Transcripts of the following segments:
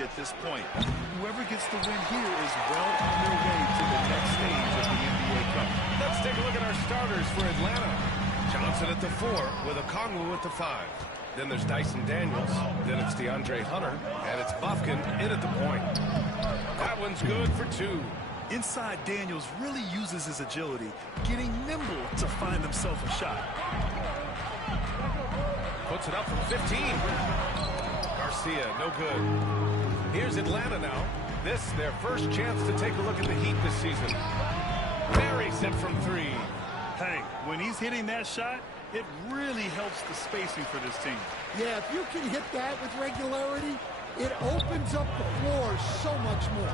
at this point. Whoever gets the win here is well on their way to the next stage of the NBA Cup. Let's take a look at our starters for Atlanta. Johnson at the 4 with Okongwu at the 5. Then there's Dyson Daniels. Then it's DeAndre Hunter. And it's Bufkin in at the point. That one's good for 2. Inside, Daniels really uses his agility, getting nimble to find himself a shot. Puts it up from 15. Garcia, no good. Here's Atlanta now. This, their first chance to take a look at the Heat this season. Very set from 3. Hey, when he's hitting that shot, it really helps the spacing for this team. Yeah, if you can hit that with regularity, it opens up the floor so much more.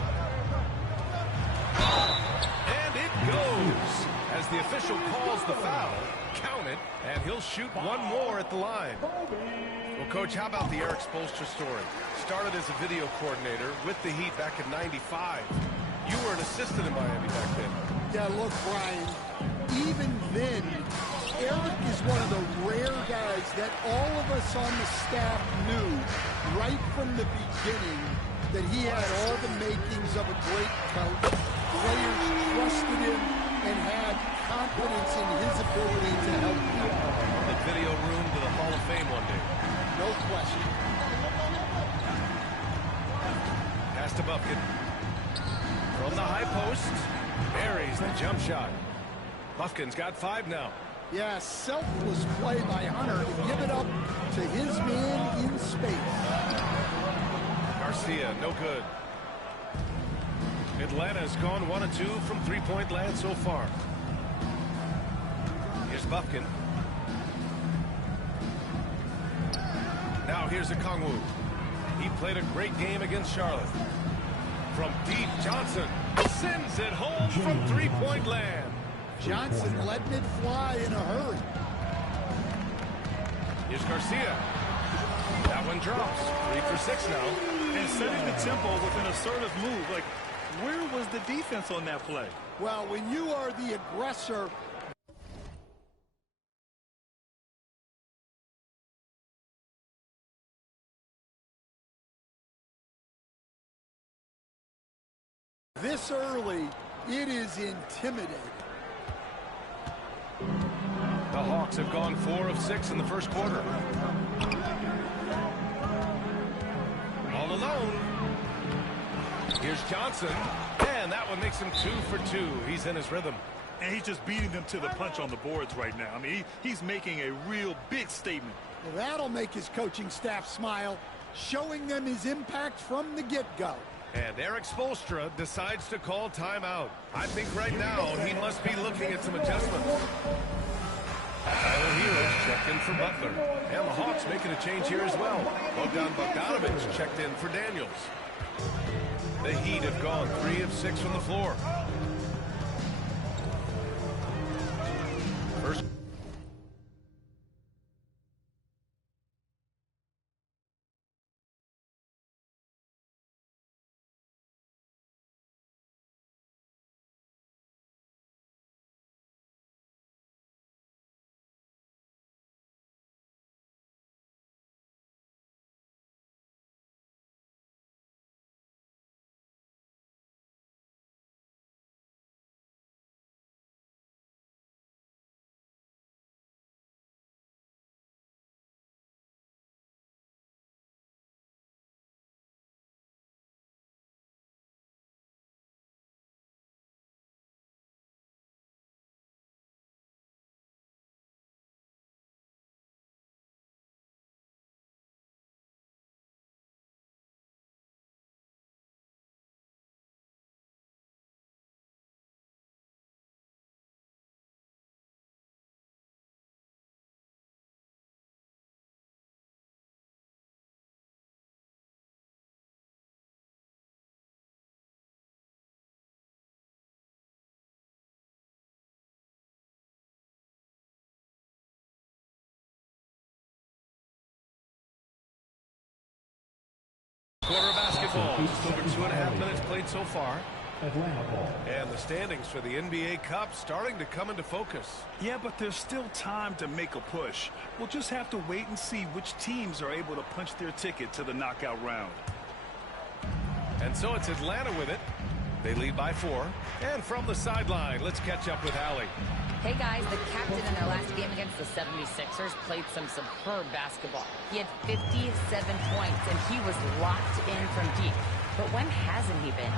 And it goes. As the official calls the foul, count it, and he'll shoot one more at the line. Well, Coach, how about the Eric Spoelstra story? Started as a video coordinator with the Heat back in '95. You were an assistant in Miami back then. Yeah, look, Brian, even then, Eric is one of the rare guys that all of us on the staff knew right from the beginning that he had all the makings of a great coach. Players trusted him and had confidence in his ability to help them. The video room to the Hall of Fame one day. No question. Pass to Bufkin. From the high post, buries the jump shot. Bufkin's got 5 now. Yeah, selfless play by Hunter to give it up to his man in space. Garcia, no good. Atlanta's gone 1 of 2 from three-point land so far. Here's Bufkin. Now here's Okongwu. He played a great game against Charlotte. From deep, Johnson sends it home from three-point land. Johnson letting it fly in a hurry. Here's Garcia. That one drops. 3 for 6 now. And setting the tempo with an assertive move. Like, where was the defense on that play? Well, when you are the aggressor, this early, it is intimidating. The Hawks have gone 4 of 6 in the first quarter. All alone. Here's Johnson, and that one makes him 2 for 2. He's in his rhythm. And he's just beating them to the punch on the boards right now. I mean, he's making a real big statement. Well, that'll make his coaching staff smile, showing them his impact from the get-go. And Eric Spoelstra decides to call timeout. I think right now he must be looking at some adjustments. Tyler Heroes checked in for Butler. And the Hawks making a change here as well. Bogdan Bogdanovic checked in for Daniels. The Heat have gone 3 of 6 from the floor. First. Quarter of basketball, just over 2.5 minutes played so far. And the standings for the NBA Cup starting to come into focus. Yeah, but there's still time to make a push. We'll just have to wait and see which teams are able to punch their ticket to the knockout round. And so it's Atlanta with it. They lead by 4. And from the sideline, let's catch up with Allie. Hey guys, the captain in their last game against the 76ers played some superb basketball. He had 57 points and he was locked in from deep. But when hasn't he been?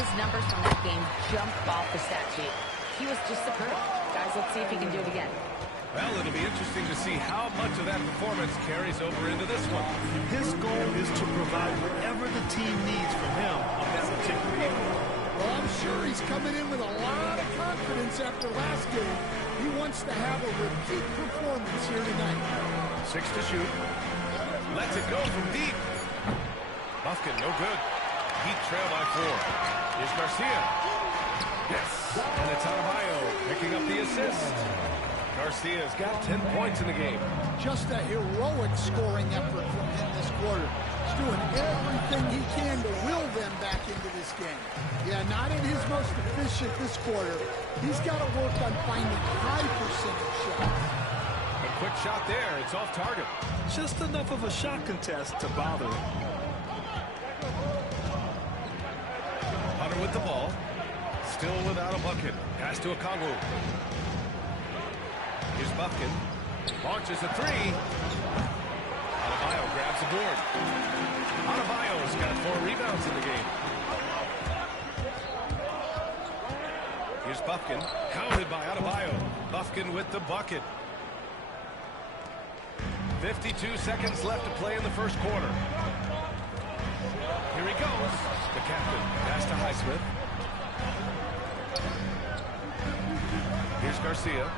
His numbers from that game jump off the stat sheet. He was just superb. Guys, let's see if he can do it again. Well, it'll be interesting to see how much of that performance carries over into this one. His goal is to provide whatever the team needs from him on that particular evening. Well, I'm sure he's coming in with a lot of confidence after last game. He wants to have a repeat performance here tonight. 6 to shoot. Lets it go from deep. Buffkin, no good. Heat trail by 4. Here's Garcia. Yes. And it's Adebayo picking up the assist. Garcia's got 10 points in the game. Just a heroic scoring effort from him this quarter. He's doing everything he can to will them back into this game. Yeah, not at his most efficient this quarter. He's got to work on finding high percentage shots. A quick shot there. It's off target. Just enough of a shot contest to bother him. Hunter with the ball. Still without a bucket. Pass to Okongwu. Here's Buffkin. Launches a 3. Adebayo grabs the board. Adebayo's got 4 rebounds in the game. Here's Buffkin. Counted by Adebayo. Buffkin with the bucket. 52 seconds left to play in the first quarter. Here he goes. The captain. Pass to Highsmith. Here's Garcia.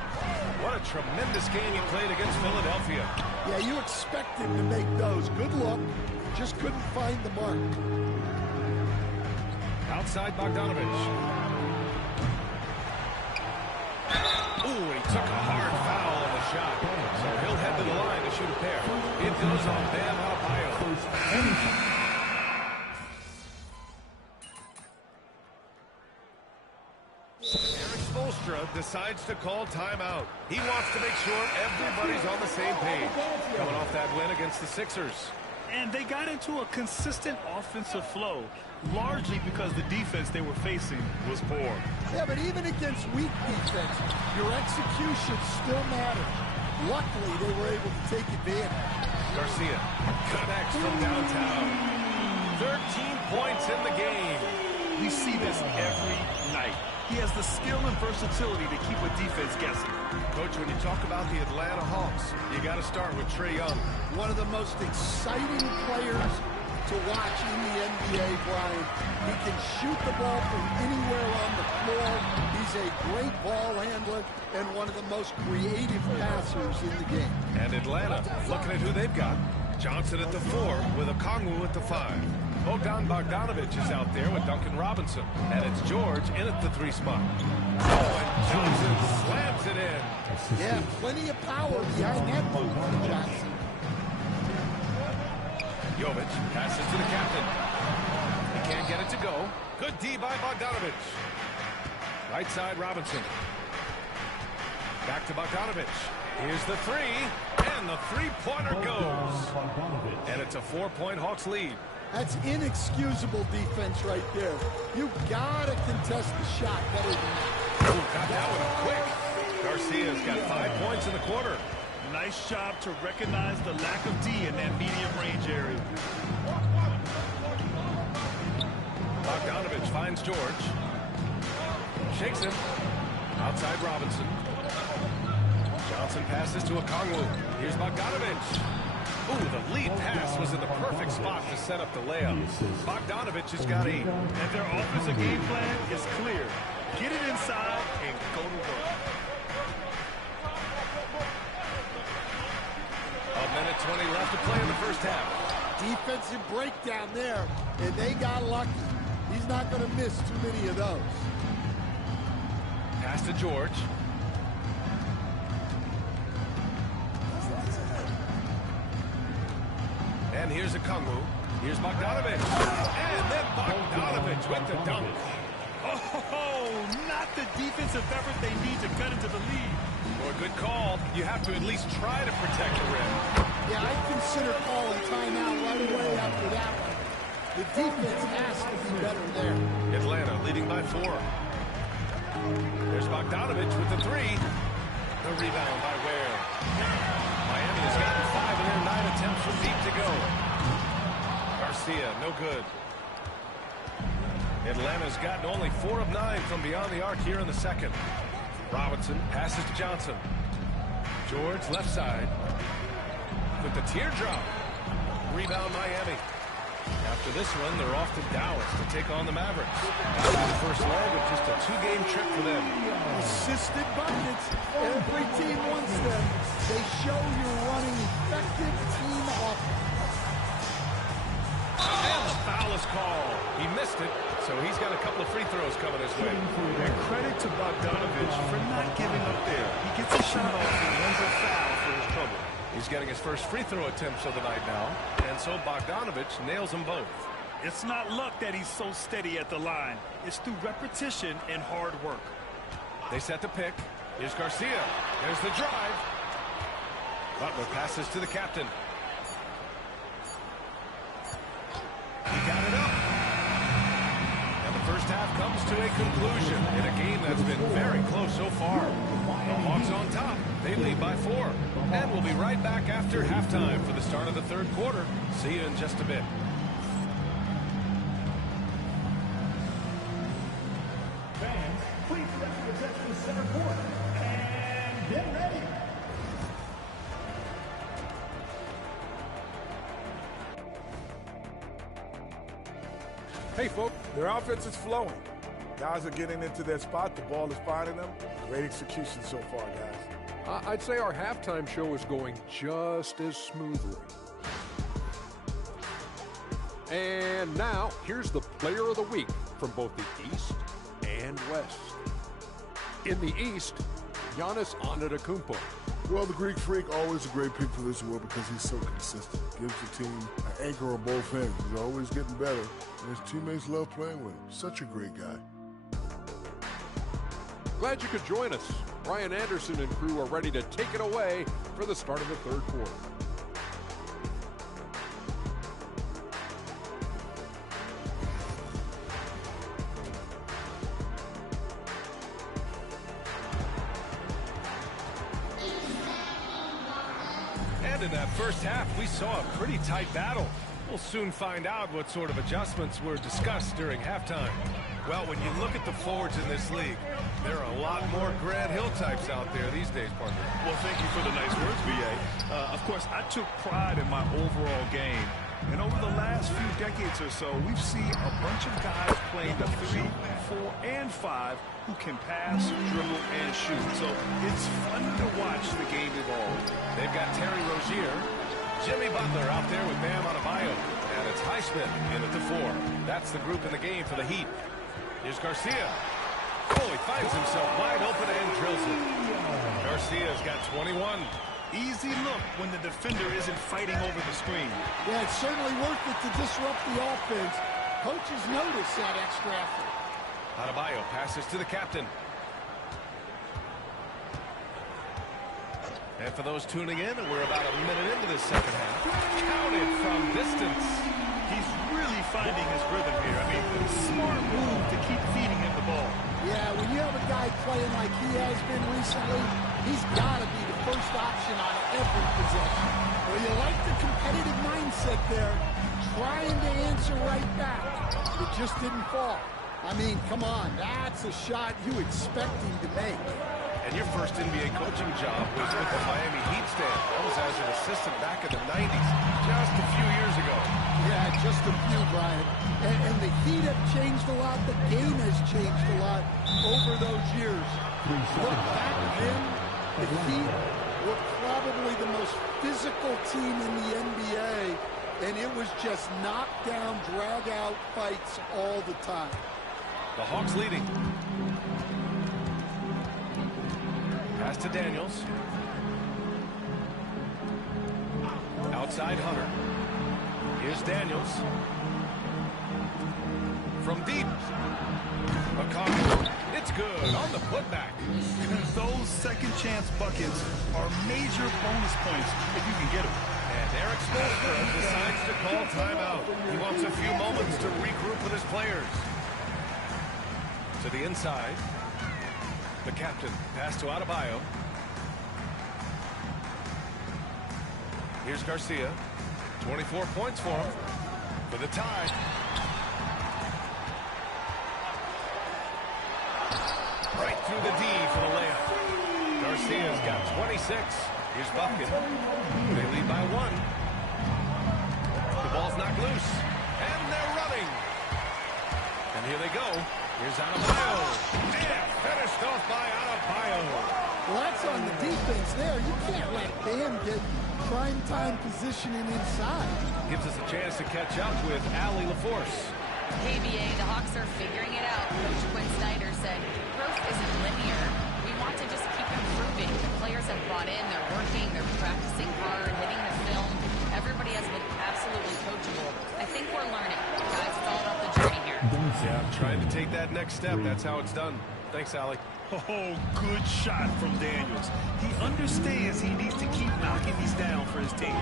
What a tremendous game he played against Philadelphia. Yeah, you expect him to make those. Good look. Just couldn't find the mark. Outside Bogdanovich. Ooh, he took a hard foul on the shot. So he'll head to the line to shoot a pair. It goes on Bam Adebayo. Decides to call timeout. He wants to make sure everybody's on the same page. Coming off that win against the Sixers. And they got into a consistent offensive flow, largely because the defense they were facing was poor. Yeah, but even against weak defense, your execution still matters. Luckily, they were able to take advantage. Garcia connects from downtown. 13 points in the game. We see this every night. He has the skill and versatility to keep a defense guessing. Coach, when you talk about the Atlanta Hawks, you got to start with Trae Young. One of the most exciting players to watch in the NBA, Brian. He can shoot the ball from anywhere on the floor. He's a great ball handler and one of the most creative passers in the game. And Atlanta, looking at who they've got. Johnson at the 4 with Okongwu at the 5. Bogdanovich is out there with Duncan Robinson. And it's George in at the 3 spot. Oh, and Johnson slams it in. Yeah, plenty of power behind that move from Johnson. Jovic passes to the captain. He can't get it to go. Good D by Bogdanovich. Right side, Robinson. Back to Bogdanovich. Here's the 3. And the 3-pointer goes. And it's a 4-point Hawks lead. That's inexcusable defense right there. You've got to contest the shot better than that. Ooh, got that one quick. Garcia's got 5 points in the quarter. Nice job to recognize the lack of D in that medium range area. Bogdanovich finds George. Shakes him. Outside Robinson. Johnson passes to Okongwu. Here's Bogdanovich. Ooh, the lead pass was in the perfect spot to set up the layup. Bogdanovich has got 8. And their offensive game plan is clear. Get it inside and go to work. A minute 20 left to play in the first half. Defensive breakdown there, and they got lucky. He's not going to miss too many of those. Pass to George. And here's Okongwu. Here's Bogdanovich. And then Bogdanovich with the dunk. Oh, not the defensive effort they need to cut into the lead. For a good call, you have to at least try to protect the rim. Yeah, I'd consider calling timeout right away after that one. The defense has to be better there. Atlanta leading by 4. There's Bogdanovich with the 3. The rebound by Ware. Miami has gotten 5 in their 9 attempts from deep to go. Garcia, no good. Atlanta's gotten only 4 of 9 from beyond the arc here in the second. Robinson passes to Johnson. George left side with the teardrop. Rebound Miami. After this one, they're off to Dallas to take on the Mavericks. After the first leg of just a 2-game trip for them. Assisted buckets. Every team wants them. They show you're running effective team offense. And the foul is called. He missed it, so he's got a couple of free throws coming his way. And credit to Bogdanovich for not giving up there. He gets a shot off and runs a foul for his trouble. He's getting his first free throw attempts of the night now, and so Bogdanovich nails them both. It's not luck that he's so steady at the line. It's through repetition and hard work. They set the pick. Here's Garcia. There's the drive. Butler passes to the captain. He got it up. And the first half comes to a conclusion in a game that's been very close so far. The Hawks on top. They lead by 4. And we'll be right back after halftime for the start of the third quarter. See you in just a bit. Fans, please step to the center court and get ready. Hey, folks, their offense is flowing. Guys are getting into their spot. The ball is finding them. Great execution so far, guys. I'd say our halftime show is going just as smoothly. And now, here's the player of the week from both the East and West. In the East, Giannis Antetokounmpo. Well, the Greek Freak, always a great pick for this award because he's so consistent. Gives the team an anchor on both ends. He's always getting better, and his teammates love playing with him. Such a great guy. Glad you could join us. Brian Anderson and crew are ready to take it away for the start of the third quarter. And in that first half, we saw a pretty tight battle. We'll soon find out what sort of adjustments were discussed during halftime. Well, when you look at the forwards in this league, there are a lot more Grant Hill types out there these days, partner. Well, thank you for the nice words, B.A. Of course, I took pride in my overall game. And over the last few decades or so, we've seen a bunch of guys playing the 3, 4, and 5 who can pass, dribble, and shoot. So it's fun to watch the game evolve. They've got Terry Rozier, Jimmy Butler out there with Bam Adebayo, and it's Highsmith in at the 4. That's the group in the game for the Heat. Here's Garcia. Oh, he finds himself wide open and drills it. Garcia's got 21. Easy look when the defender isn't fighting over the screen. Yeah, it's certainly worth it to disrupt the offense. Coaches notice that extra effort. Adebayo passes to the captain. And for those tuning in, we're about a minute into this second half. Counted from distance. He's really finding his rhythm here. I mean, smart move to keep feeding him the ball. Yeah, when you have a guy playing like he has been recently, he's got to be the first option on every possession. Well, you like the competitive mindset there, trying to answer right back. It just didn't fall. I mean, come on, that's a shot you expect him to make. And your first NBA coaching job was with the Miami Heat stand. That was as an assistant back in the 90s, just a few years ago. Yeah, just a few, Brian. And the Heat have changed a lot. The game has changed a lot over those years. Look, back then, the Heat were probably the most physical team in the NBA, and it was just knockdown, drag-out fights all the time. The Hawks leading. Pass to Daniels. Outside Hunter. Here's Daniels. From deep. McConnell. It's good on the putback. Those second chance buckets are major bonus points if you can get them. And Eric Spoelstra decides to call timeout. He wants a few moments to regroup with his players. To the inside. The captain. Pass to Adebayo. Here's Garcia. 24 points for him. For the tie. Right through the D for the layup. Garcia's got 26. Here's Bucket. They lead by 1. The ball's knocked loose. And they're running. And here they go. Here's Adebayo. And finished off by Adebayo. Well, that's on the defense there. You can't let Bam get prime-time positioning inside. Gives us a chance to catch up with Allie LaForce. Hey, BA, the Hawks are figuring it out. Coach Quinn Snyder said, growth isn't linear. We want to just keep improving. The players have bought in. They're working. They're practicing hard, hitting the film. Everybody has been absolutely coachable. I think we're learning. Guys, it's all about the journey here. Yeah, I'm trying to take that next step. That's how it's done. Thanks, Allie. Oh, good shot from Daniels. He understands he needs to keep knocking these down for his team.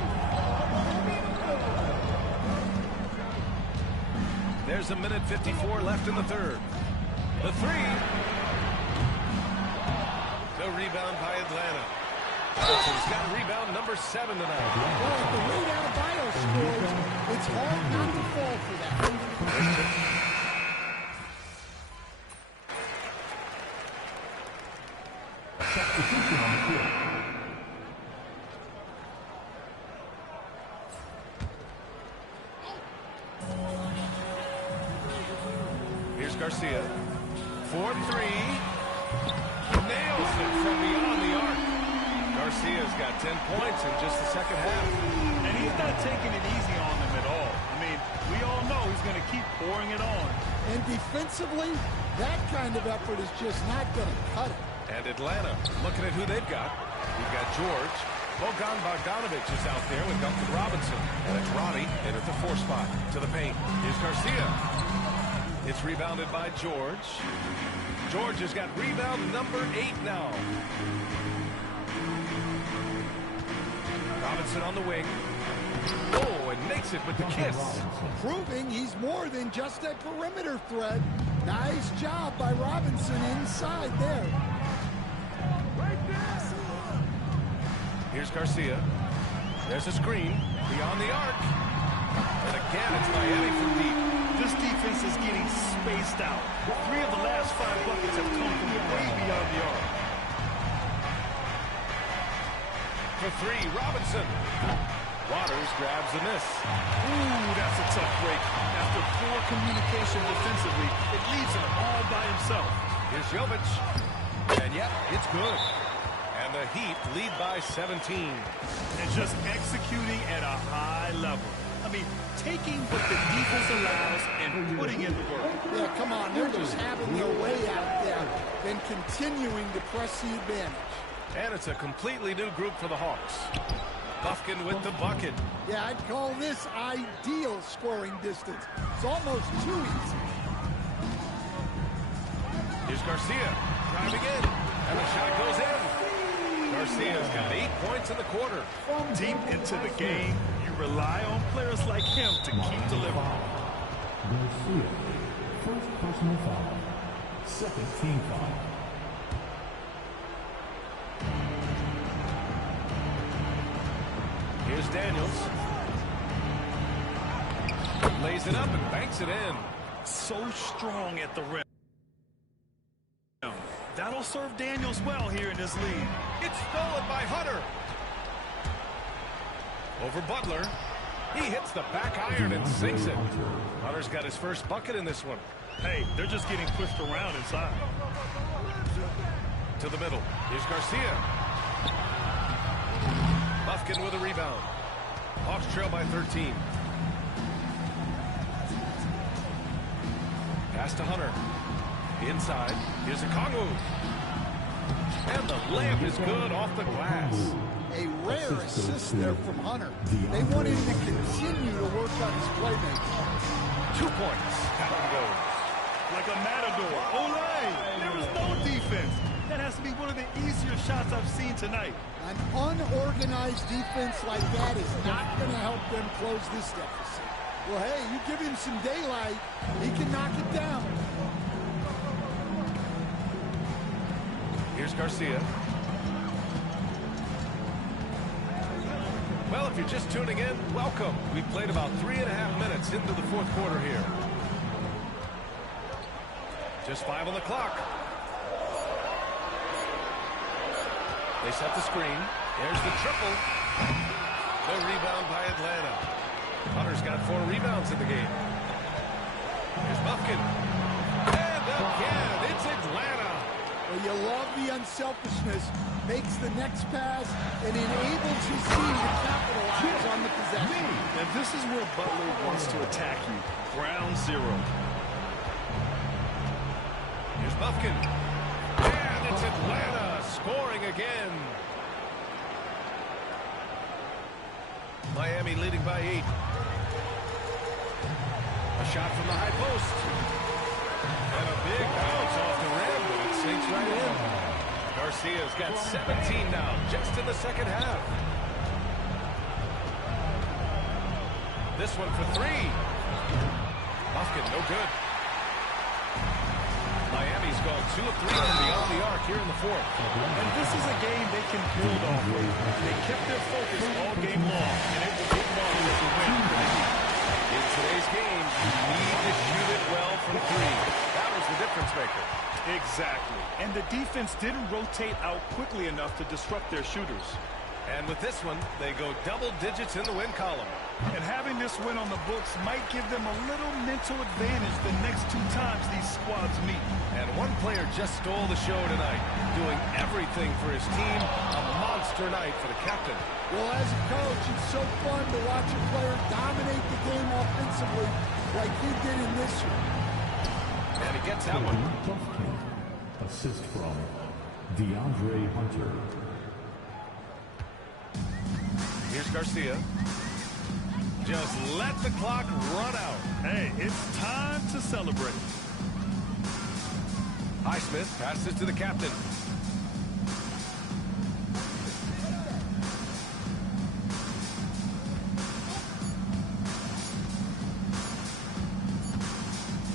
There's a minute 54 left in the third. The three. The rebound by Atlanta. He's got rebound number 7 tonight. Well, at the rate Adebayo scores, it's hard not to fall for that. Here's Garcia. 4-3. Nails it from beyond the arc. Garcia's got 10 points in just the second half. And he's not taking it easy on them at all. I mean, we all know he's going to keep pouring it on. And defensively, that kind of effort is just not going to cut it. And Atlanta, looking at who they've got. We've got George. Bogan Bogdanovic is out there with Duncan Robinson. And it's Roddy in at the 4 spot to the paint. Here's Garcia. It's rebounded by George. George has got rebound number 8 now. Robinson on the wing. Oh, and makes it with the kiss. Proving he's more than just a perimeter threat. Nice job by Robinson inside there. Here's Garcia. There's a screen beyond the arc. And again, it's Miami from deep. This defense is getting spaced out. 3 of the last 5 buckets have come from way beyond the arc. For 3, Robinson. Waters grabs the miss. Ooh, that's a tough break. After poor communication defensively, it leaves him all by himself. Here's Jovic. And yep, it's good. And the Heat lead by 17. And just executing at a high level. I mean, taking what the defense allows and putting in the work. Yeah, come on. They're just having their way out there and continuing to press the advantage. And it's a completely new group for the Hawks. Buffkin with the bucket. Yeah, I'd call this ideal scoring distance. It's almost too easy. Here's Garcia driving in. And the shot goes in. Garcia's got 8 points in the quarter. Deep into the game, you rely on players like him to keep delivering. Garcia, first personal foul, second team foul. Here's Daniels. Lays it up and banks it in. So strong at the rim. That'll serve Daniels well here in this league. It's stolen by Hunter. Over Butler. He hits the back iron and sinks it. Hunter's got his first bucket in this one. Hey, they're just getting pushed around inside. To the middle. Here's Garcia. Buffkin with a rebound. Hawks trail by 13. Pass to Hunter. Inside. Here's a Kongu. And the layup is good off the glass. A rare assist there from Hunter. They want him to continue to work on his playmaking. 2 points. Down goes. Like a matador. Olay! There was no defense. That has to be one of the easier shots I've seen tonight. An unorganized defense like that is not going to help them close this deficit. Well, hey, you give him some daylight, he can knock it down. Here's Garcia. Well, if you're just tuning in, welcome. We've played about 3.5 minutes into the fourth quarter here. Just 5 on the clock. They set the screen. There's the triple. The rebound by Atlanta. Hunter's got 4 rebounds in the game. Here's Buffkin. And again, it's Atlanta. Well, you love the unselfishness. Makes the next pass and enables his team to capitalize on the possession. And this is where Butler wants to attack you. Ground zero. Here's Buffkin. And it's Atlanta scoring again. Miami leading by 8. A shot from the high post. And a big bounce off the rim, but it sinks right in. Garcia's got 17 now, just in the second half. This one for 3. Buffkin, no good. Miami's gone 2 of 3 from beyond the arc here in the fourth. And this is a game they can build off of. They kept their focus all game long, and it will take long to win. In today's game, you need to shoot it well from 3. That was the difference maker. Exactly. And the defense didn't rotate out quickly enough to disrupt their shooters. And with this one, they go double digits in the win column. And having this win on the books might give them a little mental advantage the next 2 times these squads meet. And one player just stole the show tonight, doing everything for his team. A monster night for the captain. Well, as a coach, it's so fun to watch a player dominate the game offensively like he did in this one. And he gets that one. Assist from DeAndre Hunter. Here's Garcia. Just let the clock run out. Hey, it's time to celebrate. Highsmith passes to the captain.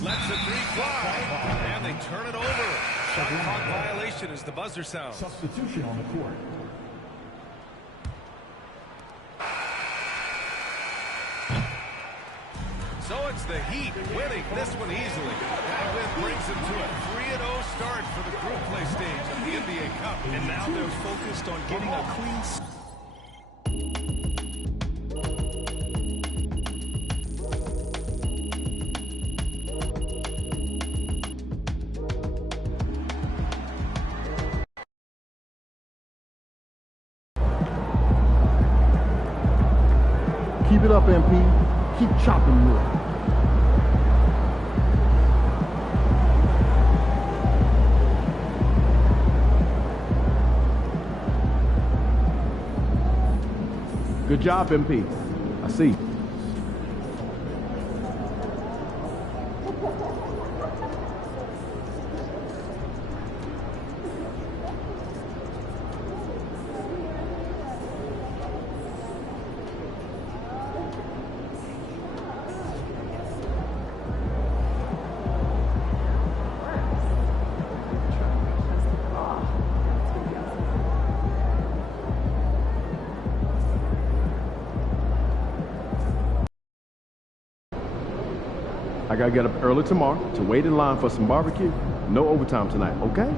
Lets the 3 fly, and they turn it over. Shot clock violation as the buzzer sounds. Substitution on the court. So it's the Heat winning this one easily. That win brings them to a 3-0 start for the group play stage of the NBA Cup. And now they're focused on getting a clean... Keep it up, MP. Keep chopping wood. Good job, MP. I see. I gotta get up early tomorrow to wait in line for some barbecue. No overtime tonight, okay?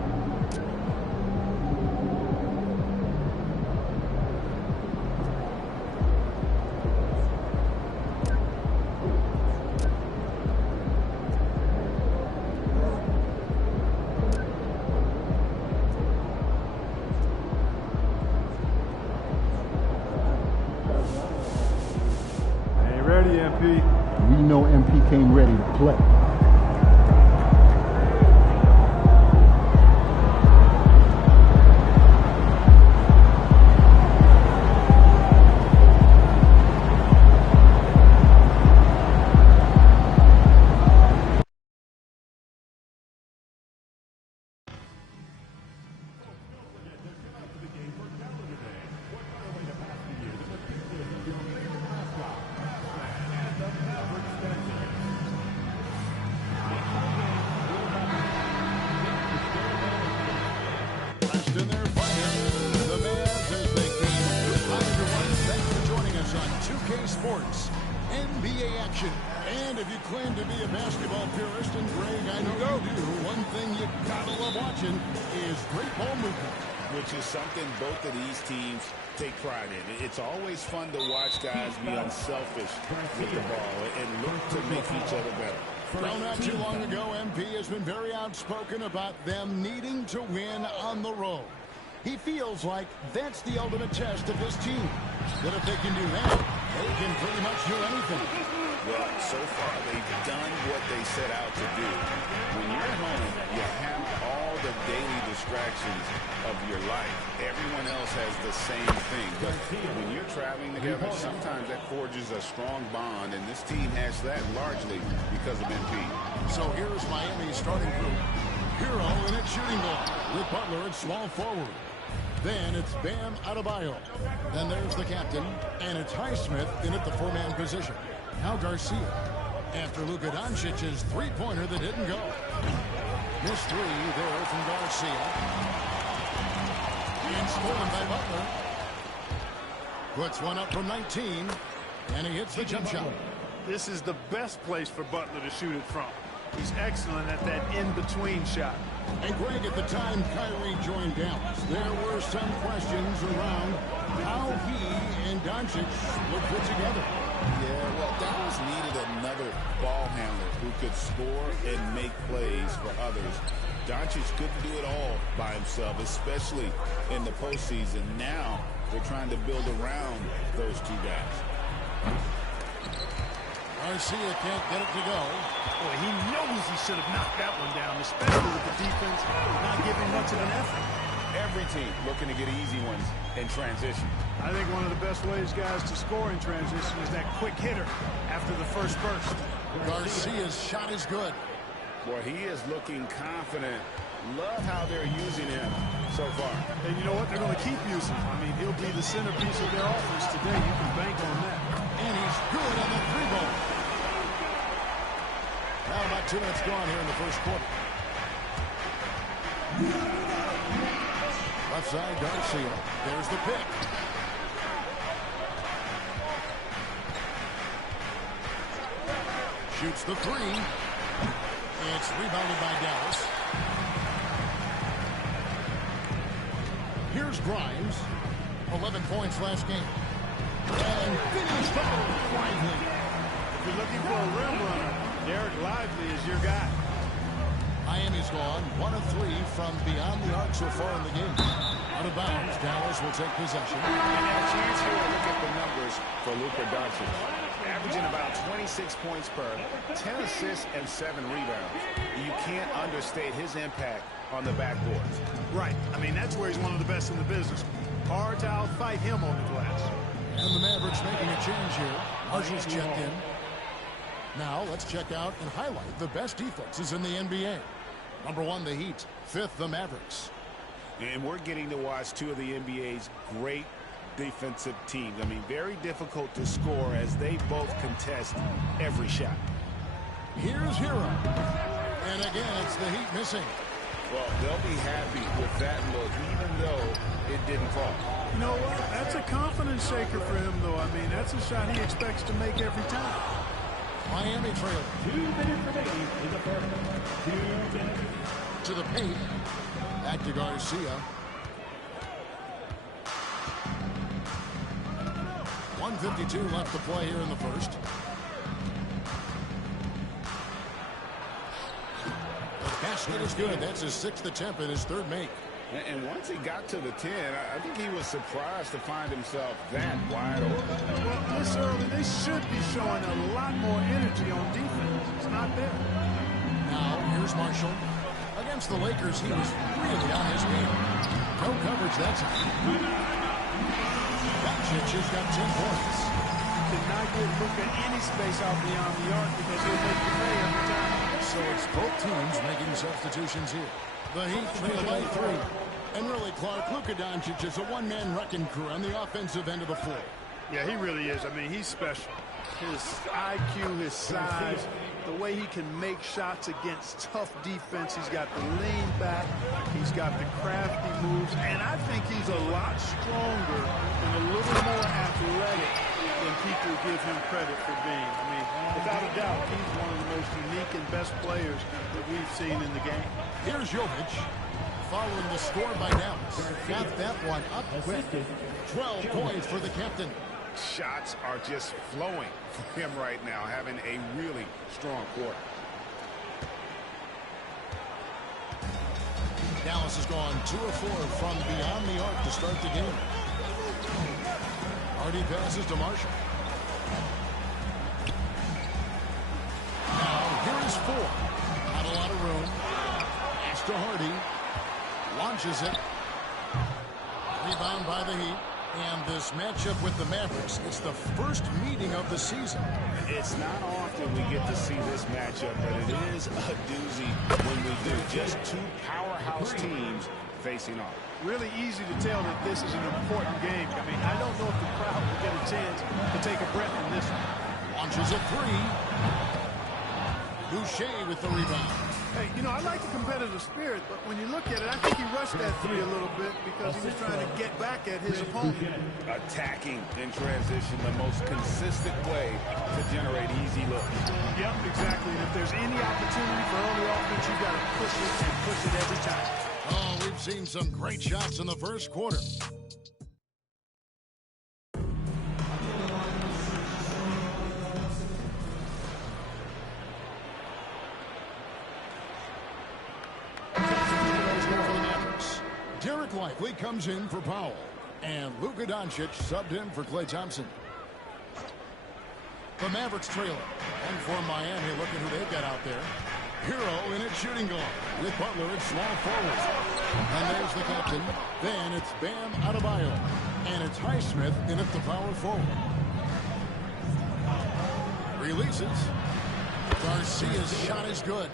Ain't ready, MP. We know MP came ready to play. 40-day sports, NBA action. And if you claim to be a basketball purist, and Greg, I know you do, one thing you gotta love watching is great ball movement. Which is something both of these teams take pride in. It's always fun to watch guys be unselfish with the ball and look to make each other better. Well, not too long ago, MP has been very outspoken about them needing to win on the road. He feels like that's the ultimate test of his team. That if they can do that, they can pretty much do anything. Well, so far they've done what they set out to do. When you're at home, you have all the daily distractions of your life. Everyone else has the same thing. But when you're traveling together, sometimes that forges a strong bond, and this team has that largely because of MP. So here's Miami's starting group. Hero in at shooting guard, with Butler at small forward. Then it's Bam Adebayo. Then there's the captain, and it's Highsmith in at the four-man position. Now Garcia. After Luka Doncic's three-pointer that didn't go. Missed three there from Garcia. And stolen by Butler. Puts one up from 19, and he hits the jump shot. This is the best place for Butler to shoot it from. He's excellent at that in-between shot. And Greg, at the time Kyrie joined Dallas, there were some questions around how he and Doncic would fit together. Yeah, well, Dallas needed another ball handler who could score and make plays for others. Doncic couldn't do it all by himself, especially in the postseason. Now they're trying to build around those two guys. Garcia can't get it to go. Boy, he knows he should have knocked that one down, especially with the defense not giving much of an effort. Every team looking to get easy ones in transition. I think one of the best ways, guys, to score in transition is that quick hitter after the first burst. Garcia's shot is good. Boy, he is looking confident. Love how they're using him so far. And you know what? They're going to keep using him. I mean, he'll be the centerpiece of their offense today. You can bank on that. And he's good on the three ball. Now about 2 minutes gone here in the first quarter. Left side, Garcia. There's the pick. Shoots the three. It's rebounded by Dallas. Here's Grimes. 11 points last game. And finished off Lively. If you're looking for a rim runner, Derek Lively is your guy. Miami's gone 1 of 3 from beyond the arc so far in the game. Out of bounds, Dallas will take possession. And a chance here to look at the numbers for Luka Doncic. Averaging about 26 points per, 10 assists, and 7 rebounds. You can't understate his impact on the backboards. Right. I mean, that's where he's one of the best in the business. Hard to outfight him on the glass. And the Mavericks making a change here. Marshall's checked in. Now let's check out and highlight the best defenses in the NBA. Number 1, the Heat. 5th, the Mavericks. And we're getting to watch two of the NBA's great defensive teams. I mean, very difficult to score as they both contest every shot. Here's Hero. And again, it's the Heat missing. Well, they'll be happy with that look, even though it didn't fall. You know what? That's a confidence shaker for him, though. I mean, that's a shot he expects to make every time. Miami trail. 2 minutes remaining in the first. 2 minutes. To the paint. Back to Garcia. 1:52 left to play here in the first. The basket is good. That's his 6th attempt and his 3rd make. And once he got to the 10, I think he was surprised to find himself that wide open. Well, this early, they should be showing a lot more energy on defense. It's not there. Now, here's Marshall. Against the Lakers, he was really on his game. No coverage that time. Doncic has got 10 points. Cannot get Luka any space out beyond the arc because he'll make the play every time. So it's both teams making substitutions here. The Heat trail by 3. And really, Clark, Luka Doncic is a one-man wrecking crew on the offensive end of the floor. Yeah, he really is. I mean, he's special. His IQ, his size, the way he can make shots against tough defense. He's got the lean back. He's got the crafty moves. And I think he's a lot stronger and a little more athletic than people give him credit for being. I mean, without a doubt, he's one of the most unique and best players that we've seen in the game. Here's Jovic, following the score by Dallas. Got that one up quick. 12 points for the captain. Shots are just flowing for him right now, having a really strong quarter. Dallas has gone 2 of 4 from beyond the arc to start the game. Hardy passes to Marshall. Now, here is 4. Not a lot of room. Pass to Hardy. Launches it. Rebound by the Heat. And this matchup with the Mavericks, it's the first meeting of the season. It's not often we get to see this matchup, but it is a doozy when we do. Just 2 powerhouse teams facing off. Really easy to tell that this is an important game. I mean, I don't know if the crowd will get a chance to take a breath in this one. Launches a 3. Boucher with the rebound. Hey, you know, I like the competitive spirit, but when you look at it, I think he rushed that 3 a little bit because he was trying to get back at his opponent. Attacking in transition, the most consistent way to generate easy looks. Yep, exactly. And if there's any opportunity for early offense, you've got to push it and push it every time. Oh, we've seen some great shots in the first quarter. Likely comes in for Powell, and Luka Doncic subbed in for Klay Thompson. The Mavericks trailer, and for Miami, look at who they've got out there. Hero in its shooting guard, with Butler at small forward. And there's the captain. Then it's Bam Adebayo, and it's Highsmith in at the power forward. Releases. Garcia's shot is good.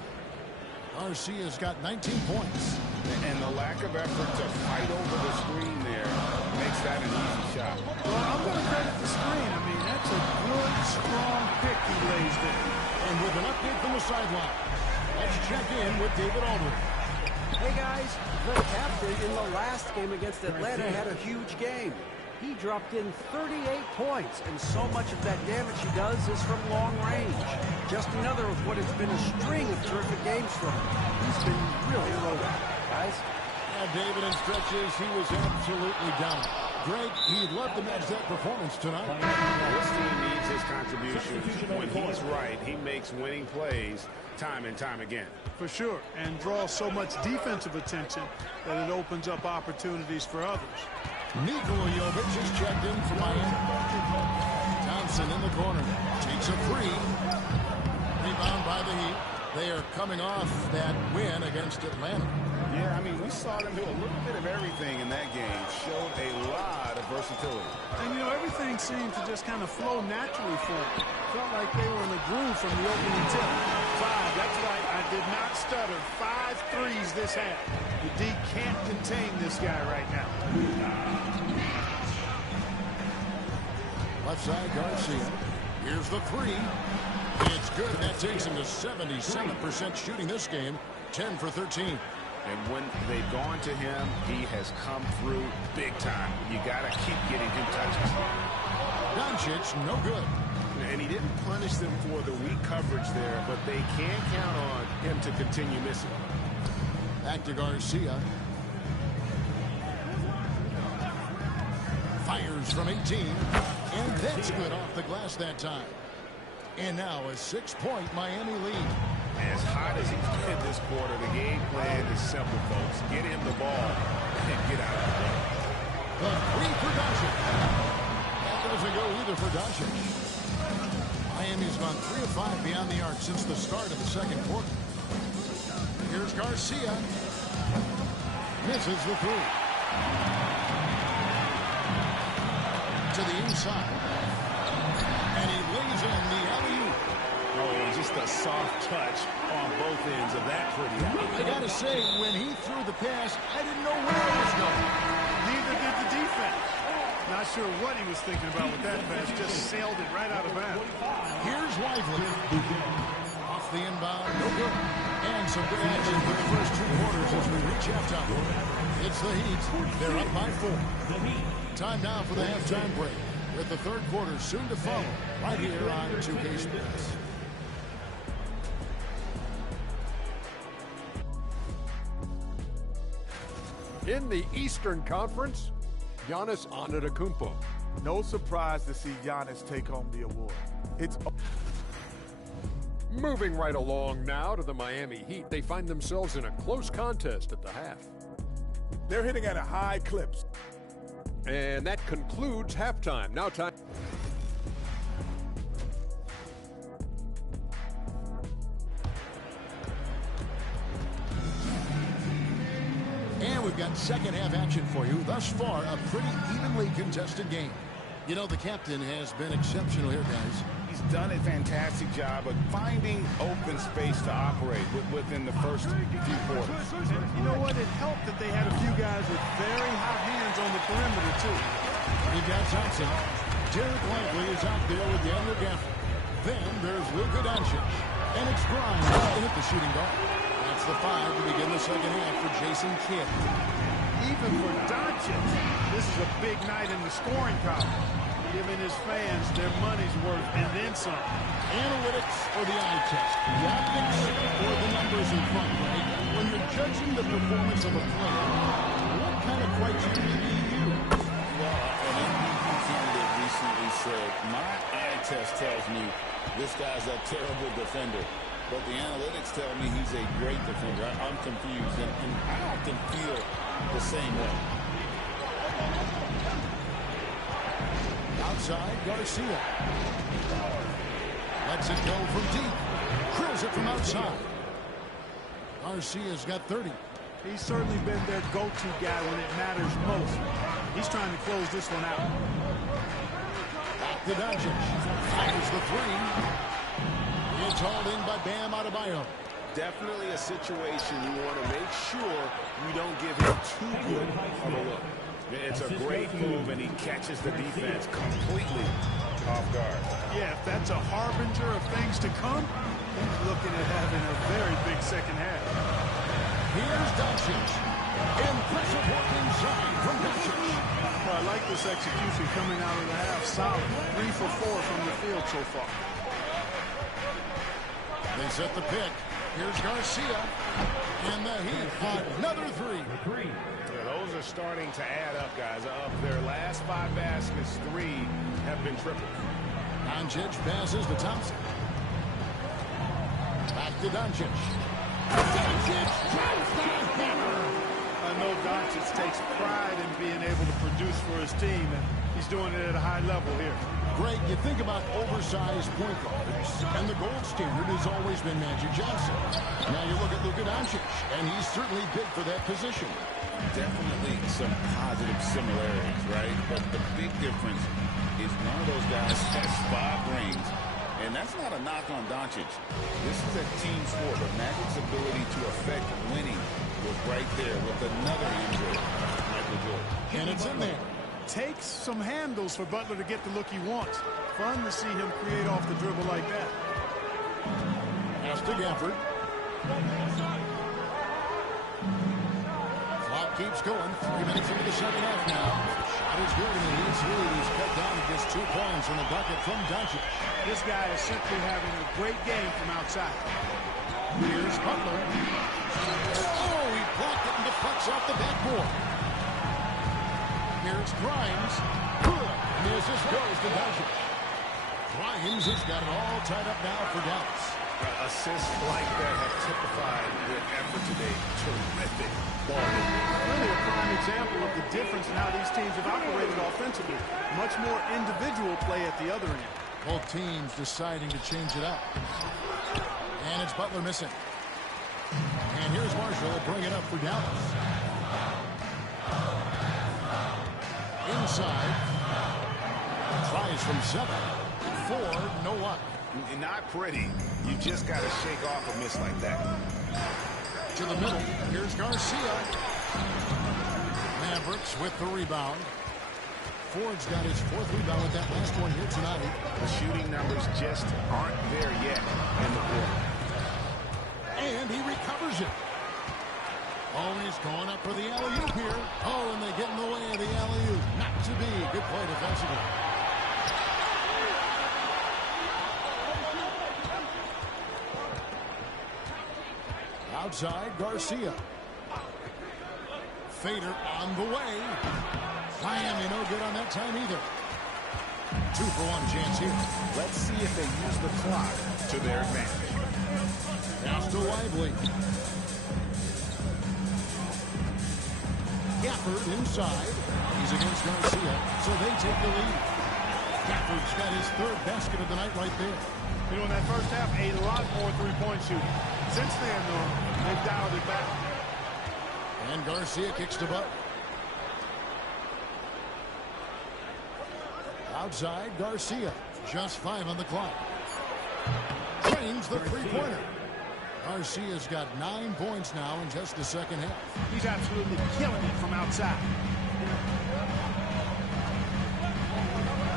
Garcia's got 19 points. And the lack of effort to fight over the screen there makes that an easy shot. Well, I'm going to credit the screen. I mean, that's a good, strong pick he lays there. And with an update from the sideline, let's check in with David Aldridge. Hey, guys. The captain in the last game against Atlanta had a huge game. He dropped in 38 points, and so much of that damage he does is from long range. Just another of what has been a string of terrific games from him. He's been really rolling, guys. Yeah, David, in stretches, he was absolutely down. Greg, he'd love to match that performance tonight. This team needs his contribution. When he's right, he makes winning plays time and time again. For sure, and draws so much defensive attention that it opens up opportunities for others. Nikola Jovic is checked in for Miami. Thompson in the corner. Takes a 3. Rebound by the Heat. They are coming off that win against Atlanta. Yeah, I mean, we saw them do a little bit of everything in that game. Showed a lot of versatility. And, you know, everything seemed to just kind of flow naturally for them. Felt like they were in a groove from the opening tip. 5, that's right. I did not stutter. 5 threes this half. The D can't contain this guy right now. Left side, Garcia. Here's the 3. It's good. That takes him to 77% shooting this game. 10 for 13. And when they've gone to him, he has come through big time. You got to keep getting him touches. Doncic, no good. And he didn't punish them for the weak coverage there, but they can count on him to continue missing. Back to Garcia. Fires from 18. And that's good off the glass that time. And now a 6-point Miami lead. As hot as he's been this quarter, the game plan is simple, folks. Get him the ball and get out of the way. The 3 for Doncic. That doesn't go either for Doncic. Miami's gone 3 of 5 beyond the arc since the start of the second quarter. Here's Garcia. Misses the 3. To the inside. And he lays in the alley-oop. Oh, just a soft touch on both ends of that pretty alley. I gotta say, when he threw the pass, I didn't know where it was going. Neither did the defense. Not sure what he was thinking about with that pass. Just sailed it right out of bounds. Here's Lively. Off the inbound, no good. And some good action for the first 2 quarters as we reach halftime. It's the Heat. They're up by 4. Time now for the halftime break. with the third quarter soon to follow right here on 2K Sports. In the Eastern Conference, Giannis Antetokounmpo. No surprise to see Giannis take home the award. It's moving right along now to the Miami Heat. They find themselves in a close contest at the half. They're hitting at a high clip. And that concludes halftime. Now time. And we've got second half action for you. Thus far, a pretty evenly contested game. You know, the captain has been exceptional here, guys. He's done a fantastic job of finding open space to operate within the first few quarters. And you know what? It helped that they had a few guys with very hot hands on the perimeter, too. We've got Thompson. Derek Lively is out there with Daniel Gafford. Then there's Luka Doncic. And it's Grimes in at the shooting guard. That's the 5 to begin the second half for Jason Kidd. Even for Doncic, this is a big night in the scoring column, giving his fans their money's worth and then some. Analytics or the eye test? The optics or the numbers in front, right? When you're judging the performance of a player, what kind of criteria do you use? Well, an MVP candidate recently said, my eye test tells me this guy's a terrible defender. But the analytics tell me he's a great defender. I'm confused, and I often feel the same way. Outside, Garcia. Lets it go from deep. Drills it from outside. Garcia's got 30. He's certainly been their go-to guy when it matters most. He's trying to close this one out. Back to Doncic. Fires the 3. It's hauled in by Bam Adebayo. Definitely a situation you want to make sure you don't give him too good of a look. It's a great move, and he catches the defense completely off guard. Yeah, if that's a harbinger of things to come, he's looking at having a very big second half. Here's Doncic. Impressive work inside from Doncic. Well, I like this execution coming out of the half. Solid. 3 for 4 from the field so far. They set the pick. Here's Garcia. And the Heat got another 3. Yeah, those are starting to add up, guys. Of their last 5 baskets, 3 have been tripled. Doncic passes to Thompson. Back to Doncic. Doncic drives the hammer. I know Doncic takes pride in being able to produce for his team, and he's doing it at a high level here. Greg, you think about oversized point guards, and the gold standard has always been Magic Johnson. Now you look at Luka Doncic, and he's certainly big for that position. Definitely some positive similarities, right? But the big difference is one of those guys has 5 rings, and that's not a knock on Doncic. This is a team sport, but Magic's ability to affect winning was right there with another injury, Michael Jordan. And it's in there. Takes some handles for Butler to get the look he wants. Fun to see him create off the dribble like that. Pass to Gafford. Clock keeps going. 3 minutes into the second half now. Shot is good, and the Heat's lead is cut down to just 2 points on the bucket from Doncic. This guy is simply having a great game from outside. Here's Butler. Oh, he blocked it and deflects off the backboard. Here's Grimes. Good. And the assist goes to Doncic. Grimes has got it all tied up now for Dallas. Assists like that have typified their effort today. Terrific ball. Really a prime example of the difference in how these teams have operated offensively. Much more individual play at the other end. Both teams deciding to change it up. And it's Butler missing. And here's Marshall to bring it up for Dallas. Inside. Tries from 7. 4, no luck. Not pretty. You just got to shake off a miss like that. To the middle. Here's Garcia. Mavericks with the rebound. Ford's got his 4th rebound with that last one here tonight. The shooting numbers just aren't there yet in the quarter. And he recovers it. Oh, he's going up for the alley-oop here. Oh, and they get in the way of the alley-oop. Not to be. Good play defensively. Outside, Garcia. Fader on the way. Miami no good on that time either. 2-for-1 chance here. Let's see if they use the clock to their advantage. Pass to Lively. Gafford inside. He's against Garcia, so they take the lead. Gafford's got his third basket of the night right there. You know, in that first half, a lot more three-point shooting. Since then, though, they've dialed it back. And Garcia kicks to Butler. Outside, Garcia. Just 5 on the clock. Drains the three-pointer. Garcia's got 9 points now in just the second half. He's absolutely killing it from outside.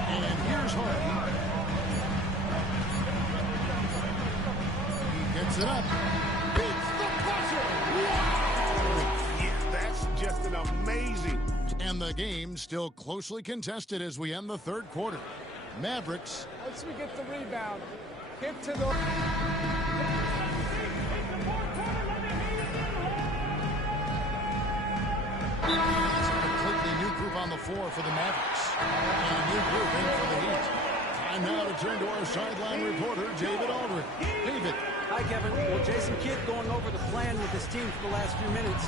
And here's Harden. He gets it up. Beats the buzzer. Wow! Yeah, that's just an amazing. And the game still closely contested as we end the third quarter. Mavericks. Once we get the rebound, hit to the... It's a completely new group on the floor for the Mavericks. And a new group in for the Heat. Time now to turn to our sideline reporter, David Aldridge. David. Hi, Kevin. Well, Jason Kidd going over the plan with his team for the last few minutes.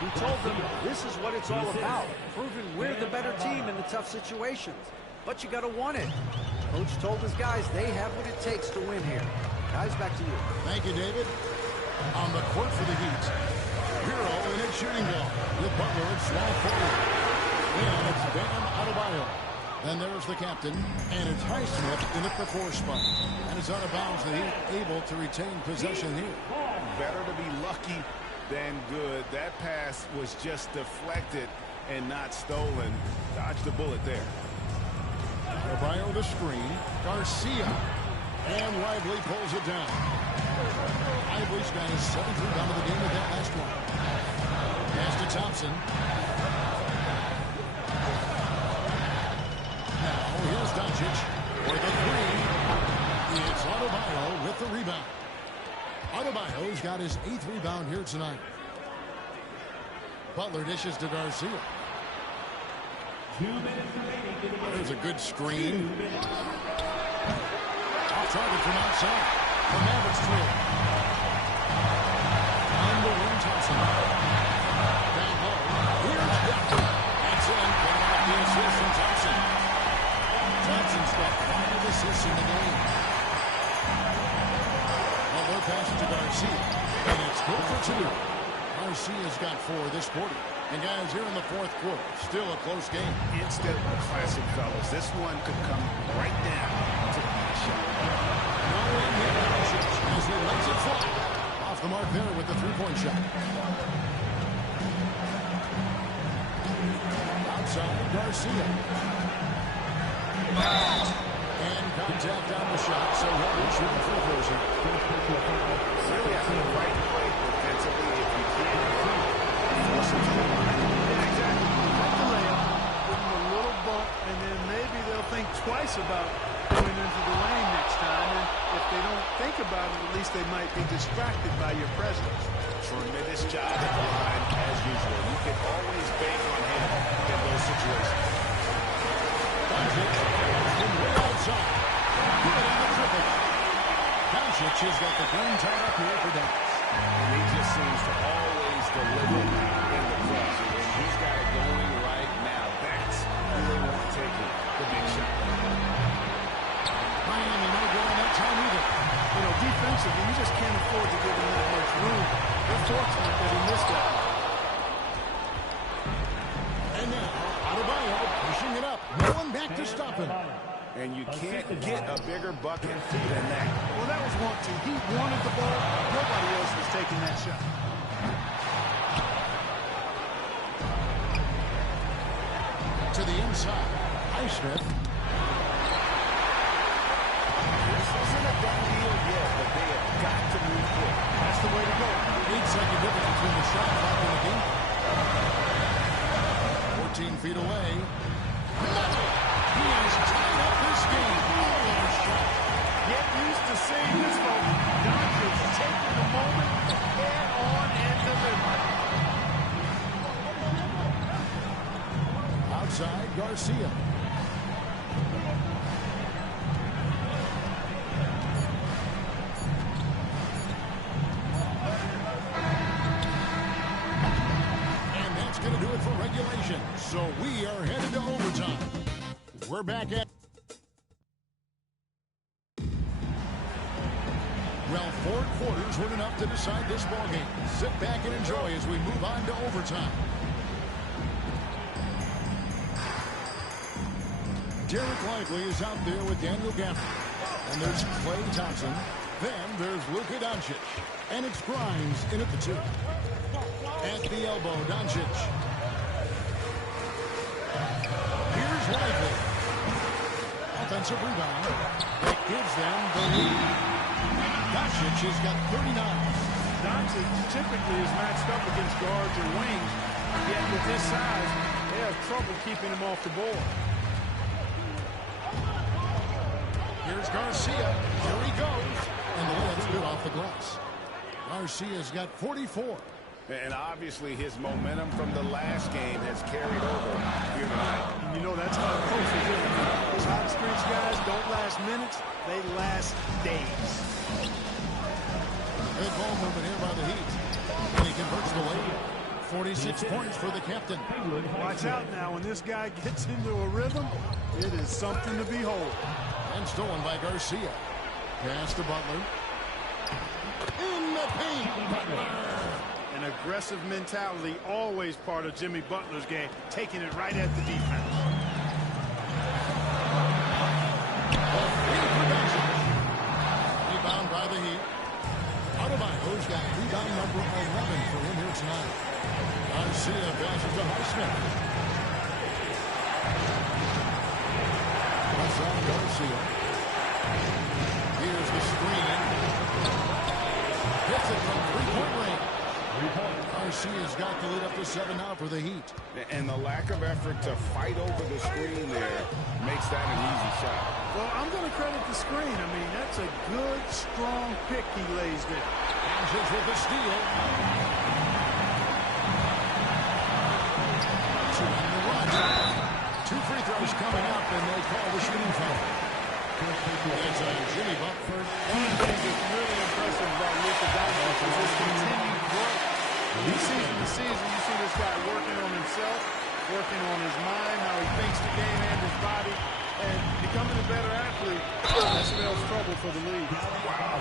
He told them this is what it's all about, proving we're the better team in the tough situations. But you got to want it. Coach told his guys they have what it takes to win here. Guys, back to you. Thank you, David. On the court for the Heat. Hero in a shooting guard with Butler at small forward. And it's Bam Adebayo. Then there's the captain, and it's Highsmith in at the 4 spot. And it's out of bounds. The Heat able to retain possession here. Better to be lucky than good. That pass was just deflected and not stolen. Dodged the bullet there. Adebayo the screen. Garcia. And Lively pulls it down. Lively's got his 7th rebound of the game with that last one. Pass to Thompson. Now here's Doncic for the 3. It's Adebayo with the rebound. Adebayo's got his 8th rebound here tonight. Butler dishes to Garcia. 2 minutes remaining. There's a good screen. Off target from outside. The Mavericks through. On the wing, Thompson. Down low. Here's Gafford. That's in. Getting off the assist from Thompson. Thompson's got 5 assists in the game. Butler passes to Garcia. And it's good for 2. Garcia's got 4 this quarter. And guys, here in the 4th quarter, still a close game. Instant classic, fellas. This one could come right down to the shot. No in here as he lets it fly. Off the mark there with the 3-point shot. Outside, Garcia. And contact on the shot, so he'll be shooting free throws here. Really have the right play defensively if you can't force him to the line. Exactly. Cut the layup, give them a little bump, and then maybe they'll think twice about going into the lane next time. And if they don't think about it, at least they might be distracted by your presence. Tremendous job at the line, as usual. You can always bank on him in those situations. Doncic has been way outside. Good on the triple. Doncic has got the game tied up here for Dallas. And he just seems to always deliver in the clutch. And he's got it going right now. That's who they want taking the big shot. Miami no good on that time either. You know, defensively, you just can't afford to give them that much room. They're fortunate that he missed that. And now, Adebayo pushing it up. No one back to stop him. And you can't get a bigger bucket than that. Well, that was one, too. He wanted the ball. Nobody else was taking that shot. To the inside. Highsmith. This isn't a done deal yet, but they have got to move quick. That's the way to go. 8-second difference between the shot clock and the game. 14 feet away. He has tied up this game. Get used to seeing this, folks. Doncic taking the moment head on. Garcia. And that's going to do it for regulation. So we are headed to overtime. We're back at... Well, 4 quarters weren't enough to decide this ballgame. Sit back and enjoy as we move on to overtime. Derek Lively is out there with Daniel Gaffney. And there's Clay Thompson. Then there's Luka Doncic. And it's Grimes in at the 2. At the elbow, Doncic. Here's Lively. Offensive rebound. That gives them the lead. Doncic has got 39. Doncic typically is matched up against guards and wings, yet with his size, they have trouble keeping him off the board. Here's Garcia. Here he goes. And the layup's good off the glass. Garcia's got 44. And obviously his momentum from the last game has carried over here tonight. You know, that's how coaches do. Those hot streaks guys don't last minutes, they last days. Good ball movement here by the Heat. And he converts the lead. 46 points for the captain. Watch out now. When this guy gets into a rhythm, it is something to behold. And stolen by Garcia. Pass to Butler. In the paint. Butler. An aggressive mentality, always part of Jimmy Butler's game, taking it right at the defense. Rebound by the Heat. Adebayo's got rebound number 11 for him here tonight. Garcia passes to Highsmith. Outside Garcia. Here's the screen. Hits it from three-point range. Garcia's got the lead up to 7 now for the Heat. And the lack of effort to fight over the screen there makes that an easy shot. Well, I'm going to credit the screen. I mean, that's a good, strong pick he lays there. Doncic with the steal. Two free throws coming up, and they call the shooting foul. It's Jimmy Butler. One of the things that's really impressive about Luka Doncic is his continued growth. Season to season, you see this guy working on himself, working on his mind, how he thinks the game and his body, and becoming a better athlete. That spells trouble for the league. Wow,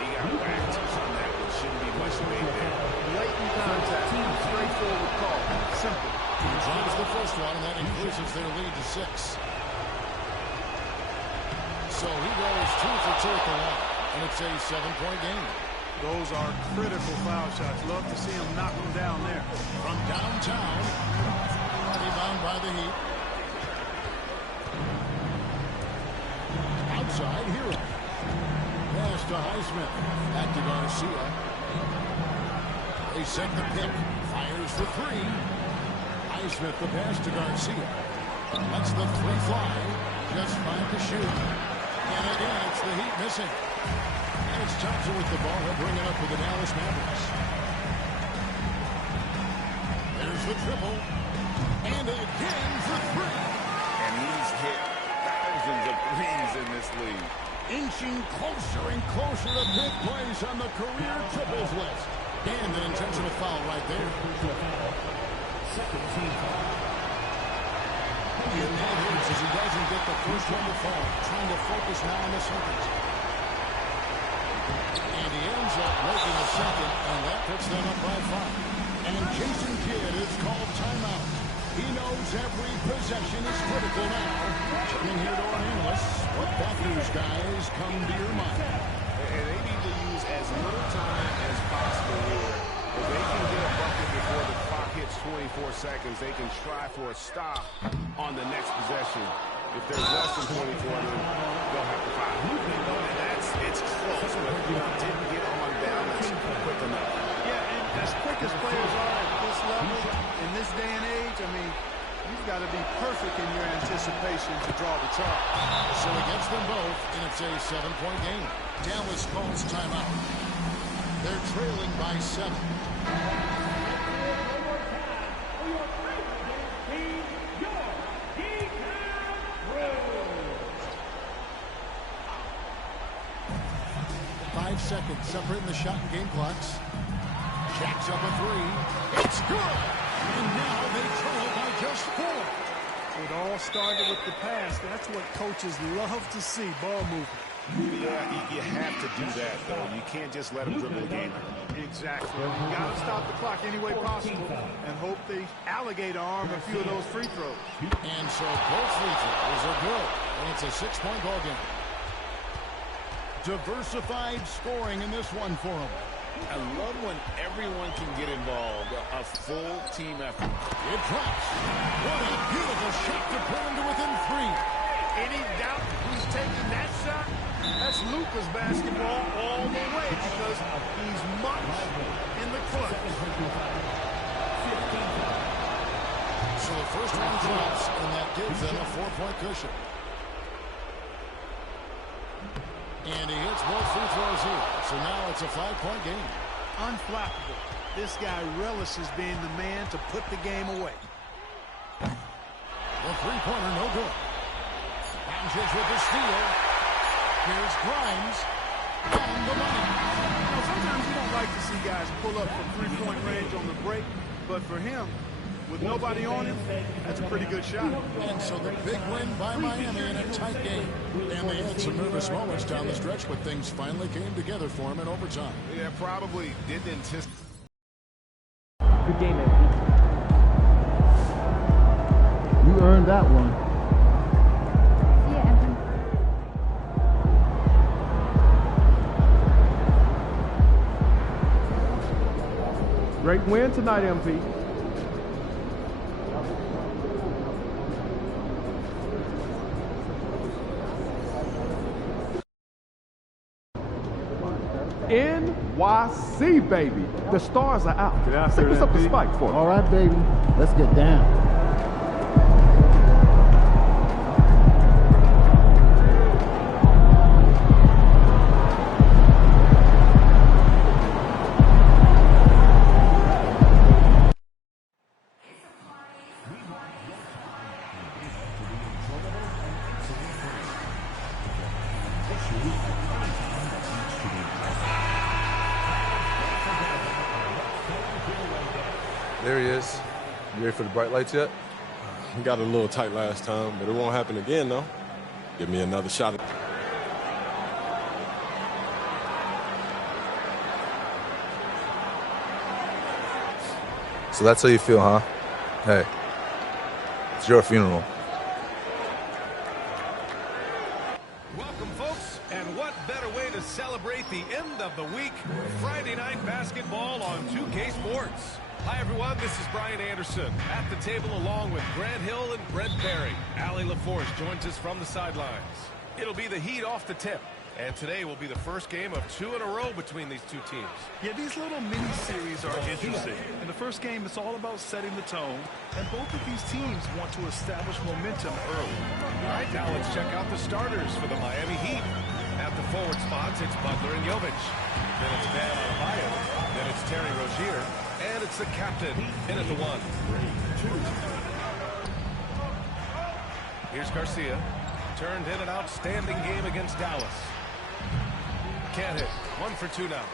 he got whacked on that one. Shouldn't be much debate there. Blatant contact, straightforward call, simple. He drives the first one, and that increases their lead to 6. So he goes 2 for 2 at the line, and it's a 7-point game. Those are critical foul shots. Love to see him knock them down there. From downtown, rebound by the Heat. Outside, Hero. Pass to Highsmith. Back to Garcia. They set the pick. Fires for 3. Highsmith the pass to Garcia. That's the 3 fly. Just 5 to shoot. And again, it's the Heat missing. And it's Thompson with the ball. He'll bring it up for the Dallas Mavericks. There's the triple. And again for 3. And he's hit thousands of threes in this league. Inching closer and closer to big plays on the career triples list. And an intentional foul right there. And that hurts as he doesn't get the first one to fall. Trying to focus now on the second. And he ends up making a second, and that puts them up by 5. And Jason Kidd is called timeout. He knows every possession is critical now. Turning here to our analysts, what factors, guys, come to your mind? And they need to use as little time as possible here. If they can get a bucket before the clock hits 24 seconds, they can try for a stop on the next possession. If there's less than 24, then they'll have to foul. It's close, but didn't get on balance quick enough. Yeah, and as quick as players are at this level, in this day and age, I mean, you've got to be perfect in your anticipation to draw the charge. So he gets them both, and it's a 7-point game. Dallas calls timeout. They're trailing by 7. Five seconds separating the shot and game clocks. Jacks up a three. It's good. And now they trail by just 4. It all started with the pass. That's what coaches love to see, ball movement. Yeah, you have to do that, though. You can't just let them dribble the game. Exactly. You got to stop the clock any way possible and hope they alligator arm a few of those free throws. And so both free throws are good. And it's a 6-point ball game. Diversified scoring in this one for them. I love when everyone can get involved. A full team effort. It drops. What a beautiful shot to pull him to within 3. Any doubt who's taking that shot? That's Luka's basketball all the way because he's much in the clutch. So the first one drops, and that gives them a 4-point cushion. And he hits both free throws here. So now it's a 5-point game. Unflappable. This guy relishes being the man to put the game away. The three-pointer, no good. Doncic with the steal. Here's Grimes on the money. Sometimes you don't like to see guys pull up from three-point range on the break, but for him, with nobody on him, that's a pretty good shot. And so the big win by Miami in a tight game. And they had some nervous moments down the stretch, but things finally came together for him in overtime. Yeah, probably didn't anticipate. Good game, man. You earned that one. Great win tonight, MP. NYC, baby. The stars are out. Take us up the spike for me. All right, baby. Let's get down. There he is. You ready for the bright lights yet? Got a little tight last time, but it won't happen again, though. Give me another shot. So that's how you feel, huh? Hey, it's your funeral. Welcome, folks, and what better way to celebrate the end of the week? Friday night basketball on 2K Sports. Hi, everyone. This is Brian Anderson at the table along with Grant Hill and Brent Barry. Allie LaForce joins us from the sidelines. It'll be the Heat off the tip. And today will be the first game of 2 in a row between these two teams. Yeah, these little mini-series are interesting. In the first game, it's all about setting the tone. And both of these teams want to establish momentum early. All right, now let's check out the starters for the Miami Heat. At the forward spots, it's Butler and Jovic. Then it's Bam Adebayo. Then it's Terry Rozier. And it's the captain in at the 1. Here's Garcia. Turned in an outstanding game against Dallas. Can't hit. 1 for 2 now.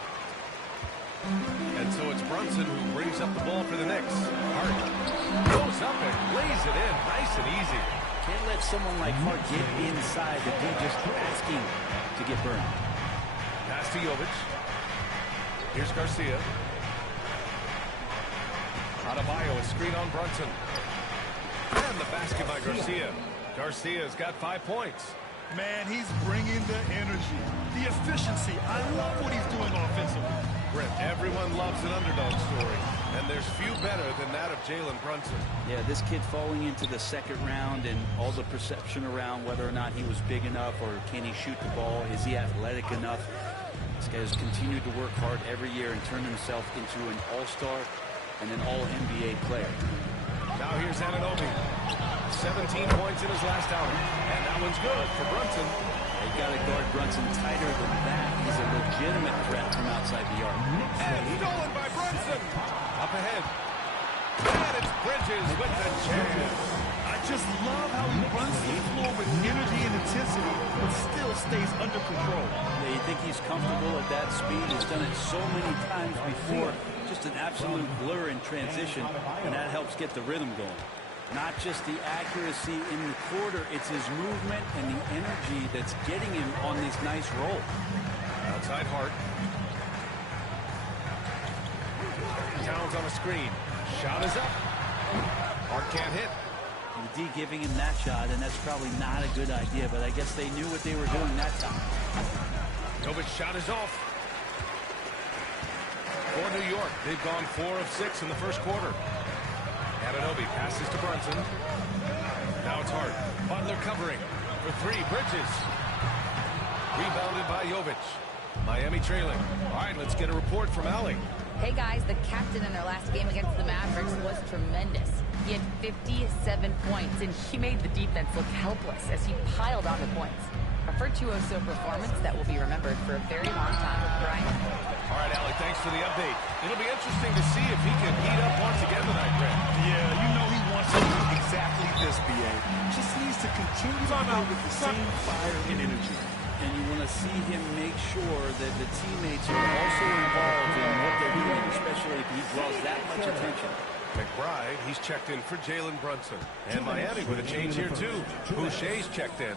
And so it's Brunson who brings up the ball for the Knicks. Hart goes up and lays it in. Nice and easy. Can't let someone like Hart get inside the dude just asking to get burned. Pass to Jovic. Here's Garcia. Adebayo, a screen on Brunson. And the basket by Garcia. Garcia's got 5 points. Man, he's bringing the energy, the efficiency. I love what he's doing offensively. Brent, everyone loves an underdog story, and there's few better than that of Jalen Brunson. Yeah, this kid falling into the second round and all the perception around whether or not he was big enough or can he shoot the ball, is he athletic enough? This guy has continued to work hard every year and turn himself into an all-star and an all-NBA player. Now here's Anunoby. 17 points in his last outing. And that one's good for Brunson. They got to guard Brunson tighter than that. He's a legitimate threat from outside the arc. And stolen by Brunson. Up ahead. And it's Bridges with the jam. I Just love how he runs the floor with energy and intensity, but still stays under control. Yeah, you think he's comfortable at that speed. He's done it so many times before. Just an absolute blur in transition, and that helps get the rhythm going. Not just the accuracy in the quarter, it's his movement and the energy that's getting him on this nice roll. Outside Hart. Towns on a screen. Shot is up. Hart can't hit. The D giving him that shot, and that's probably not a good idea, but I guess they knew what they were doing that time. Novic's shot is off. For New York, they've gone 4 of 6 in the first quarter. Anunoby passes to Brunson. Now it's Hart. Butler covering for 3. Bridges. Rebounded by Jovic. Miami trailing. All right, let's get a report from Allie. Hey guys, the captain in their last game against the Mavericks was tremendous. He had 57 points, and he made the defense look helpless as he piled on the points. A virtuoso performance that will be remembered for a very long time. Brian? All right, Allie, thanks for the update. It'll be interesting to see if he can heat up once again tonight, Brent. Yeah, you know he wants to do exactly this, BA. Just needs to continue to play with the same fire and energy. And you want to see him make sure that the teammates are also involved in what they're doing, especially if he draws that much attention. McBride, he's checked in for Jalen Brunson. And Miami with a change here, too. Boucher's checked in.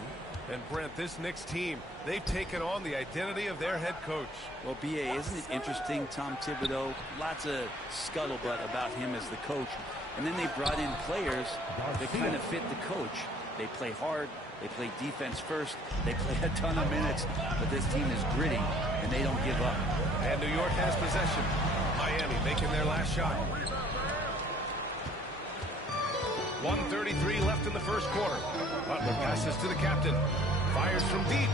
And Brent, this Knicks team, they've taken on the identity of their head coach. Well, B.A., isn't it interesting, Tom Thibodeau? Lots of scuttlebutt about him as the coach. And then they brought in players that kind of fit the coach. They play hard. They play defense first. They play a ton of minutes. But this team is gritty, and they don't give up. And New York has possession. Miami making their last shot. 1:33 left in the first quarter. Butler passes to the captain. Fires from deep.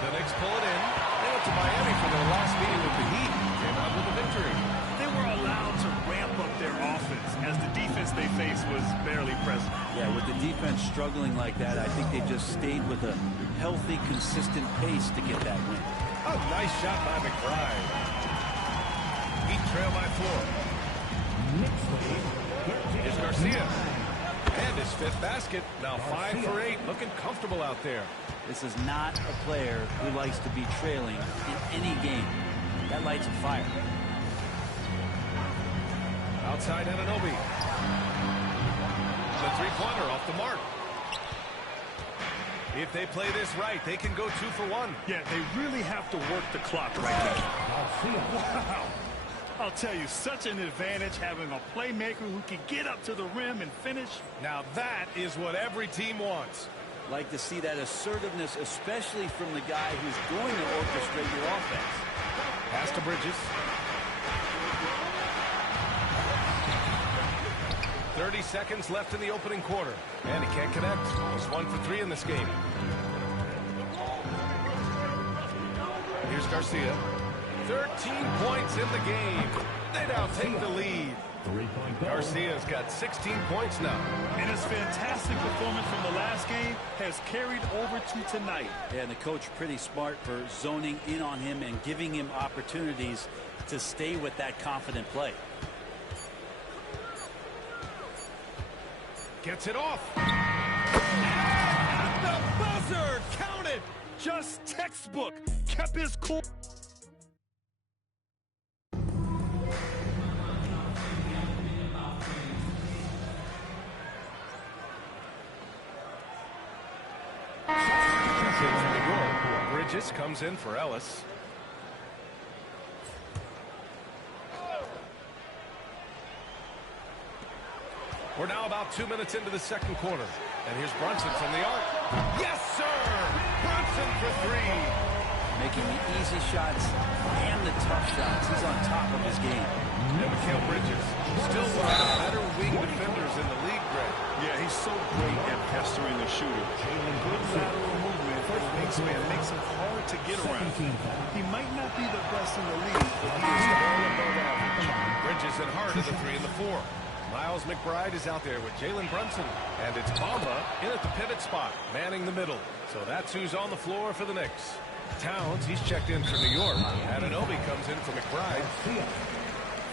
The Knicks pull it in. They went to Miami for their last meeting with the Heat. Came out with a victory. They were allowed to ramp up their offense as the defense they faced was barely present. Yeah, with the defense struggling like that, I think they just stayed with a healthy, consistent pace to get that win. A nice shot by McBride. Heat trail by 4. Here's Garcia. And his 5th basket. Now 5 for 8. Looking comfortable out there. This is not a player who likes to be trailing in any game. That lights a fire. Outside Anunoby. The 3-pointer off the mark. If they play this right, they can go 2 for 1. Yeah, they really have to work the clock right now. Wow. I'll tell you, such an advantage having a playmaker who can get up to the rim and finish. Now that is what every team wants. Like to see that assertiveness, especially from the guy who's going to orchestrate your offense. Pass to Bridges. 30 seconds left in the opening quarter. And he can't connect. He's 1 for 3 in this game. Here's Garcia. 13 points in the game. They now take the lead. Garcia's got 16 points now. And his fantastic performance from the last game has carried over to tonight. Yeah, and the coach pretty smart for zoning in on him and giving him opportunities to stay with that confident play. Gets it off. At the buzzer! Counted! Just textbook. Kept his cool. Bridges comes in for Ellis. We're now about 2 minutes into the second quarter. And here's Brunson from the arc. Yes, sir! Brunson for 3. Making the easy shots and the tough shots. He's on top of his game. And Mikal Bridges, still one of the better wing defenders in the league, Greg. Yeah, he's so great at pestering the shooter. Good lateral movement. Makes him hard to get around. He might not be the best in the league, but he is all above average. Bridges and Hart are the 3 and the 4. Miles McBride is out there with Jalen Brunson. And it's Bamba in at the pivot spot, manning the middle. So that's who's on the floor for the Knicks. Towns, he's checked in for New York. Anunoby comes in for McBride.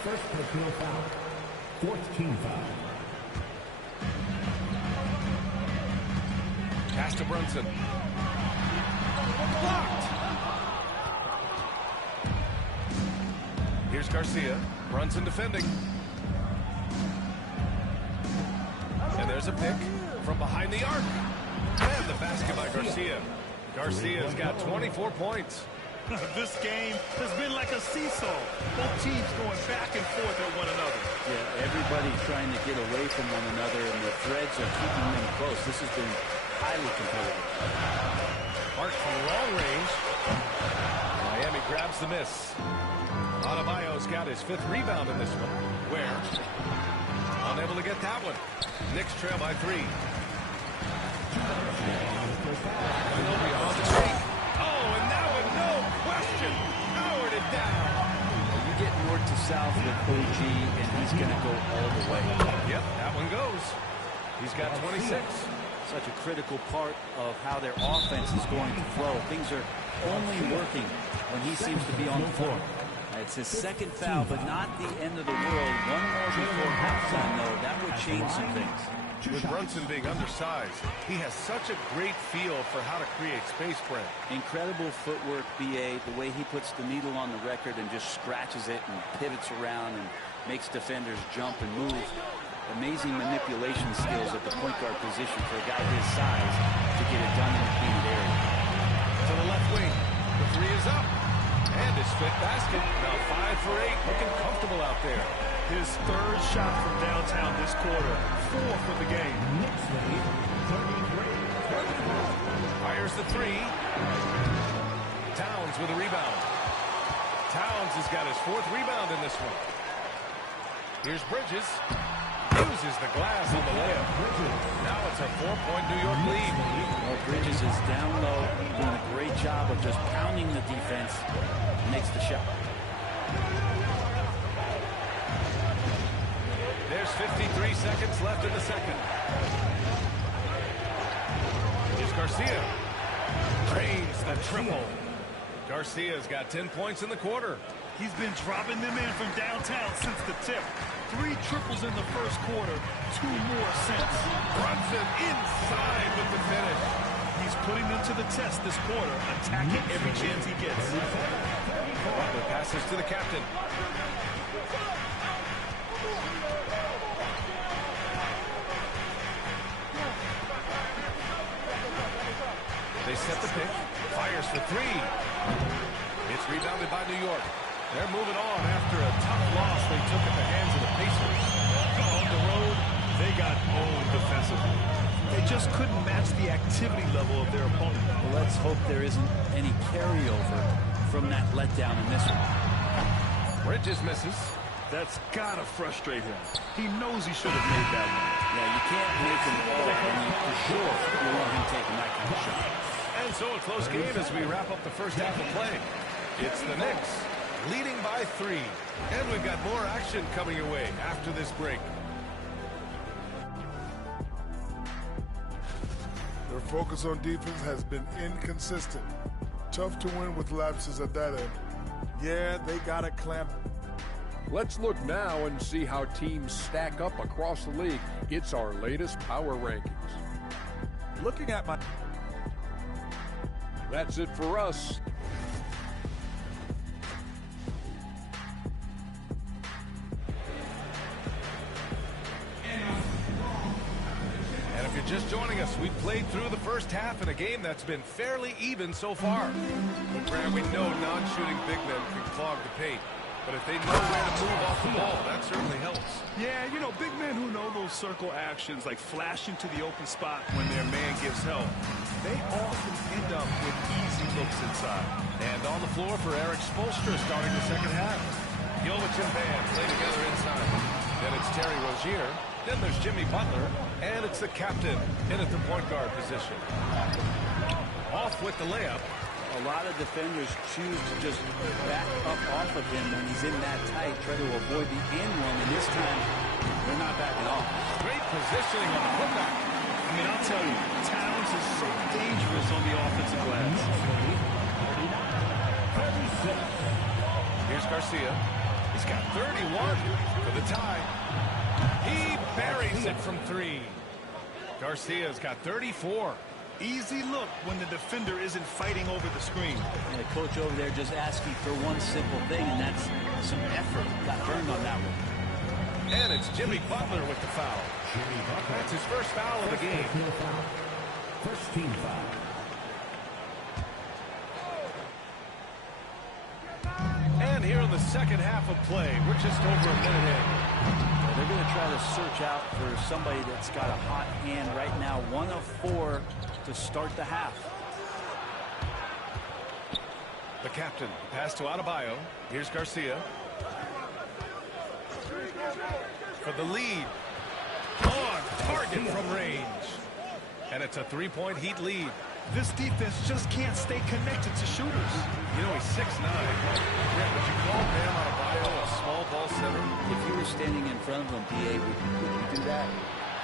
First personal foul. 4th team foul. Pass to Brunson. Blocked. Here's Garcia. Brunson defending. And there's a pick from behind the arc. And the basket by Garcia. Garcia's got 24 points. This game has been like a seesaw. Both teams going back and forth at one another. Yeah, everybody's trying to get away from one another, and the threads are keeping them close. This has been highly competitive. Hart from long range. Miami grabs the miss. Adebayo's got his 5th rebound in this one. Where? Unable to get that one. Knicks trail by 3. Anunoby on the take. Oh, and that one, no question, powered it down. You get north to south with OG, and he's going to go all the way. Yep, that one goes. He's got 26. Such a critical part of how their offense is going to flow. Things are only working when he seems to be on the floor. It's his 2nd foul, but not the end of the world. One more before halftime, though. That would change some things. With Brunson being undersized, he has such a great feel for how to create space, Brent. Incredible footwork, B.A. The way he puts the needle on the record and just scratches it and pivots around and makes defenders jump and move. Amazing manipulation skills at the point guard position for a guy his size to get it done in the painted area. To the left wing. The 3 is up. And his 5th basket. Now 5 for 8. Looking comfortable out there. His 3rd shot from downtown this quarter. 4 for the game. Fires the 3. Towns with a rebound. Towns has got his 4th rebound in this one. Here's Bridges. Uses the glass on the layup. Now it's a 4-point New York lead. Well, Bridges is down low, doing a great job of just pounding the defense. Makes the shot. There's 53 seconds left in the second. Here's Garcia. Drains the triple. Garcia's got 10 points in the quarter. He's been dropping them in from downtown since the tip. 3 triples in the first quarter, 2 more since. Brunson inside with the finish. He's putting them to the test this quarter, attacking every chance he gets. Butler passes to the captain. They set the pick. Fires for 3. It's rebounded by New York. They're moving on after a tough loss they took at the hands of the Pacers. On the road, they got owned defensively. They just couldn't match the activity level of their opponent. Well, let's hope there isn't any carryover from that letdown in this one. Bridges misses. That's gotta frustrate him. He knows he should have made that one. Yeah, you can't make him all, and you for sure you want him taking that kind of shot. And so a close game as we wrap up the first half of play. It's the Knicks leading by 3. And we've got more action coming your way after this break. Their focus on defense has been inconsistent. Tough to win with lapses at that end. Yeah, they got to clamp. Let's look now and see how teams stack up across the league. It's our latest power rankings. Looking at my... That's it for us. And if you're just joining us, we played through the first half in a game that's been fairly even so far. But Graham, we know non-shooting big men can clog the paint. But if they know where to move off the ball, that certainly helps. Yeah, you know, big men who know those circle actions, like flashing to the open spot when their man gives help, they often end up with easy looks inside. And on the floor for Eric Spoelstra starting the second half. Jovic and Van play together inside. Then it's Terry Rozier. Then there's Jimmy Butler. And it's the captain in at the point guard position. Off with the layup. A lot of defenders choose to just back up off of him when he's in that tight, try to avoid the and one, and this time they're not backing off. Great positioning on the putback. I mean, I'll tell you, Towns is so dangerous on the offensive glass. Here's Garcia. He's got 31 for the tie. He buries it from 3. Garcia's got 34. Easy look when the defender isn't fighting over the screen. And the coach over there just asking for one simple thing, and that's some effort. Got burned on that one. And it's Jimmy Butler with the foul. That's his first foul of the game. First team foul. And here in the second half of play, we're just over a minute in. They're going to try to search out for somebody that's got a hot hand right now. 1 of 4 to start the half. The captain, pass to Adebayo. Here's Garcia. For the lead. On target from range. And it's a 3-point Heat lead. This defense just can't stay connected to shooters. You know, he's 6'9". Yeah, would you call Bam Adebayo a small ball center? If you were standing in front of him, BA, would you do that?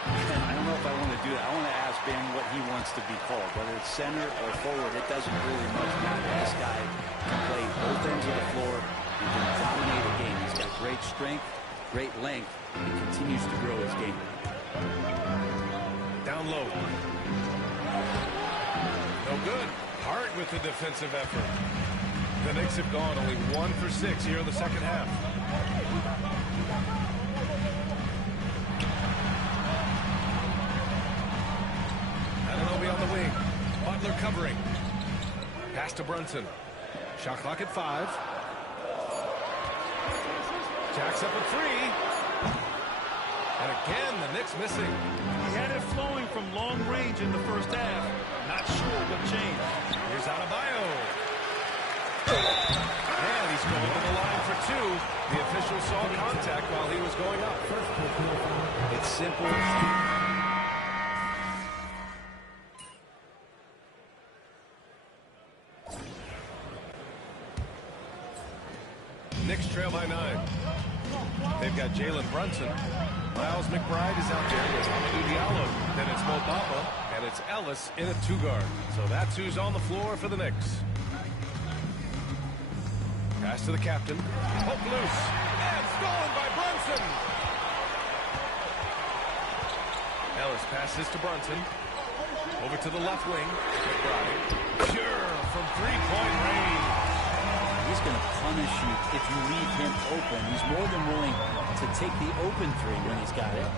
I don't know if I want to do that. I want to ask Bam what he wants to be called. Whether it's center or forward, it doesn't really much matter. This guy can play both ends of the floor. He can dominate a game. He's got great strength, great length. He continues to grow his game. Down low. No good. Hart with the defensive effort. The Knicks have gone only 1 for 6 here in the second half. Anunoby on the wing. Butler covering. Pass to Brunson. Shot clock at 5. Jacks up a 3. And again, the Knicks missing. He had it flowing from long range in the first half. Not sure what changed. Here's Adebayo. And he's going to the line for 2. The official saw contact while he was going up. It's simple. Knicks trail by 9. They've got Jalen Brunson. Miles McBride is out there with Amadou Diallo. Then it's Mo Bamba, and it's Ellis in a 2-guard. So that's who's on the floor for the Knicks. Pass to the captain. Hook loose. And stolen by Brunson. Ellis passes to Brunson. Over to the left wing. McBride. Pure from 3-point range. He's going to punish you if you leave him open. He's more than willing to take the open 3 when he's got it.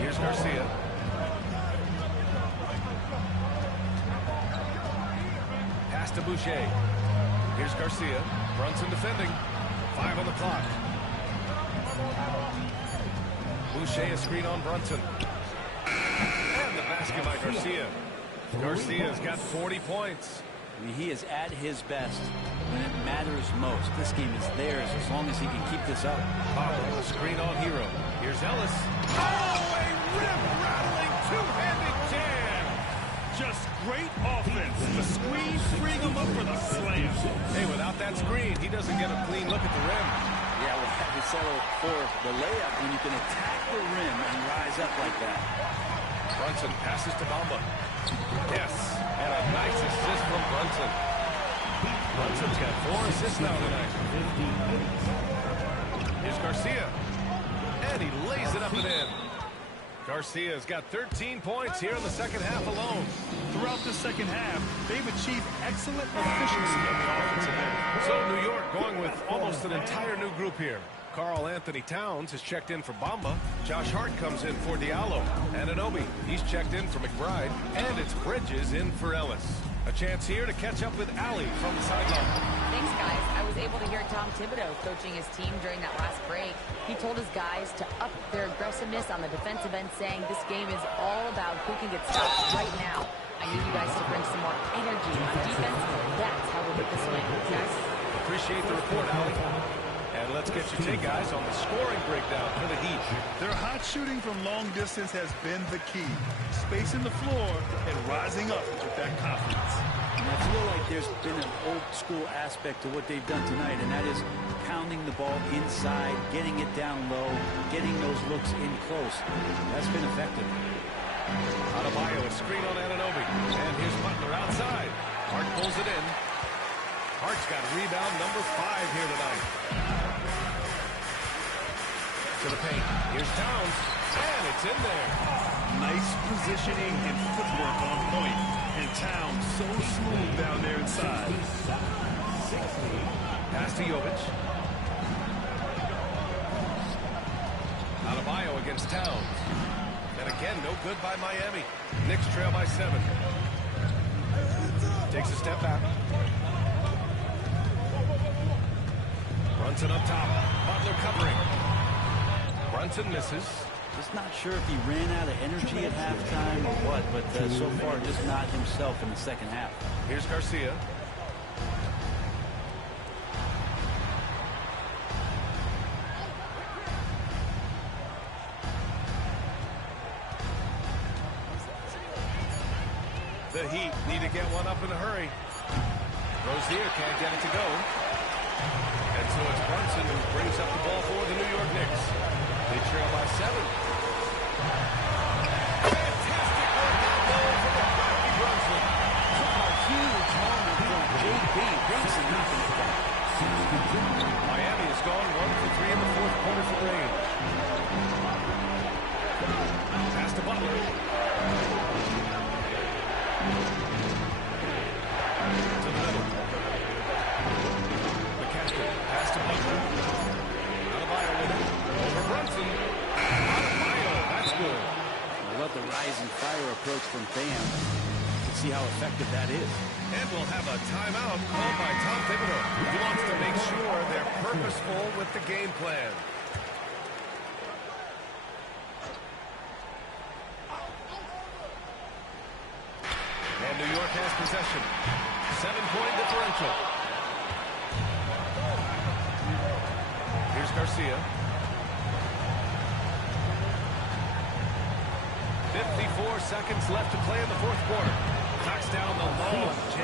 Here's Garcia. Pass to Boucher. Here's Garcia. Brunson defending. 5 on the clock. Boucher a screen on Brunson. And the basket by Garcia. Garcia's got 40 points. I mean, he is at his best when it matters most. This game is theirs as long as he can keep this up. A screen on Hero. Here's Ellis. Oh, a rim-rattling two-handed jam. Just great offense. The screen freeing him up for the slam. Hey, without that screen, he doesn't get a clean look at the rim. Yeah, we'll have to settle for the layup when you can attack the rim and rise up like that. Brunson passes to Bamba. Yes, and a nice assist from Brunson. Brunson's got 4 assists now tonight. Here's Garcia. And he lays it up and in. Garcia's got 13 points here in the second half alone. Throughout the second half, they've achieved excellent efficiency on the offensive end. So New York going with almost an entire new group here. Karl Anthony Towns has checked in for Bamba. Josh Hart comes in for Diallo. Anunoby, he's checked in for McBride. And it's Bridges in for Ellis. A chance here to catch up with Allie from the sideline. Thanks, guys. I was able to hear Tom Thibodeau coaching his team during that last break. He told his guys to up their aggressiveness on the defensive end, saying this game is all about who can get stops right now. I need you guys to bring some more energy on defense. That's how we'll get this win, guys. Appreciate the report, Allie. And let's get your take, guys, on the scoring breakdown for the Heat. Their hot shooting from long distance has been the key. Spacing the floor and rising up with that confidence. And I feel like there's been an old-school aspect to what they've done tonight, and that is pounding the ball inside, getting it down low, getting those looks in close. That's been effective. Adebayo, a screen on Anunoby. And here's Butler outside. Hart pulls it in. Hart's got rebound number 5 here tonight. To the paint. Here's Towns. And it's in there. Nice positioning and footwork on point. And Towns so smooth down there inside. Pass to Jovic. Adebayo against Towns. And again, no good by Miami. Knicks trail by 7. Takes a step back. Brunson up top. Butler covering. Brunson misses. Just not sure if he ran out of energy at halftime or what, but so far just not himself in the second half. Here's Garcia. The Heat need to get one up in a hurry. Rozier can't get it to go. And so it's Brunson who brings up the ball for the New York Knicks. They trail by 7. Fantastic work down low from the crafty Brunson. A huge moment from JB. Brunson knocking it down. Miami has gone 1 for 3 in the fourth quarter for range. Pass to Butler. To the middle. McCaskill. Pass to Butler. Adebayo with it. Over Brunson. Adebayo. That's good. I love the rising fire approach from Bam. You can see how effective that is. And we'll have a timeout called by Tom Thibodeau. He wants to make sure they're purposeful with the game plan. And New York has possession. 7-point differential. Here's Garcia. 54 seconds left to play in the fourth quarter. Knocks down the long J.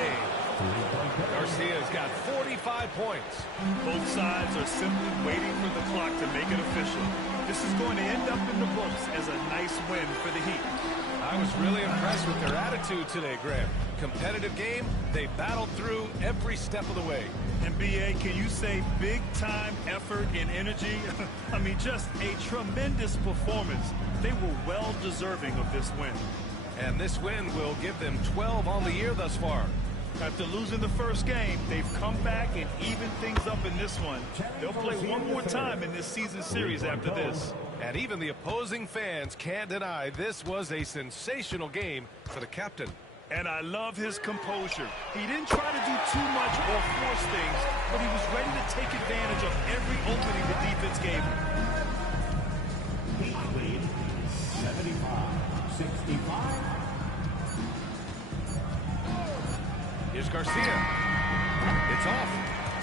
Garcia's got 45 points. Both sides are simply waiting for the clock to make it official. This is going to end up in the books as a nice win for the Heat. I was really impressed with their attitude today, Graham. Competitive game, they battled through every step of the way. And B.A., can you say big-time effort and energy? I mean, just a tremendous performance. They were well deserving of this win. And this win will give them 12 on the year thus far. After losing the first game, they've come back and evened things up in this one. They'll play one more time in this season series after this. And even the opposing fans can't deny this was a sensational game for the captain. And I love his composure. He didn't try to do too much or force things, but he was ready to take advantage of every opening the defense gave him. Heat lead 75-65. Here's Garcia. It's off.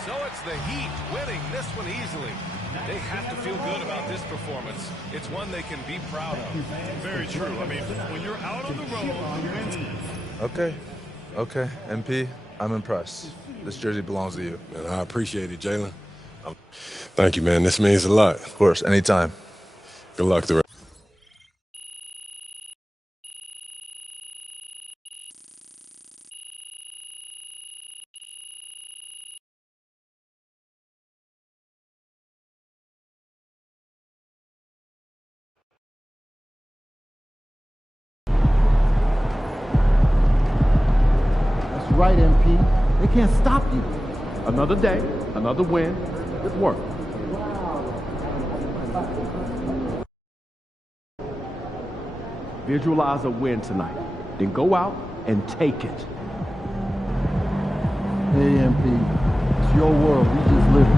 So it's the Heat winning this one easily. They have to feel good about this performance. It's one they can be proud of. Very true. I mean, when you're out on the road, Okay, MP, I'm impressed. This jersey belongs to you. Man, I appreciate it, Jalen. Thank you, man. This means a lot. Of course, anytime. Good luck the rest. Right, MP. They can't stop you. Another day, another win. Good work. Visualize a win tonight. Then go out and take it. Hey, MP. It's your world. We just live it.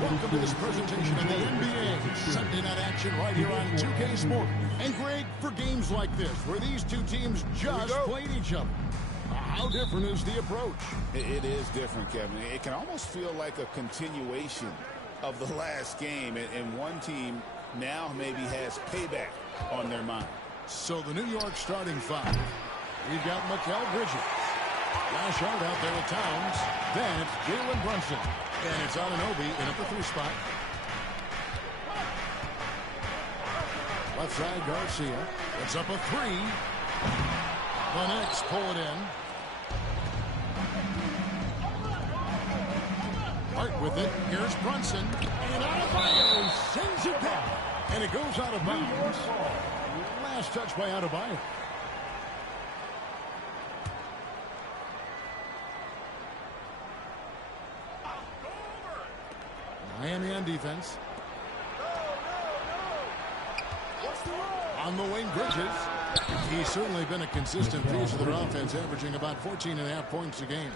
Welcome to this presentation of the NBA. Sunday night action right here on 2K Sport. And Greg, for games like this, where these two teams just played each other, how different is the approach? It is different, Kevin. It can almost feel like a continuation of the last game, and one team now maybe has payback on their mind. So the New York starting five. We've got Mikal Bridges. Last shot out there with Towns. Then it's Jalen Brunson. And it's Anunoby in at the 3 spot. Left side, Garcia. It's up a 3. The Knicks pull it in. Hart with it. Here's Brunson. And Adebayo sends it down. And it goes out of bounds. Last touch by Adebayo. Miami on defense. On the wing, Bridges. He's certainly been a consistent piece of their offense, averaging about 14.5 points a game.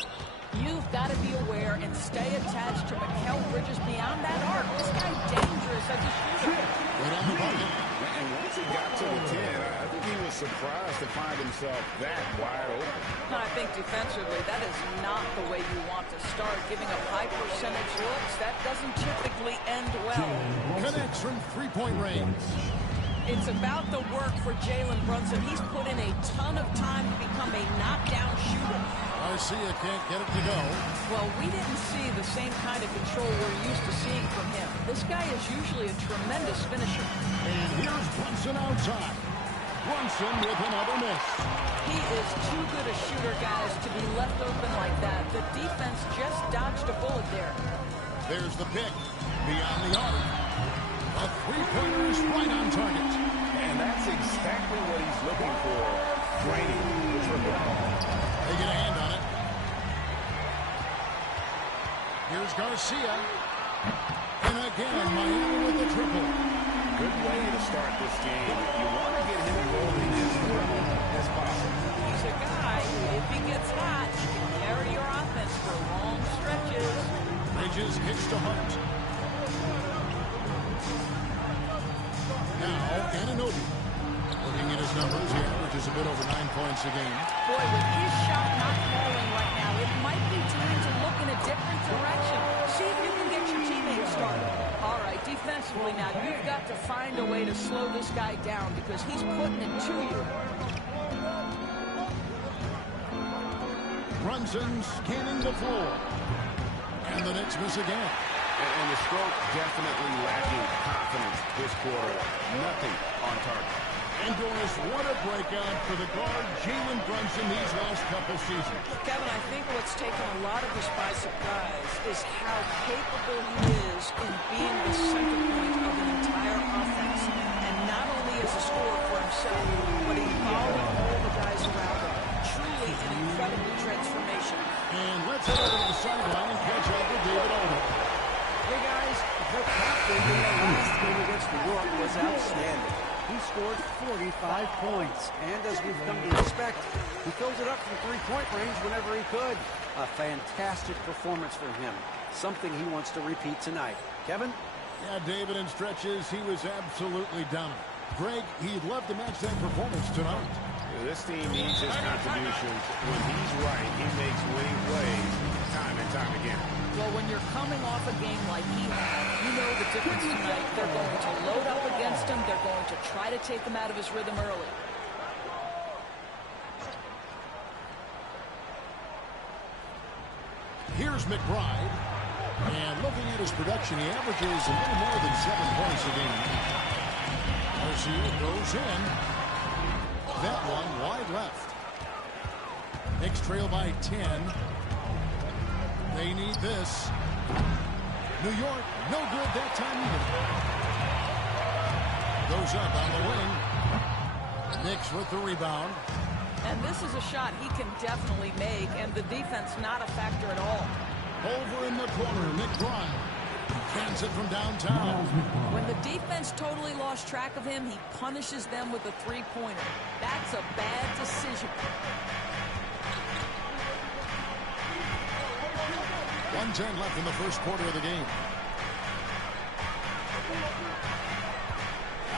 You've got to be aware and stay attached to Mikal Bridges beyond that arc. This guy's dangerous as a shooter. Right on the bucket. And once he got to the 10, I think he was surprised to find himself that wide open. I think defensively, that is not the way you want to start. Giving up high percentage looks, that doesn't typically end well. Connects from 3-point range. It's about the work for Jalen Brunson. He's put in a ton of time to become a knockdown shooter. Garcia can't get it to go. Well, we didn't see the same kind of control we're used to seeing from him. This guy is usually a tremendous finisher. And here's Brunson outside. Brunson with another miss. He is too good a shooter, guys, to be left open like that. The defense just dodged a bullet there. There's the pick. Beyond the arc. A 3-pointer is right on target. And that's exactly what he's looking for. Draining the triple. They get a hand on it. Here's Garcia. And again, Miami with the triple. Good way to start this game. You want to get him rolling as well as possible. He's a guy who, if he gets hot, he can carry your offense for long stretches. Bridges kicks to Hart. Now, Anunoby. Looking at his numbers, he averages a bit over 9 points a game. Boy, with his shot not falling right now, it might be time to look in a different direction. See if you can get your teammates started. All right, defensively now, you've got to find a way to slow this guy down because he's putting it to you. Brunson scanning the floor. And the Knicks miss again. And the stroke definitely lacking confidence this quarter. Nothing on target. And Doris, what a breakout for the guard, Jalen Brunson, these last couple seasons. Kevin, I think what's taken a lot of us by surprise is how capable he is in being the center point of an entire offense. And not only as a scorer for himself, but involving all the guys around him. Truly an incredible transformation. And let's head over to the sideline and catch up with David Alden. Hey guys, the captain in the last game against New York was outstanding. He scored 45 points, and as we've come to expect, he fills it up from 3-point range whenever he could. A fantastic performance for him, something he wants to repeat tonight. Kevin? Yeah, David, in stretches, he was absolutely dominant. Greg, he'd love to match that performance tonight. This team needs his contributions. When he's right, he makes winning plays time and time again. Well, when you're coming off a game like he had, you know the difference tonight. They're going to load up against him. They're going to try to take him out of his rhythm early. Here's McBride. And looking at his production, he averages a little more than 7 points a game. Garcia goes in. That one wide left. Knicks trail by 10. They need this. New York, no good that time either. Goes up on the wing. Knicks with the rebound. And this is a shot he can definitely make, and the defense not a factor at all. Over in the corner, McBride. Cans it from downtown. When the defense totally lost track of him, he punishes them with a three-pointer. That's a bad decision. 1:10 left in the first quarter of the game.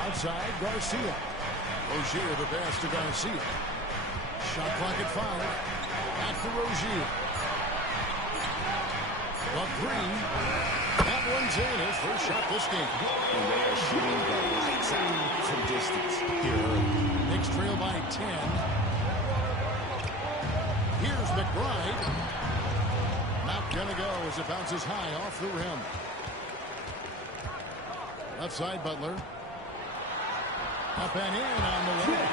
Outside, Garcia. Rozier the pass to Garcia. Shot clock at 5. Back to Rozier. The three. That one's in. His first shot this game. And they are shooting the lights out from distance here early. Knicks trail by 10. Here's McBride. Not gonna go as it bounces high off the rim. Left side, Butler. Up and in on the way.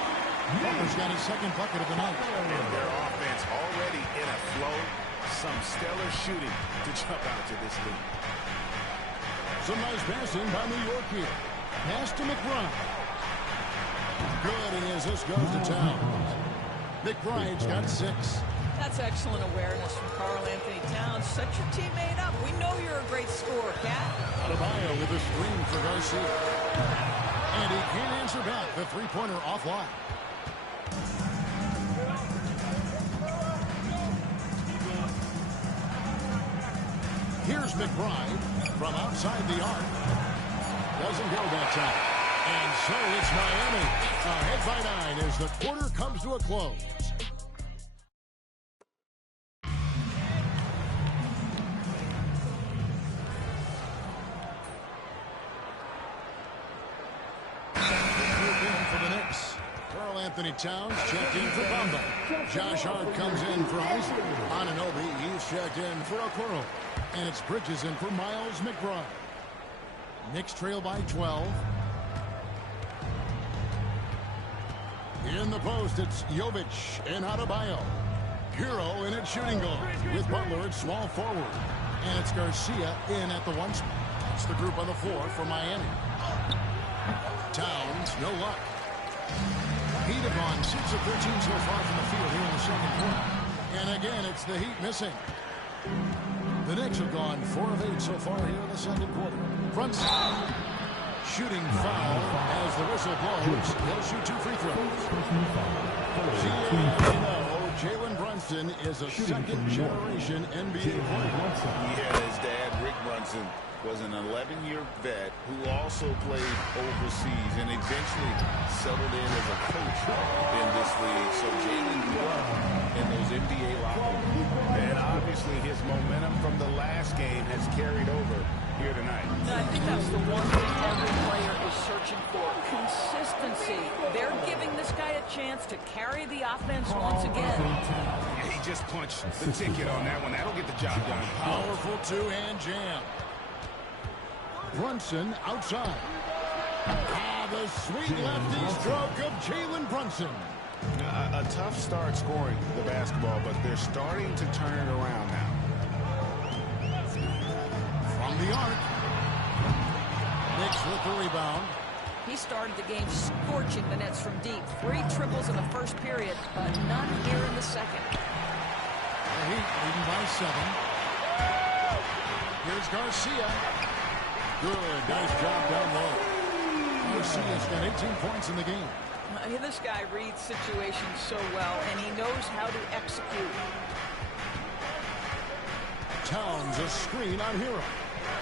Butler's got his second bucket of the night. And their offense already in a flow. Some stellar shooting to jump out to this lead. Some nice passing by New York here. Pass to McBride. Good, and his assist goes to Towns. McBride's got 6. That's excellent awareness from Karl Anthony Towns. Set your teammate up. We know you're a great scorer, Cat. Adebayo with a screen for Garcia. And he can't answer back. The three-pointer offline. Here's McBride from outside the arc. Doesn't go that time. And so it's Miami ahead by 9 as the quarter comes to a close. Anthony Towns checked in for Bamba. Josh Hart comes in for Isaac. Anunoby, he's checked in for Okoro. And it's Bridges in for Miles McBride. Knicks trail by 12. In the post, it's Jovic and Adebayo. Hero in at shooting guard with Butler at small forward. And it's Garcia in at the 1 spot. It's the group on the floor for Miami. Towns, no luck. Heat have gone 6 of 13 so far from the field here in the second quarter. And again, it's the Heat missing. The Knicks have gone 4 of 8 so far here in the second quarter. Brunson, shooting foul as the whistle blows. He'll shoot 2 free throws. Jalen Brunson is a second-generation NBA player. Yeah, his dad, Rick Brunson, was an 11-year vet who also played overseas and eventually settled in as a coach in this league. So Jalen grew up in those NBA locker rooms. And obviously his momentum from the last game has carried over here tonight. I think that's the one thing every player is searching for. Consistency. They're giving this guy a chance to carry the offense once again. Yeah, he just punched the ticket on that one. That'll get the job done. Powerful two-hand jam. Brunson outside. The sweet lefty stroke of Jalen Brunson. A tough start scoring the basketball, but they're starting to turn it around now. From the arc. Knicks with the rebound. He started the game scorching the Nets from deep. 3 triples in the first period, but none here in the second. The Heat leading by 7. Here's Garcia. Good, nice job down low. Garcia's got 18 points in the game. This guy reads situations so well, and he knows how to execute. Towns a screen on Hero.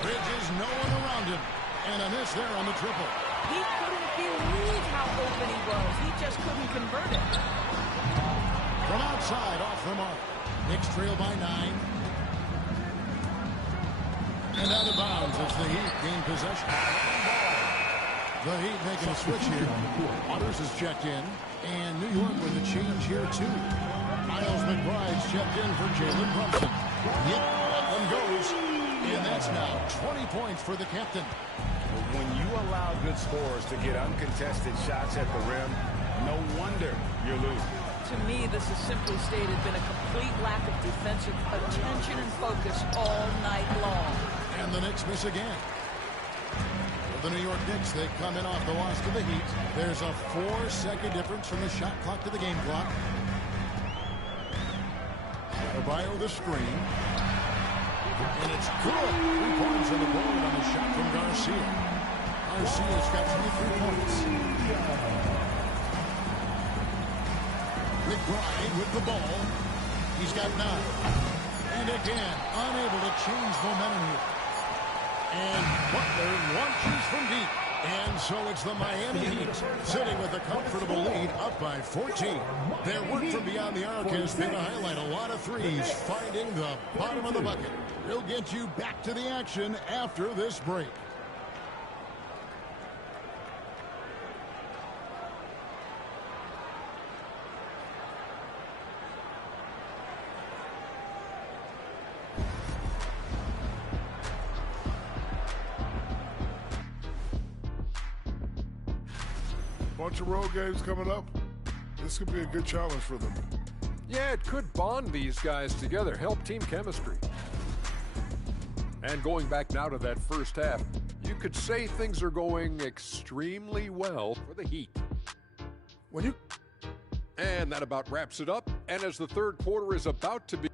Bridges, no one around him. And a miss there on the triple. He couldn't believe how open he was. He just couldn't convert it. From outside, off the mark. Knicks trail by 9. And out of bounds as the Heat gain possession. The Heat making a switch here. Waters is checked in. And New York with a change here, too. Miles McBride's checked in for Jalen Brunson. Yep, that one goes. And that's now 20 points for the captain. When you allow good scorers to get uncontested shots at the rim, no wonder you're losing. To me, this has simply stated been a complete lack of defensive attention and focus all night long. And the Knicks miss again. For the New York Knicks, they come in off the loss to the Heat. There's a 4-second difference from the shot clock to the game clock. Adebayo the screen. And it's good. 3 points on the board on the shot from Garcia. Garcia's got 23 points. McBride with the ball. He's got 9. And again, unable to change momentum here. And Butler launches from deep. And so it's the Miami Heat sitting with a comfortable lead up by 14. Their work from beyond the arc has been a highlight. A lot of threes finding the bottom of the bucket. We'll get you back to the action after this break. Bunch of road games coming up. This could be a good challenge for them. Yeah, it could bond these guys together, help team chemistry. And going back now to that first half, you could say things are going extremely well for the Heat. And that about wraps it up. And as the third quarter is about to be...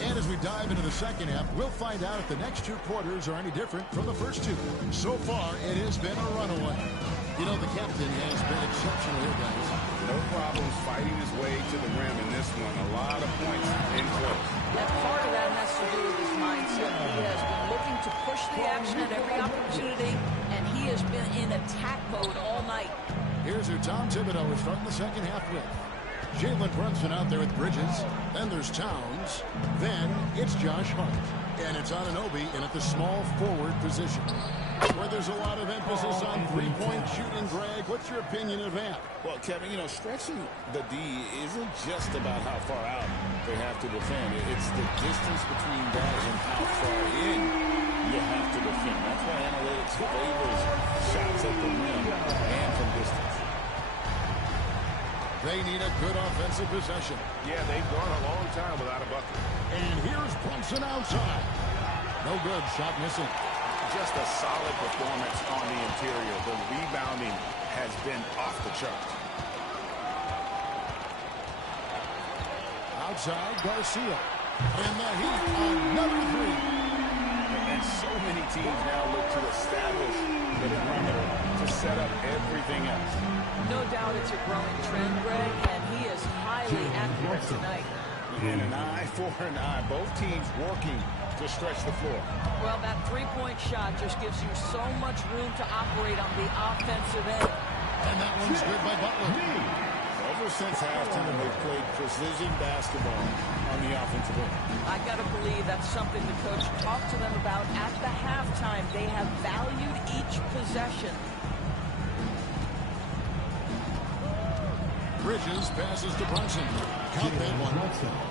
And as we dive into the second half, we'll find out if the next two quarters are any different from the first two. So far, it has been a runaway. You know, the captain has been exceptional here, guys. No problems fighting his way to the rim in this one. A lot of points in close. And part of that has to do with his mindset. He has been looking to push the action at every opportunity, and he has been in attack mode all night. Here's who Tom Thibodeau is starting the second half with. Jalen Brunson out there with Bridges. Then there's Towns. Then it's Josh Hart. And it's Anunoby in at the small forward position, where there's a lot of emphasis on three-point shooting. Greg, what's your opinion of that? Well, Kevin, you know, stretching the D isn't just about how far out they have to defend. It's the distance between that and how far in you have to defend. That's why analytics favors shots at the rim and from distance. They need a good offensive possession. Yeah, they've gone a long time without a bucket. And here's Brunson outside. No good. Shot missing. Just a solid performance on the interior. The rebounding has been off the charts. Outside, Garcia. And the Heat, another three. And so many teams now look to establish the perimeter to set up everything else. No doubt it's a growing trend, Greg, and he is highly accurate tonight. And an eye for an eye. Both teams working to stretch the floor. Well, that three-point shot just gives you so much room to operate on the offensive end. And that one's good by Butler. Ever since halftime, they've played precision basketball on the offensive end. I got to believe that's something the coach talked to them about at the halftime. They have valued each possession. Bridges passes to Brunson. Count that one.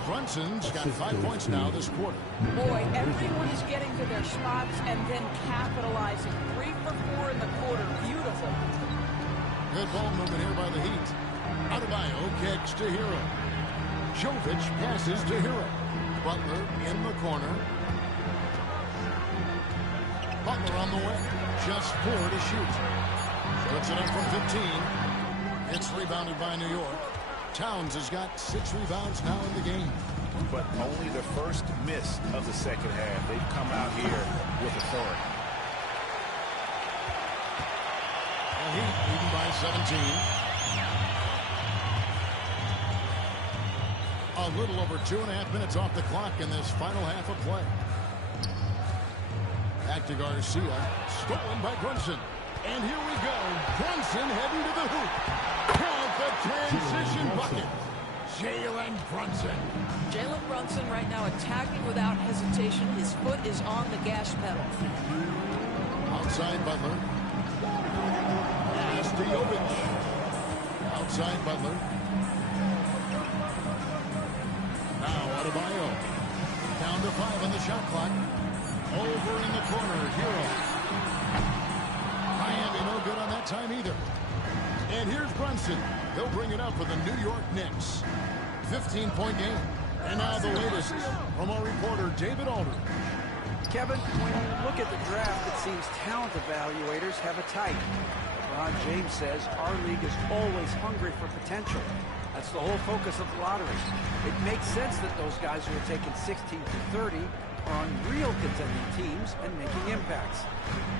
Brunson's got 5 points now this quarter. Boy, everyone is getting to their spots and then capitalizing. 3 for 4 in the quarter. Beautiful. Good ball movement here by the Heat. Adebayo kicks to Hero. Jovic passes to Hero. Butler in the corner. Butler on the way. Just 4 to shoot. Puts it up from 15. It's rebounded by New York. Towns has got 6 rebounds now in the game. But only the first miss of the second half. They've come out here with authority. The Heat leading by 17. A little over 2.5 minutes off the clock in this final half of play. Back to Garcia. Stolen by Brunson. And here we go. Brunson heading to the hoop. Count the transition bucket. Jalen Brunson. Jalen Brunson right now attacking without hesitation. His foot is on the gas pedal. Outside Butler. Pass to Jovic. Outside Butler. Now Adebayo. Down to 5 on the shot clock. Over in the corner. Hero. Miami no good on that time either. And here's Brunson. He'll bring it up for the New York Knicks. 15-point game. And now the latest from our reporter, David Aldridge. Kevin, when you look at the draft, it seems talent evaluators have a type. LeBron James says our league is always hungry for potential. That's the whole focus of the lottery. It makes sense that those guys who are taken 16 to 30 are on real contending teams and making impacts.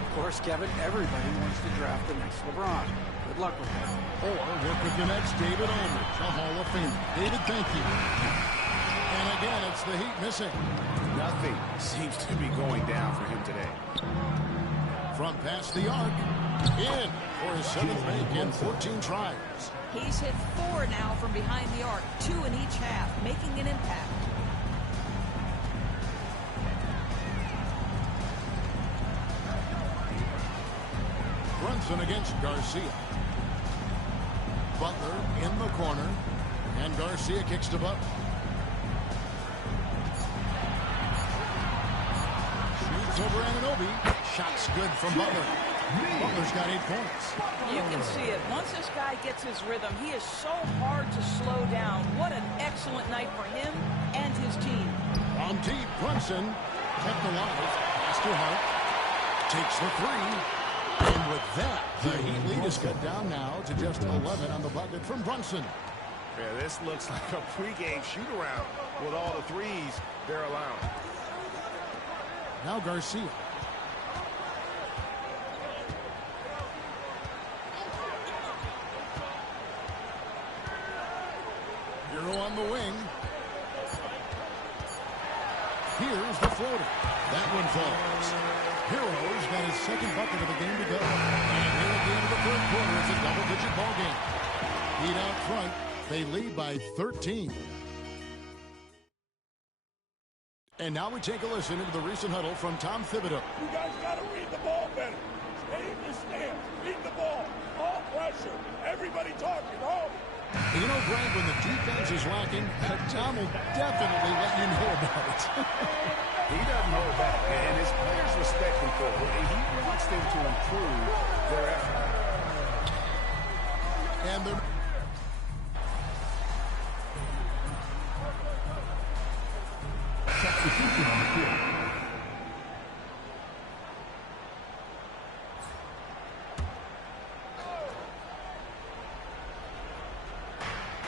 Of course, Kevin, everybody wants to draft the next LeBron. Good luck with that. Or work with the next David Aldridge, a Hall of Famer. David, thank you. And again, it's the Heat missing. Nothing seems to be going down for him today. From past the arc, in for his 7th make in 14 tries. He's hit 4 now from behind the arc, 2 in each half, making an impact. Brunson against Garcia. Butler in the corner, and Garcia kicks to Butler. Pass over Anunoby. Shot's good from Butler. Butler's got 8 points. You can see it. Once this guy gets his rhythm, he is so hard to slow down. What an excellent night for him and his team. On deep, Brunson kept alive. Pass to Hart. Takes the 3. And with that, the Heat lead is cut down now to just 11 on the bucket from Brunson. Yeah, this looks like a pregame shoot-around with all the threes they're allowing. Now Garcia. Hero on the wing. Here's the floater. That one falls. Hero's got his second bucket of the game to go. And here at the end of the third quarter, it's a double-digit ball game. Heat out front. They lead by 13. And now we take a listen to the recent huddle from Tom Thibodeau. You guys got to read the ball better. Stay in your stance. Read the ball. All pressure. Everybody talking. Oh. You know, Greg, when the defense is lacking, Tom will definitely let you know about it. He doesn't hold back, and his players respect him for it, and he wants them to improve their effort. And they're... Substitution on the field.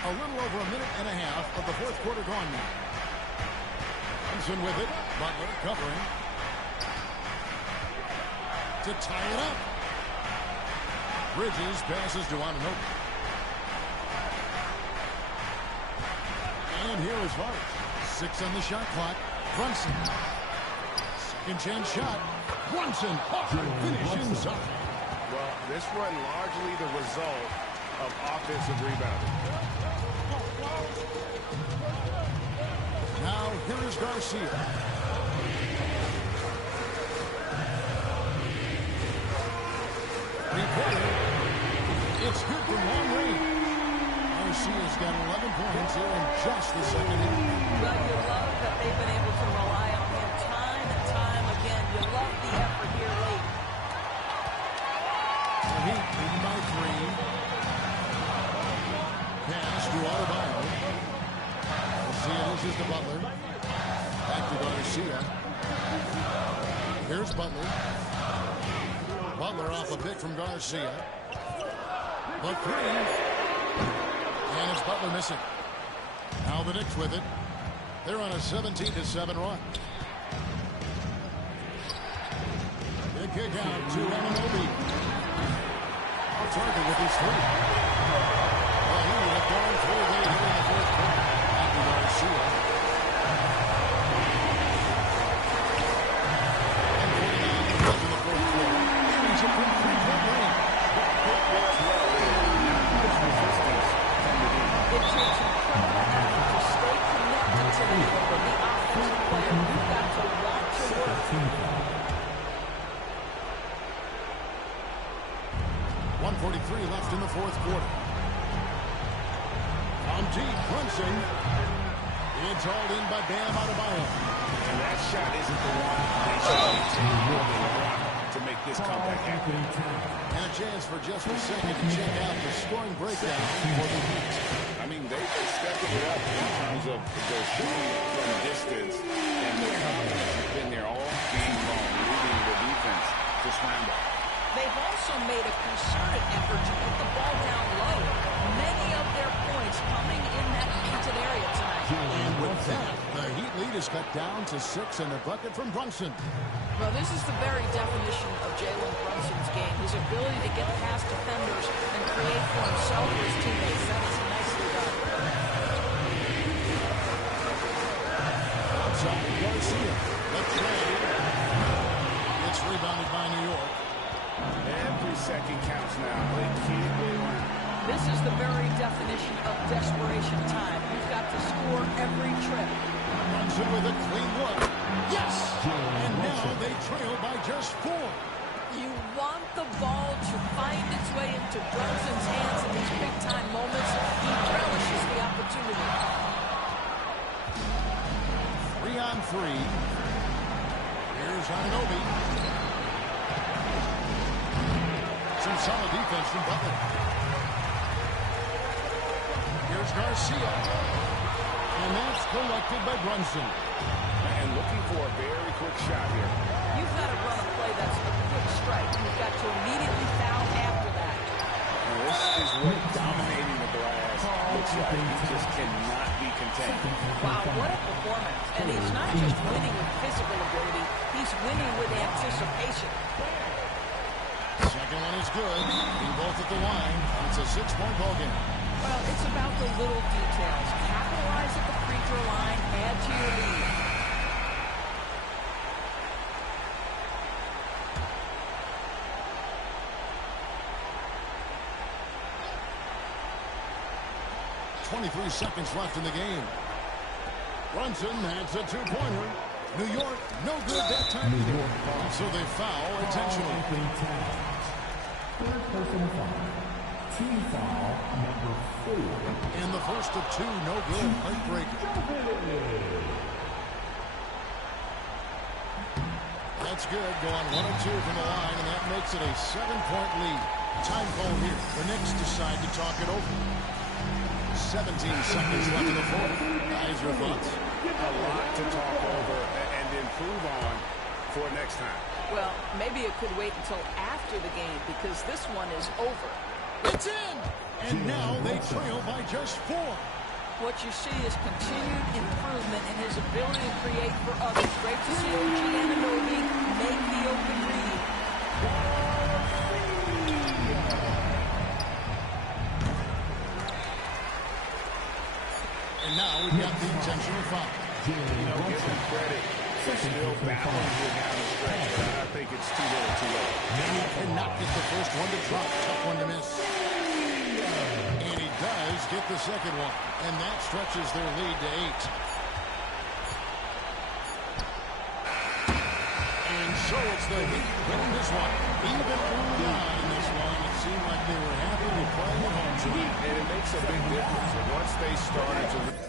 A little over a minute and a half of the fourth quarter gone now. Thompson with it. Butler covering. To tie it up. Bridges passes to Anunoby. And here is Hart. 6 on the shot clock. Brunson. Second chance shot. Brunson. Finish inside. Well, this run largely the result of offensive rebounding. Now, here is Garcia. Reported. It's good from long range. Garcia's got 11 points here in just the second inning. Well, you love that they've been able to rely on him time and time again. You love the effort here late. The Heat leading by 3. Pass to Adebayo. Garcia loses to Butler. Back to Garcia. Here's Butler. Butler off a pick from Garcia. The 3. And it's Butler missing. Now the Knicks with it. They're on a 17-7 run. The kick out to Anunoby. Off target with his 3. Well, he would have gone 3 of 8 here in the fourth quarter. Back to Garcia. And 49 left in the fourth quarter. And he's up in 3-point range. It takes incredible effort to stay connected to the middle of the offensive player. You've got to watch your work. 1:43 left in the fourth quarter. On deep, Brunson. It's hauled in by Bam Adebayo. And that shot isn't the one they should be taking more than one to make this comeback happen. And a chance for just a second to check out the scoring breakdown for the Heat. I mean, they've been stepping it up in terms of their shooting from distance, and the confidence has been there all game long, leading the defense to scramble. They've also made a concerted effort to put the ball down low. Many of their points coming in that painted area tonight. And with that, the Heat lead is cut down to 6 and a bucket from Brunson. Well, this is the very definition of Jalen Brunson's game. His ability to get past defenders and create for himself or his teammates. That is nicely done. Outside Garcia. The trade. It's rebounded by New York. Every second counts now. They can't go around. This is the very definition of desperation time. You've got to score every trip. Brunson with a clean look. Yes! And now they trail by just 4. You want the ball to find its way into Brunson's hands in these big-time moments. He relishes the opportunity. 3 on 3. Here's Anunoby. Some solid defense from Butler. Here's Garcia. And that's collected by Brunson. And looking for a very quick shot here. You've got to run a play that's a quick strike. You've got to immediately foul after that. And this is what dominating the glass looks like. He just cannot be contained. Wow, what a performance. And he's not just winning with physical ability, he's winning with anticipation. Second one is good. Being both at the line. It's a 6-point ball game. Well, it's about the little details. Capitalize at the free throw line, add to your lead. .23 seconds left in the game. Brunson adds a 2-pointer. New York, no good that time either. So they foul intentionally. Third personal foul. Team foul number 4. And the first of 2, no good. Heartbreaker. That's good. Going 1 of 2 from the line, and that makes it a 7-point lead. Time call here. The Knicks decide to talk it over. 17 seconds left in the fourth. Guys, your thoughts? A lot to talk over and improve on for next time. Well, maybe it could wait until after the game because this one is over. It's in! And now they trail by just 4. What you see is continued improvement in his ability to create for others. Great to see OG Anunoby make the open read. And now we've got the intentional foul. You know, give him credit for still battling here down the stretch, but I think it's too little too late. He cannot get the first one to drop. Tough one to miss. And he does get the second one. And that stretches their lead to 8. And so it's the Heat winning this one. Even early on in this one, it seemed like they were happy with playing at home tonight. And it makes a big difference. And once they started to...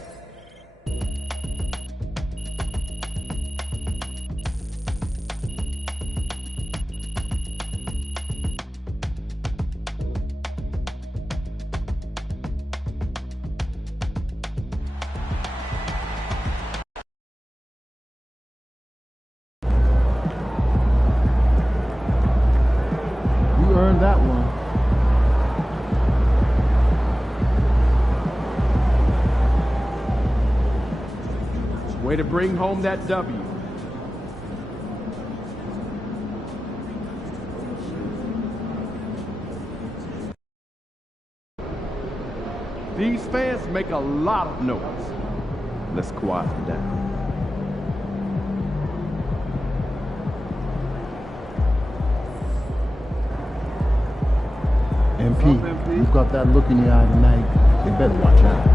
That one. Way to bring home that W. These fans make a lot of noise. Let's quiet them down. MP, you've got that look in your eye tonight. You better watch out.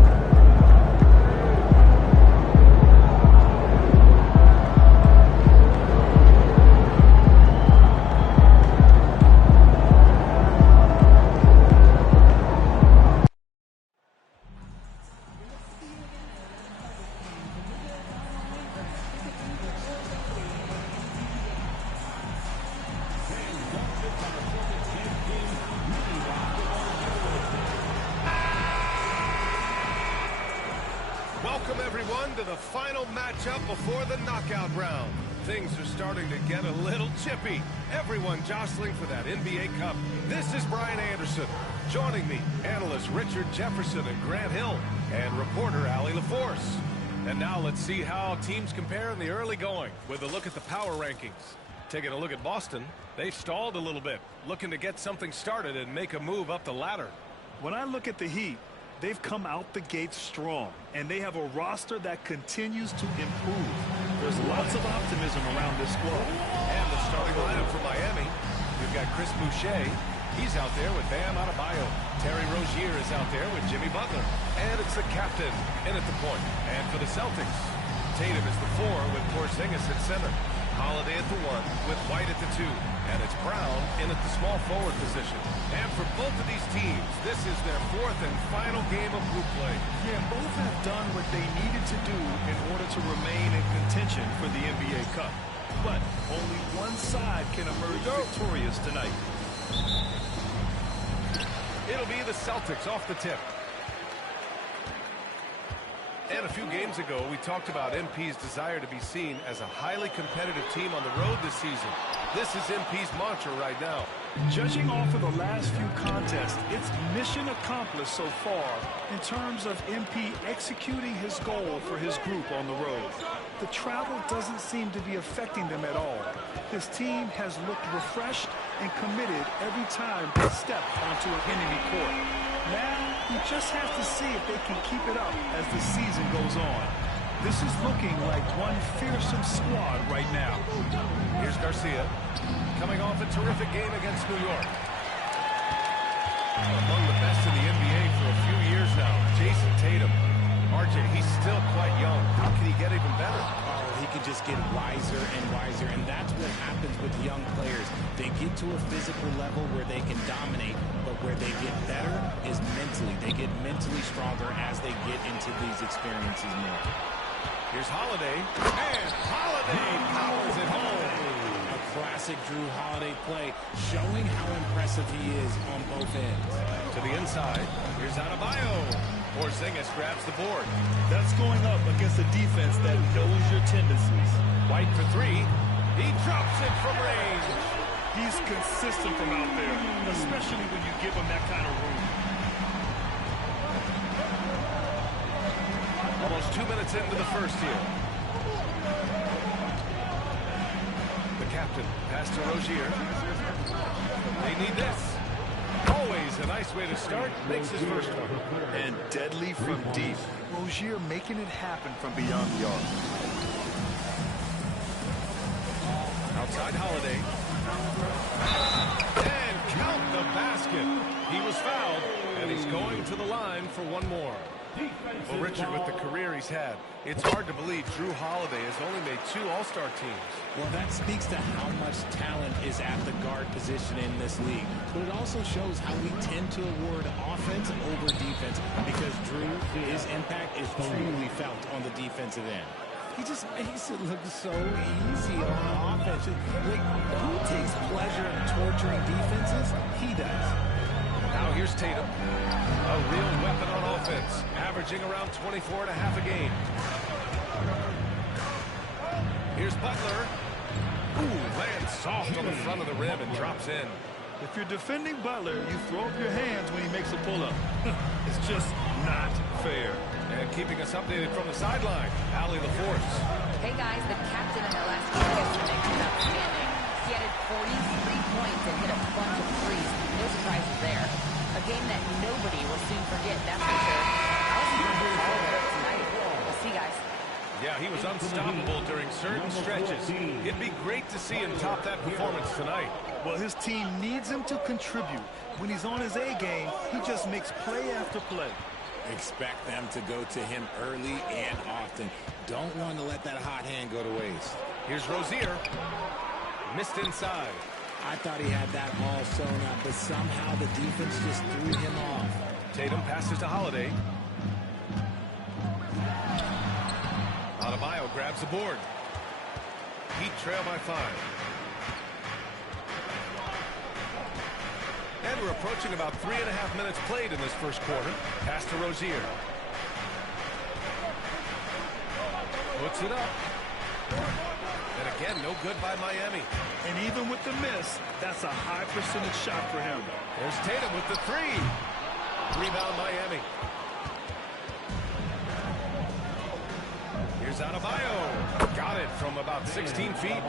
Welcome, everyone, to the final matchup before the knockout round. Things are starting to get a little chippy. Everyone jostling for that NBA Cup. This is Brian Anderson. Joining me, analysts Richard Jefferson and Grant Hill, and reporter Allie LaForce. And now let's see how teams compare in the early going with a look at the power rankings. Taking a look at Boston, they stalled a little bit, looking to get something started and make a move up the ladder. When I look at the Heat, they've come out the gate strong, and they have a roster that continues to improve. There's lots of optimism around this squad. And the starting lineup for Miami, we've got Chris Boucher. He's out there with Bam Adebayo. Terry Rozier is out there with Jimmy Butler. And it's the captain in at the point. And for the Celtics, Tatum is the 4 with Porzingis at center. Holiday at the 1 with White at the 2. And it's Brown in at the small forward position. And for both of these teams, this is their 4th and final game of group play. Yeah, both have done what they needed to do in order to remain in contention for the NBA Cup. but only one side can emerge victorious tonight. It'll be the Celtics off the tip. And a few games ago, we talked about MP's desire to be seen as a highly competitive team on the road this season. This is MP's mantra right now. Judging off of the last few contests, it's mission accomplished so far in terms of MP executing his goal for his group on the road. The travel doesn't seem to be affecting them at all. His team has looked refreshed and committed every time they step onto an enemy court. Now, he just has to see if they can keep it up as the season goes on. This is looking like one fearsome squad right now. Here's Garcia, coming off a terrific game against New York. Among the best in the NBA for a few years now, Jason Tatum. RJ, he's still quite young. How can he get even better? Oh, he can just get wiser and wiser, and that's what happens with young players. They get to a physical level where they can dominate, but where they get better is mentally. They get mentally stronger as they get into these experiences more. Here's Holiday, and Holiday powers it home. A classic Drew Holiday play, showing how impressive he is on both ends. To the inside, here's Adebayo. Porzingis grabs the board. That's going up against a defense that knows your tendencies. White for three. He drops it from range. He's consistent from out there, especially when you give him that kind of room. Almost 2 minutes into the first here. The captain, pass to Rozier. They need this. Always a nice way to start. Makes his first one. And deadly from deep. Rozier making it happen from beyond the arc. Outside Holiday. And count the basket. He was fouled, and he's going to the line for one more. Well, Richard, with the career he's had, it's hard to believe Drew Holiday has only made 2 All-Star teams. Well, that speaks to how much talent is at the guard position in this league. But it also shows how we tend to award offense over defense, because Drew, his impact is truly felt on the defensive end. He just makes it look so easy on offense. Like, who takes pleasure in torturing defenses? He does. Now here's Tatum. A real weapon on offense, averaging around 24.5 a game. Here's Butler. Ooh, lands soft on the front of the rim and drops in. If you're defending Butler, you throw up your hands when he makes a pull-up. It's just not fair. And keeping us updated from the sideline, Allie LaForce. Hey guys, the captain in their last game against the Knicks is outstanding. He added 43 points and hit a bunch of threes. No surprises there. A game that nobody will soon forget, that's for sure. How's he going to do tonight? We'll see, guys. Yeah, he was unstoppable during certain stretches. It'd be great to see him top that performance tonight. Well, his team needs him to contribute. When he's on his A game, he just makes play after play. Expect them to go to him early and often. Don't want to let that hot hand go to waste. Here's Rozier. Missed inside. I thought he had that all sewn up, but somehow the defense just threw him off. Tatum passes to Holiday. Adebayo grabs the board. Heat trail by 5. And we're approaching about 3.5 minutes played in this first quarter. Pass to Rozier. Puts it up. And again, no good by Miami. And even with the miss, that's a high percentage shot for him. There's Tatum with the 3. Rebound Miami. Here's Adebayo. Got it from about 16 feet.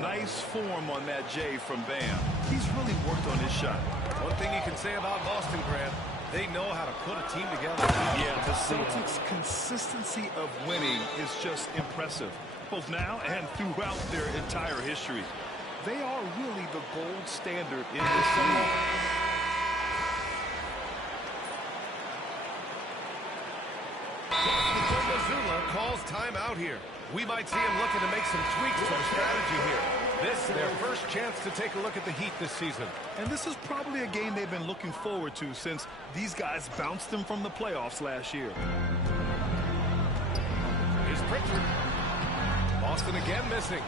Nice form on that J from Bam. He's really worked on his shot. One thing you can say about Boston, Grant, they know how to put a team together. Yeah, the Celtics' consistency of winning is just impressive, both now and throughout their entire history. They are really the gold standard in this league. Missoula calls timeout here. We might see him looking to make some tweaks to the strategy here. This is their first chance to take a look at the Heat this season. And this is probably a game they've been looking forward to since these guys bounced them from the playoffs last year. Here's Pritchard. Boston again missing.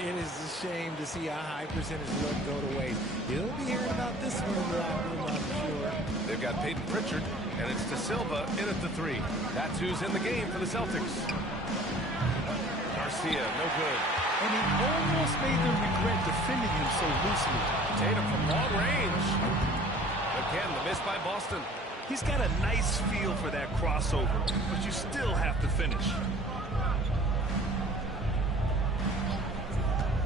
It is a shame to see a high percentage look go to waste. You'll be hearing about this one in the locker room, I'm sure. They've got Peyton Pritchard, and it's De Silva in at the 3. That's who's in the game for the Celtics. Garcia, no good. And he almost made them regret defending him so loosely. Tatum from long range. Again, the miss by Boston. He's got a nice feel for that crossover, but you still have to finish.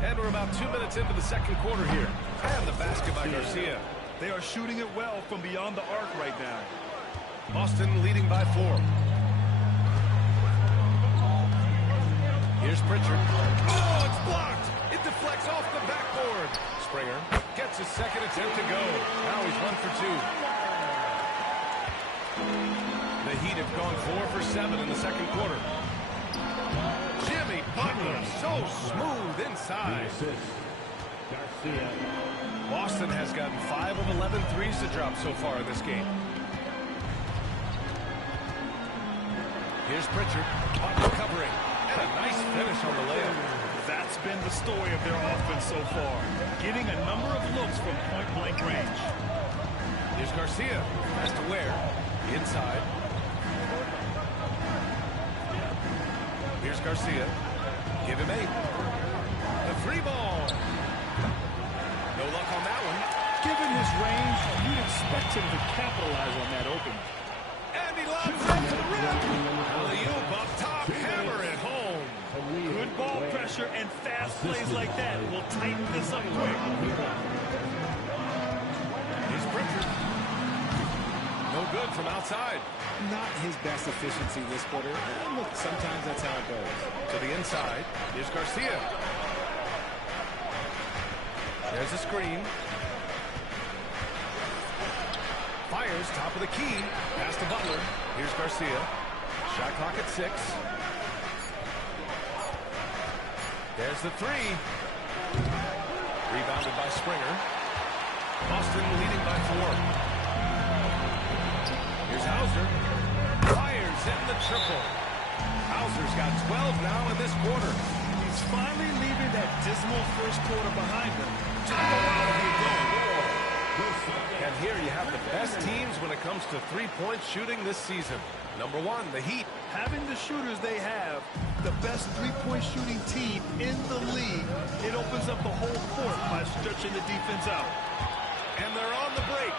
And we're about 2 minutes into the second quarter here. And the basket by Garcia. They are shooting it well from beyond the arc right now. Boston leading by 4. Here's Pritchard. Oh, it's blocked. It deflects off the backboard. Springer gets his second attempt to go. Now he's 1 for 2. The Heat have gone 4 for 7 in the second quarter. Jimmy Butler, so smooth inside. Boston has gotten 5 of 11 threes to drop so far in this game. Here's Pritchard, Butler covering, and a nice finish on the layup. That's been the story of their offense so far, getting a number of looks from point-blank range. Here's Garcia, has to wear, inside. Here's Garcia. Give him 8. The 3 ball. No luck on that one. Given his range, you'd expect him to capitalize on that opening. And he lobs it to the rim. Alley-oop up top. Hammer it home. Good ball pressure and fast plays like that will tighten this up quick. Here's Pritchard. No good from outside. Not his best efficiency this quarter. Look, sometimes that's how it goes. To the inside. Here's Garcia. There's a screen. Fires top of the key. Pass to Butler. Here's Garcia. Shot clock at 6. There's the 3. Rebounded by Springer. Boston leading by 4. Here's Hauser. Fires in the triple. Hauser's got 12 now in this quarter. He's finally leaving that dismal first quarter behind him. Just go out and get going. And here you have the best teams when it comes to three-point shooting this season. Number 1, the Heat. Having the shooters they have, the best three-point shooting team in the league, it opens up the whole court by stretching the defense out. And they're on the break.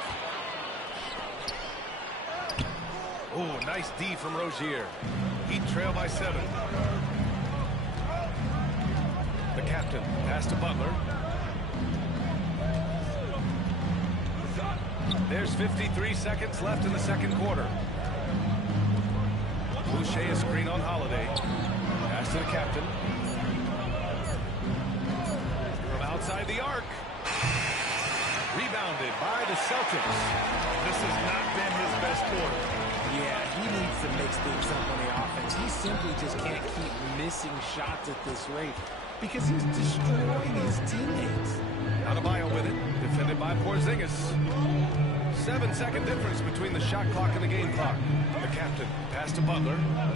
Oh, nice D from Rozier. Heat trail by 7. The captain, pass to Butler. There's 53 seconds left in the second quarter. Boucher a screen on Holiday. Pass to the captain. From outside the arc. Rebounded by the Celtics. This has not been his best quarter. Yeah, he needs to mix things up on the offense. He simply just can't keep missing shots at this rate because he's destroying his teammates. Adebayo with it, defended by Porzingis. 7-second difference between the shot clock and the game clock. The captain, pass to Butler. And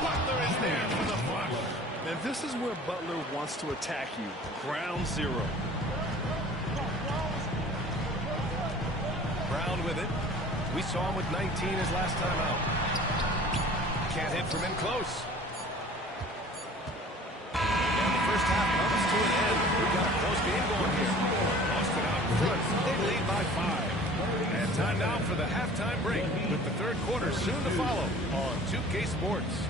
Butler is there for the flush. And this is where Butler wants to attack you. Ground zero. Brown with it. We saw him with 19 his last time out. Can't hit from in close. And the first half comes to an end. We've got a close game going here. Boston out in front. They lead by 5. And time now for the halftime break with the third quarter soon to follow on 2K Sports.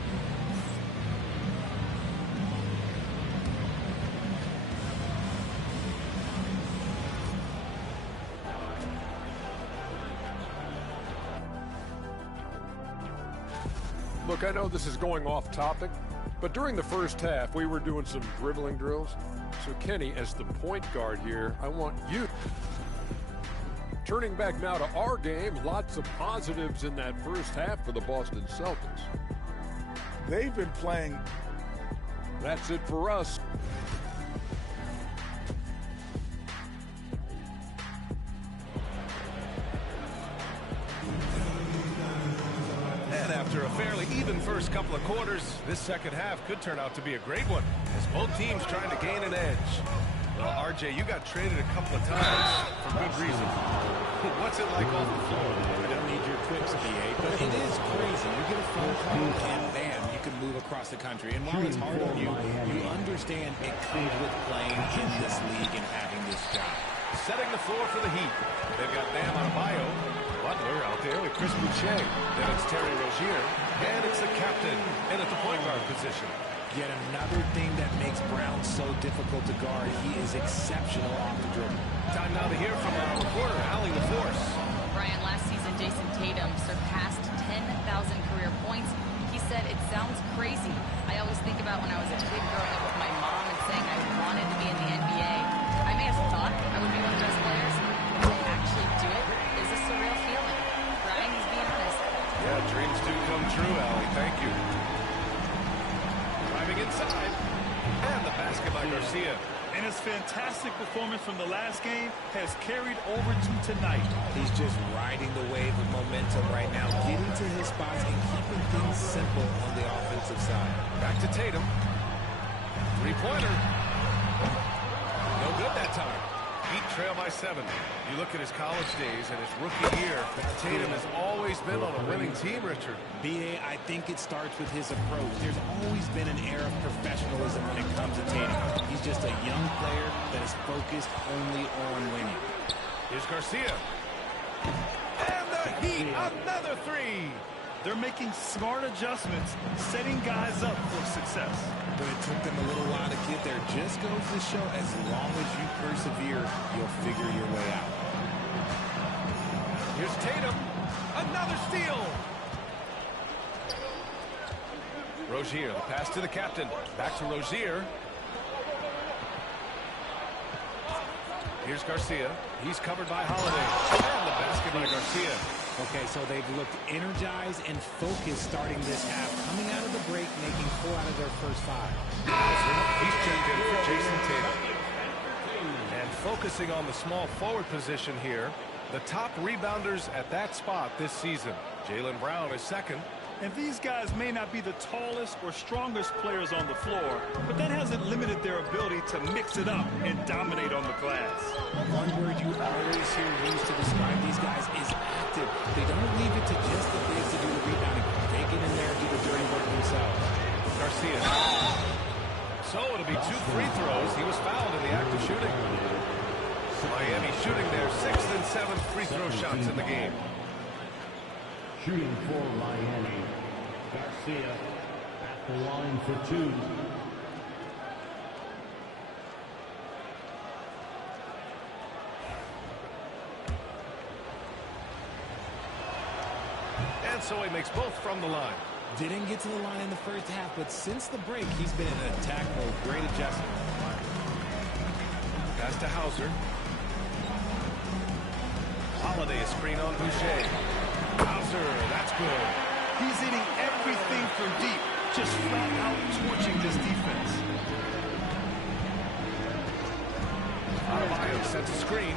Look, I know this is going off topic, but during the first half, we were doing some dribbling drills. So, Kenny, as the point guard here, I want you. Turning back now to our game, lots of positives in that first half for the Boston Celtics. They've been playing. That's it for us. And after a fairly even first couple of quarters. This second half could turn out to be a great one, as both teams trying to gain an edge. Well, RJ, you got traded a couple of times for good reason. What's it like off the floor? I don't need your quips, BA, but it is crazy. You get a phone call and bam, you can move across the country. And while it's hard on you, you understand it comes with playing in this league and having this job. Setting the floor for the Heat. They've got Bam Adebayo, Butler out there with Chris Boucher. Then it's Terry Rozier, and it's the captain in at the point guard position. Yet another thing that makes Brown so difficult to guard. He is exceptional off the dribble. Time now to hear from our reporter, Allie LaForce. Brian, last season, Jason Tatum surpassed 10,000 career points. He said, "It sounds crazy. I always think about when I was a kid growing up with my mom and saying I wanted to be in the NBA. I may have thought I would be one of the best players, but to actually do it is a surreal feeling." Brian, he's being honest. Yeah, dreams do come true, Allie. Thank you. Driving inside, and the basket by Garcia. And his fantastic performance from the last game has carried over to tonight. He's just riding the wave of momentum right now, getting to his spots and keeping things simple on the offensive side. Back to Tatum. Three-pointer. No good that time. Heat trail by 7. You look at his college days and his rookie year, Tatum has always been on a winning team, Richard. BA, I think it starts with his approach. There's always been an air of professionalism when it comes to Tatum. He's just a young player that is focused only on winning. Here's Garcia. And the Heat, another three. They're making smart adjustments, setting guys up for success. But it took them a little while to get there. Just goes to show, as long as you persevere, you'll figure your way out. Here's Tatum. Another steal. Rozier, the pass to the captain. Back to Rozier. Here's Garcia. He's covered by Holiday. And the basket by Garcia. Okay, so they've looked energized and focused starting this half. Coming out of the break, making 4 out of their first 5. He's checked in for Jason Tatum. And focusing on the small forward position here, the top rebounders at that spot this season. Jaylen Brown is second. And these guys may not be the tallest or strongest players on the floor, but that hasn't limited their ability to mix it up and dominate on the glass. One word you always hear used to describe these guys is active. They don't leave it to just the bigs to do the rebounding. They get in there and do the dirty work themselves. Garcia. So it'll be 2 free throws. He was fouled in the act of shooting. Miami shooting their 6th and 7th free throw shots in the game. Shooting for Miami, Garcia at the line for 2. And so he makes both from the line. Didn't get to the line in the first half, but since the break, he's been in attack mode. Great adjustment. Pass to Hauser. Holiday, a screen on Boucher. Hauser, that's good. He's hitting everything from deep, just flat out torching this defense. Adebayo sets a screen.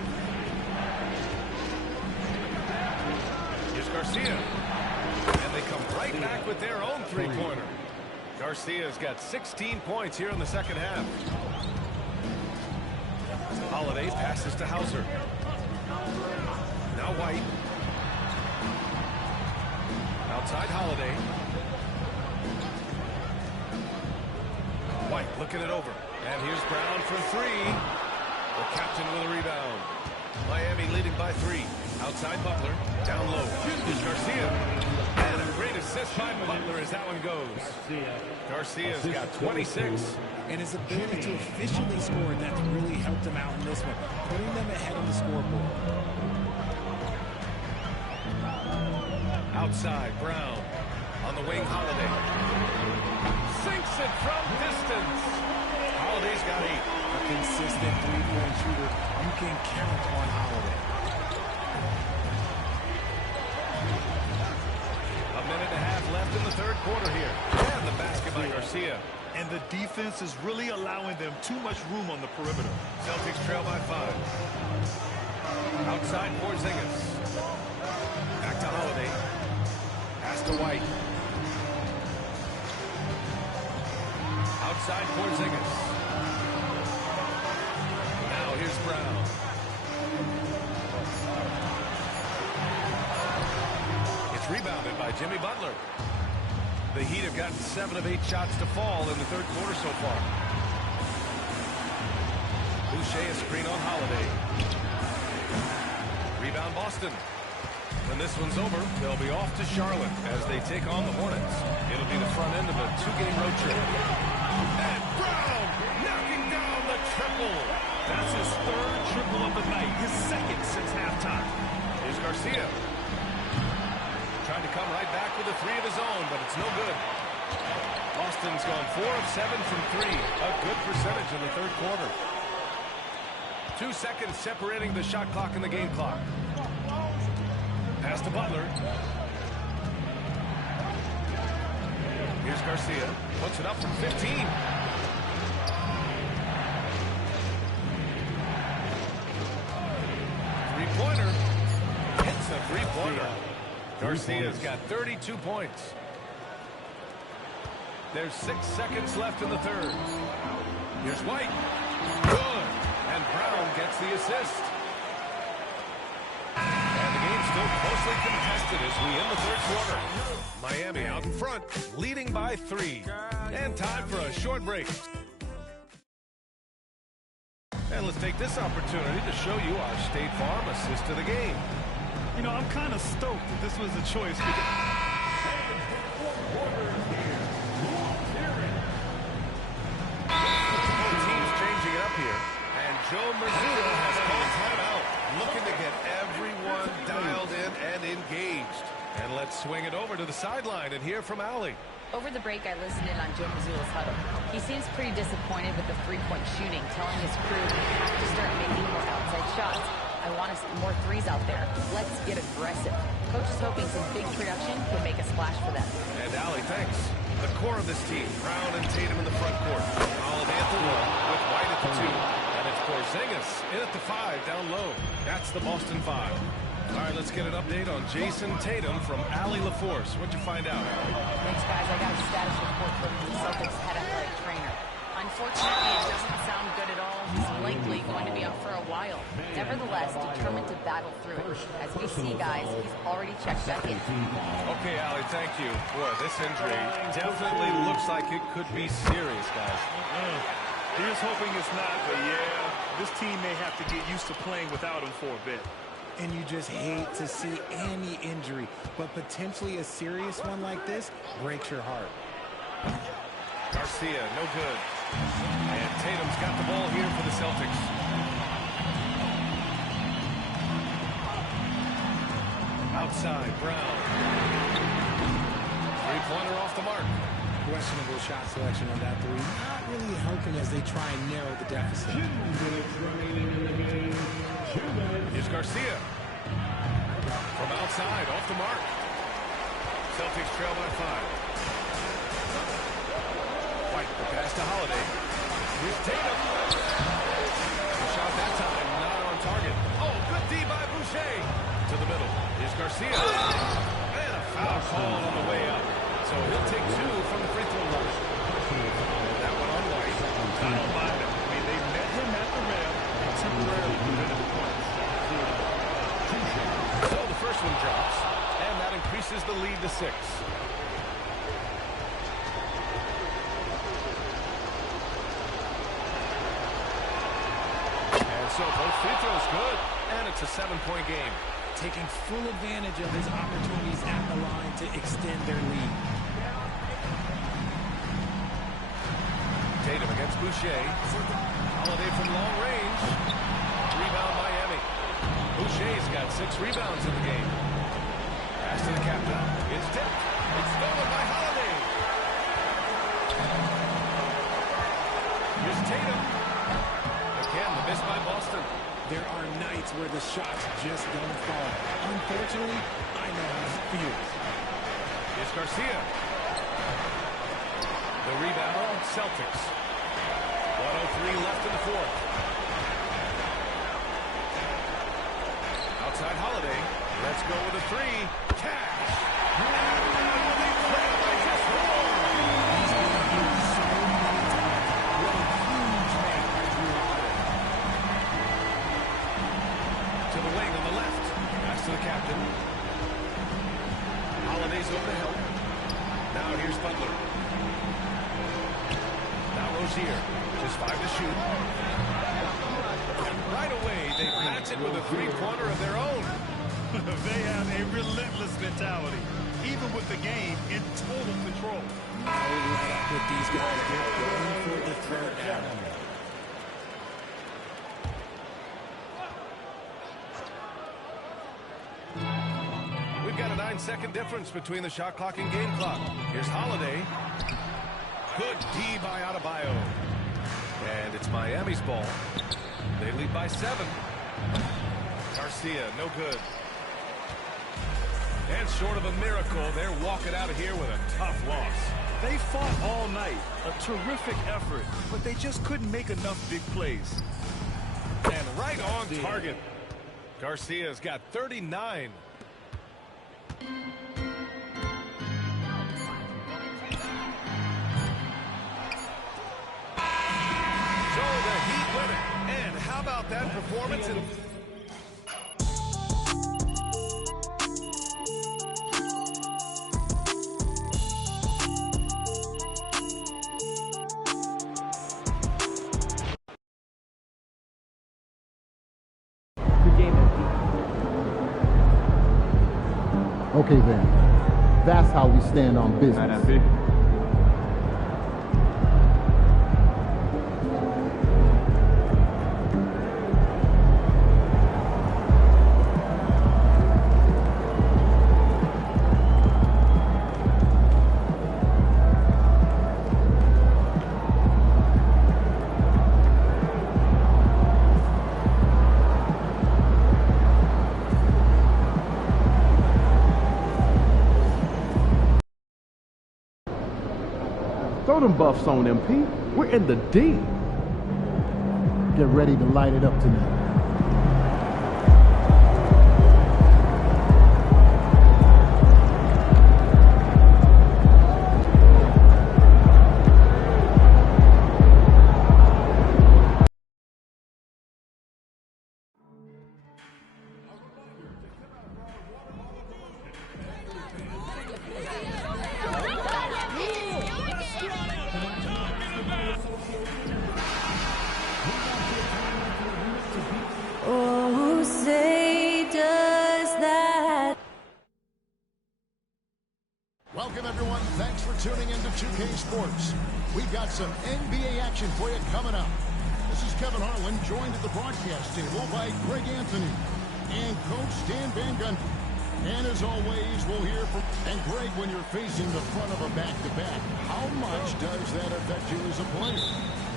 Here's Garcia. And they come right back with their own three-pointer. Garcia's got 16 points here in the second half. Holiday passes to Hauser. Now White. Outside Holiday. White looking it over. And here's Brown for 3. The captain with a rebound. Miami leading by 3. Outside Butler. Down low. Here's Garcia. And a great assist by Butler as that one goes. Garcia's got 26. And his ability to efficiently score, that's really helped him out in this one, putting them ahead on the scoreboard. Outside, Brown. On the wing, Holiday. Sinks it from distance. Holiday's got 8. A consistent three-point shooter. You can count on Holiday. A minute and a half left in the third quarter here. And the basket by Garcia. And the defense is really allowing them too much room on the perimeter. Celtics trail by 5. Outside Porzingis. Back to Holiday. Pass to White. outside Porzingis. Now here's Brown. It's rebounded by Jimmy Butler. The Heat have gotten 7 of 8 shots to fall in the third quarter so far. Boucher a screen on Holiday. Rebound Boston. When this one's over, they'll be off to Charlotte as they take on the Hornets. It'll be the front end of a 2-game road trip. And Brown knocking down the triple. That's his third triple of the night, his second since halftime. Here's Garcia. Trying to come right back with a 3 of his own, but it's no good. Boston's gone 4 of 7 from 3. A good percentage in the third quarter. 2 seconds separating the shot clock and the game clock. Pass to Butler. Here's Garcia. Puts it up from 15. Three-pointer. Hits a three-pointer. Garcia's got 32 points. There's 6 seconds left in the third. Here's White. Good. And Brown gets the assist. And the game's still closely contested as we end the third quarter. Miami out in front, leading by 3. And time for a short break. And let's take this opportunity to show you our State Farm assist to the game. You know, I'm kind of stoked that this was a choice. Both teams changing it up here. And Joe Mazzulla has called timeout, looking to get everyone dialed in and engaged. And let's swing it over to the sideline and hear from Allie. Over the break, I listened in on Joe Mazzulla's huddle. He seems pretty disappointed with the three-point shooting, telling his crew they have to start making more outside shots. I want to see more threes out there. Let's get aggressive. Coach is hoping some big production can make a splash for them. And Allie, thanks. The core of this team, Brown and Tatum in the front court. Holiday at the 1, with White at the 2. And it's Porzingis in at the 5, down low. That's the Boston 5. All right, let's get an update on Jason Tatum from Allie LaForce. What'd you find out? Thanks, guys. I got a status report from the Celtics head athletic trainer. Unfortunately, it doesn't sound good at all. He's likely going to be out for a while. Nevertheless, determined to battle through it. As we see, guys, he's already checked back in. Okay, Allie, thank you. Boy, this injury definitely looks like it could be serious, guys. Here's hoping it's not, but yeah, this team may have to get used to playing without him for a bit. And you just hate to see any injury, but potentially a serious one like this breaks your heart. Garcia, no good. And Tatum's got the ball here for the Celtics. Outside, Brown. Three-pointer off the mark. Questionable shot selection on that 3. Not really helping as they try and narrow the deficit. Here's Garcia. From outside, off the mark. Celtics trail by 5. White, the pass to Holiday. Here's Tatum. The shot that time, not on target. Oh, good D by Boucher. To the middle. Here's Garcia. And a foul call on the way up. So he'll take 2 from the free throw line. That one on White. I don't mind it. I mean, they met him at the rim and temporarily prevented the points. So the first one drops, and that increases the lead to 6. And so both free throws good, and it's a 7-point game. Taking full advantage of his opportunities at the line to extend their lead. Tatum against Boucher. Holiday from long range. Rebound Miami. Boucher's got 6 rebounds in the game. Pass to the captain. It's tipped. It's stolen by Holiday. Here's Tatum. Again, the miss by Boston. There are nights where the shots just don't fall. Unfortunately, I know how it feels. Here's Garcia. The rebound, Celtics. 1:03 left in the fourth. Outside Holiday. Let's go with a 3. Cash. And now they trail by just 4. He's been here so many times. Here's Butler. Now Rozier. Just 5 to shoot. And right away, they match it with a three-pointer of their own. They have a relentless mentality, even with the game in total control. No let up with these guys. They're going for the third down. We've got a 9-second difference between the shot clock and game clock. Here's Holiday. Good D by Adebayo. And it's Miami's ball. They lead by 7. Garcia, no good. And short of a miracle, they're walking out of here with a tough loss. They fought all night. A terrific effort, but they just couldn't make enough big plays. And right on target. Garcia's got 39. So the Heat win it. And how about that performance? Okay, then. That's how we stand on business. Throw them buffs on MP. We're in the D. Get ready to light it up tonight. Oh, say does that. Welcome, everyone. Thanks for tuning in to 2K Sports. We've got some NBA action for you coming up. This is Kevin Harlan, joined at the broadcast table by Greg Anthony and Coach Dan Van Gundy. And as always, we'll hear from... And Greg, when you're facing the front of a back-to-back, how much does that affect you as a player?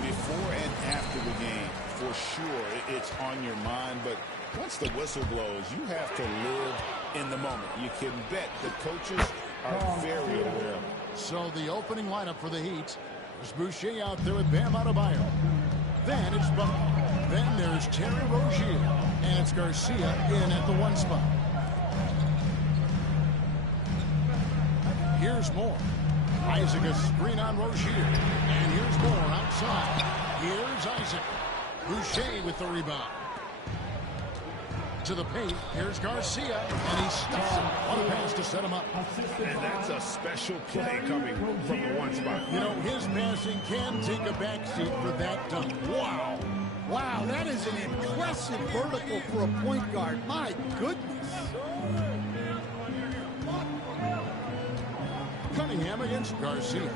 Before and after the game, for sure, it's on your mind. But once the whistle blows, you have to live in the moment. You can bet the coaches are very aware of it. So the opening lineup for the Heat. There's Boucher out there with Bam Adebayo. Then it's Butler. Then there's Terry Rozier. And it's Garcia in at the 1 spot. Here's Moore. Isaac a screen on Rozier. And here's Moore outside. Here's Isaac. Boucher with the rebound. To the paint. Here's Garcia. And he stuffs him. What a pass to set him up. And that's a special play coming from the 1 spot. You know, his passing can take a backseat for that dunk. Wow. Wow, that is an impressive vertical for a point guard. My goodness. Cunningham against Garcia.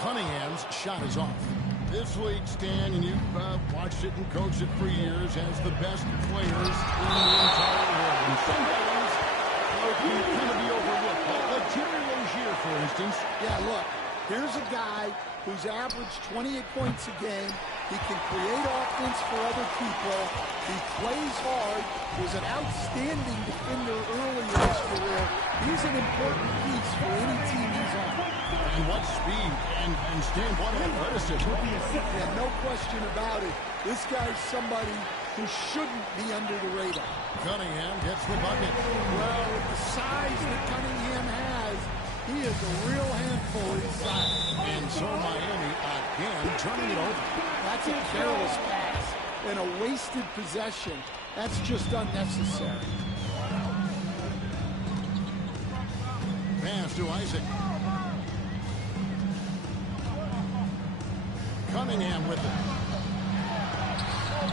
Cunningham's shot is off. This week, Stan, and you've watched it and coached it for years, has the best players in the entire world. And sometimes you kind of be overlooked. Like Terry Rozier, for instance. Yeah, look, here's a guy who's averaged 28 points a game. He can create offense for other people. He plays hard. Was an outstanding defender early in his career. He's an important piece for any team he's on. And what speed and Stan, what athleticism. Yeah, no question about it. This guy's somebody who shouldn't be under the radar. Cunningham gets the bucket. Well, with the size that Cunningham has, he is a real handful inside. And so Miami again turning it over. That's a careless pass and a wasted possession. That's just unnecessary. Pass to Isaac. Cunningham with it.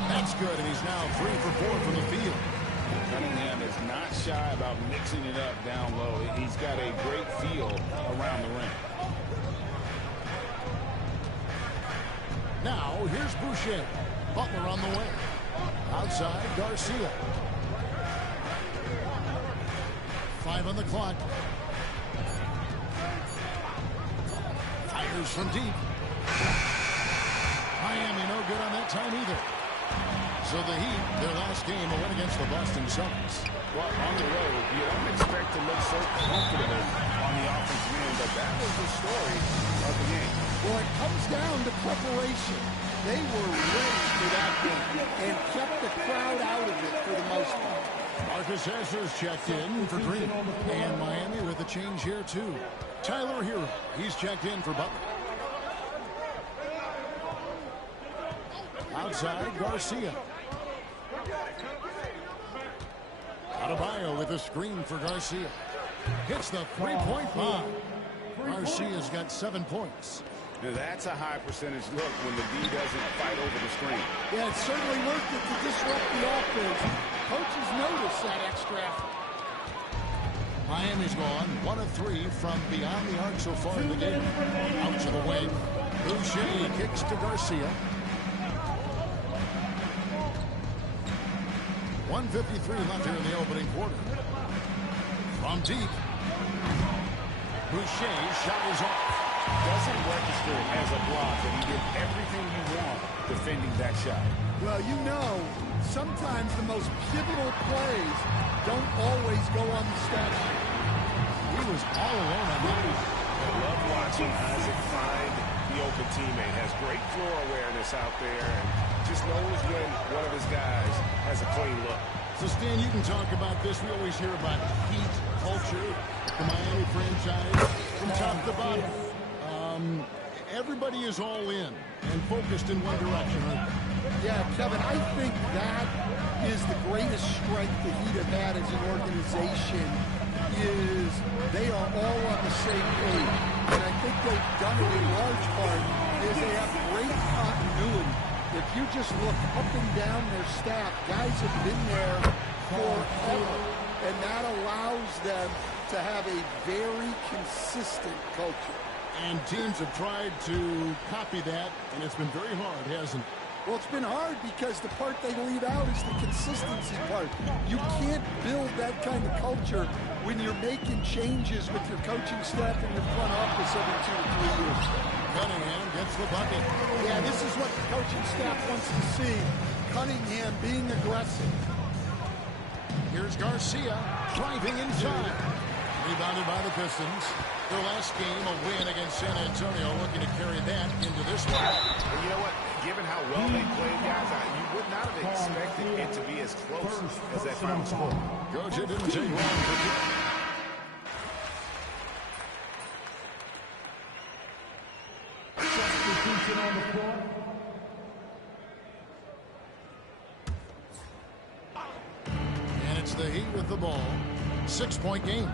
That's good, and he's now 3 for 4 from the field. Cunningham is not shy about mixing it up down low. He's got a great feel around the rim. Now, here's Boucher. Butler on the way. Outside, Garcia. 5 on the clock. Fires from deep. Miami no good on that time either. So the Heat, their last game, a win against the Boston Celtics. Well, on the road, you don't expect to look so comfortable on the offensive end, but that was the story of the game. Well, it comes down to preparation. They were ready for that game and kept the crowd out of it for the most part. Marcus Hasler's checked in for Green. And Miami with a change here, too. Tyler Hero, he's checked in for Butler. Outside, Garcia. Adebayo with a screen for Garcia. Hits the three-point bomb. Garcia's got 7 points. Now that's a high percentage look when the D doesn't fight over the screen. Yeah, it certainly worked it to disrupt the offense. Coaches notice that extra effort. Miami's gone 1 of 3 from beyond the arc so far in the game. Out to the wing. Boucher kicks to Garcia. 1:53 left here in the opening quarter. From deep. Boucher's shot is off. Doesn't register as a block, but he did everything you want defending that shot. Well, you know, sometimes the most pivotal plays don't always go on the stat sheet. He was all alone on that. I love watching Isaac find the open teammate. Has great floor awareness out there and just knows when one of his guys has a clean look. So, Stan, you can talk about this. We always hear about Heat culture, the Miami franchise, from top to bottom. Everybody is all in and focused in one direction, right? Yeah, Kevin, I think that is the greatest strength the Heat have had as an organization is they are all on the same page. And I think they've done it in large part is they have great continuity. If you just look up and down their staff, guys have been there forever. And that allows them to have a very consistent culture. And teams have tried to copy that, and it's been very hard, hasn't it? Well, it's been hard because the part they leave out is the consistency part. You can't build that kind of culture when you're making changes with your coaching staff and your front office every 2 to 3 years. Cunningham gets the bucket. Yeah, this is what the coaching staff wants to see. Cunningham being aggressive. Here's Garcia driving inside. Rebounded by the Pistons. Their last game, a win against San Antonio, looking to carry that into this one. And you know what? Given how well they played, guys, you would not have expected it to be as close as that final score. Goja didn't take long for it. Substitution on the floor. And it's the Heat with the ball. 6-point game.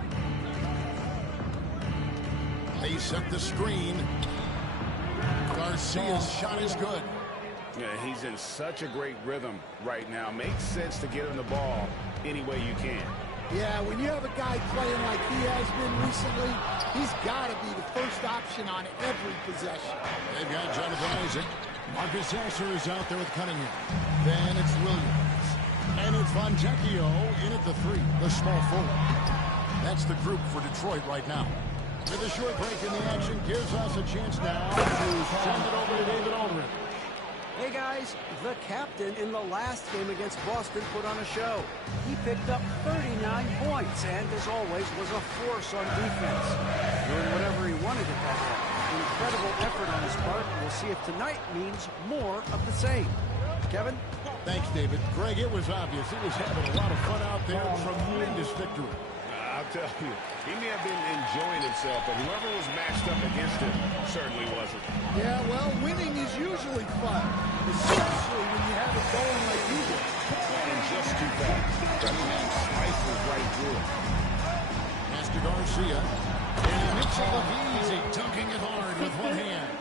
They set the screen. Garcia's shot is good. Yeah, he's in such a great rhythm right now. Makes sense to get him the ball any way you can. Yeah, when you have a guy playing like he has been recently, he's got to be the first option on every possession. They've got Jonathan Isaac. Marcus Hasler is out there with Cunningham. Then it's Williams. And it's Fontecchio in at the 3, the small forward. That's the group for Detroit right now. With a short break in the action, gives us a chance now to send it over to David Aldridge. Hey guys, the captain in the last game against Boston put on a show. He picked up 39 points and, as always, was a force on defense. Doing whatever he wanted at that end. Incredible effort on his part. We'll see if tonight means more of the same. Kevin? Thanks, David. Greg, it was obvious. He was having a lot of fun out there. Tremendous victory. I'll tell you, he may have been enjoying himself, but whoever was matched up against him certainly wasn't. Yeah, well, winning is usually fun, especially when you have it going like you did. And just too fast. Cunningham slices right through it. Pass to Garcia. And makes it look easy, dunking it hard with one hand.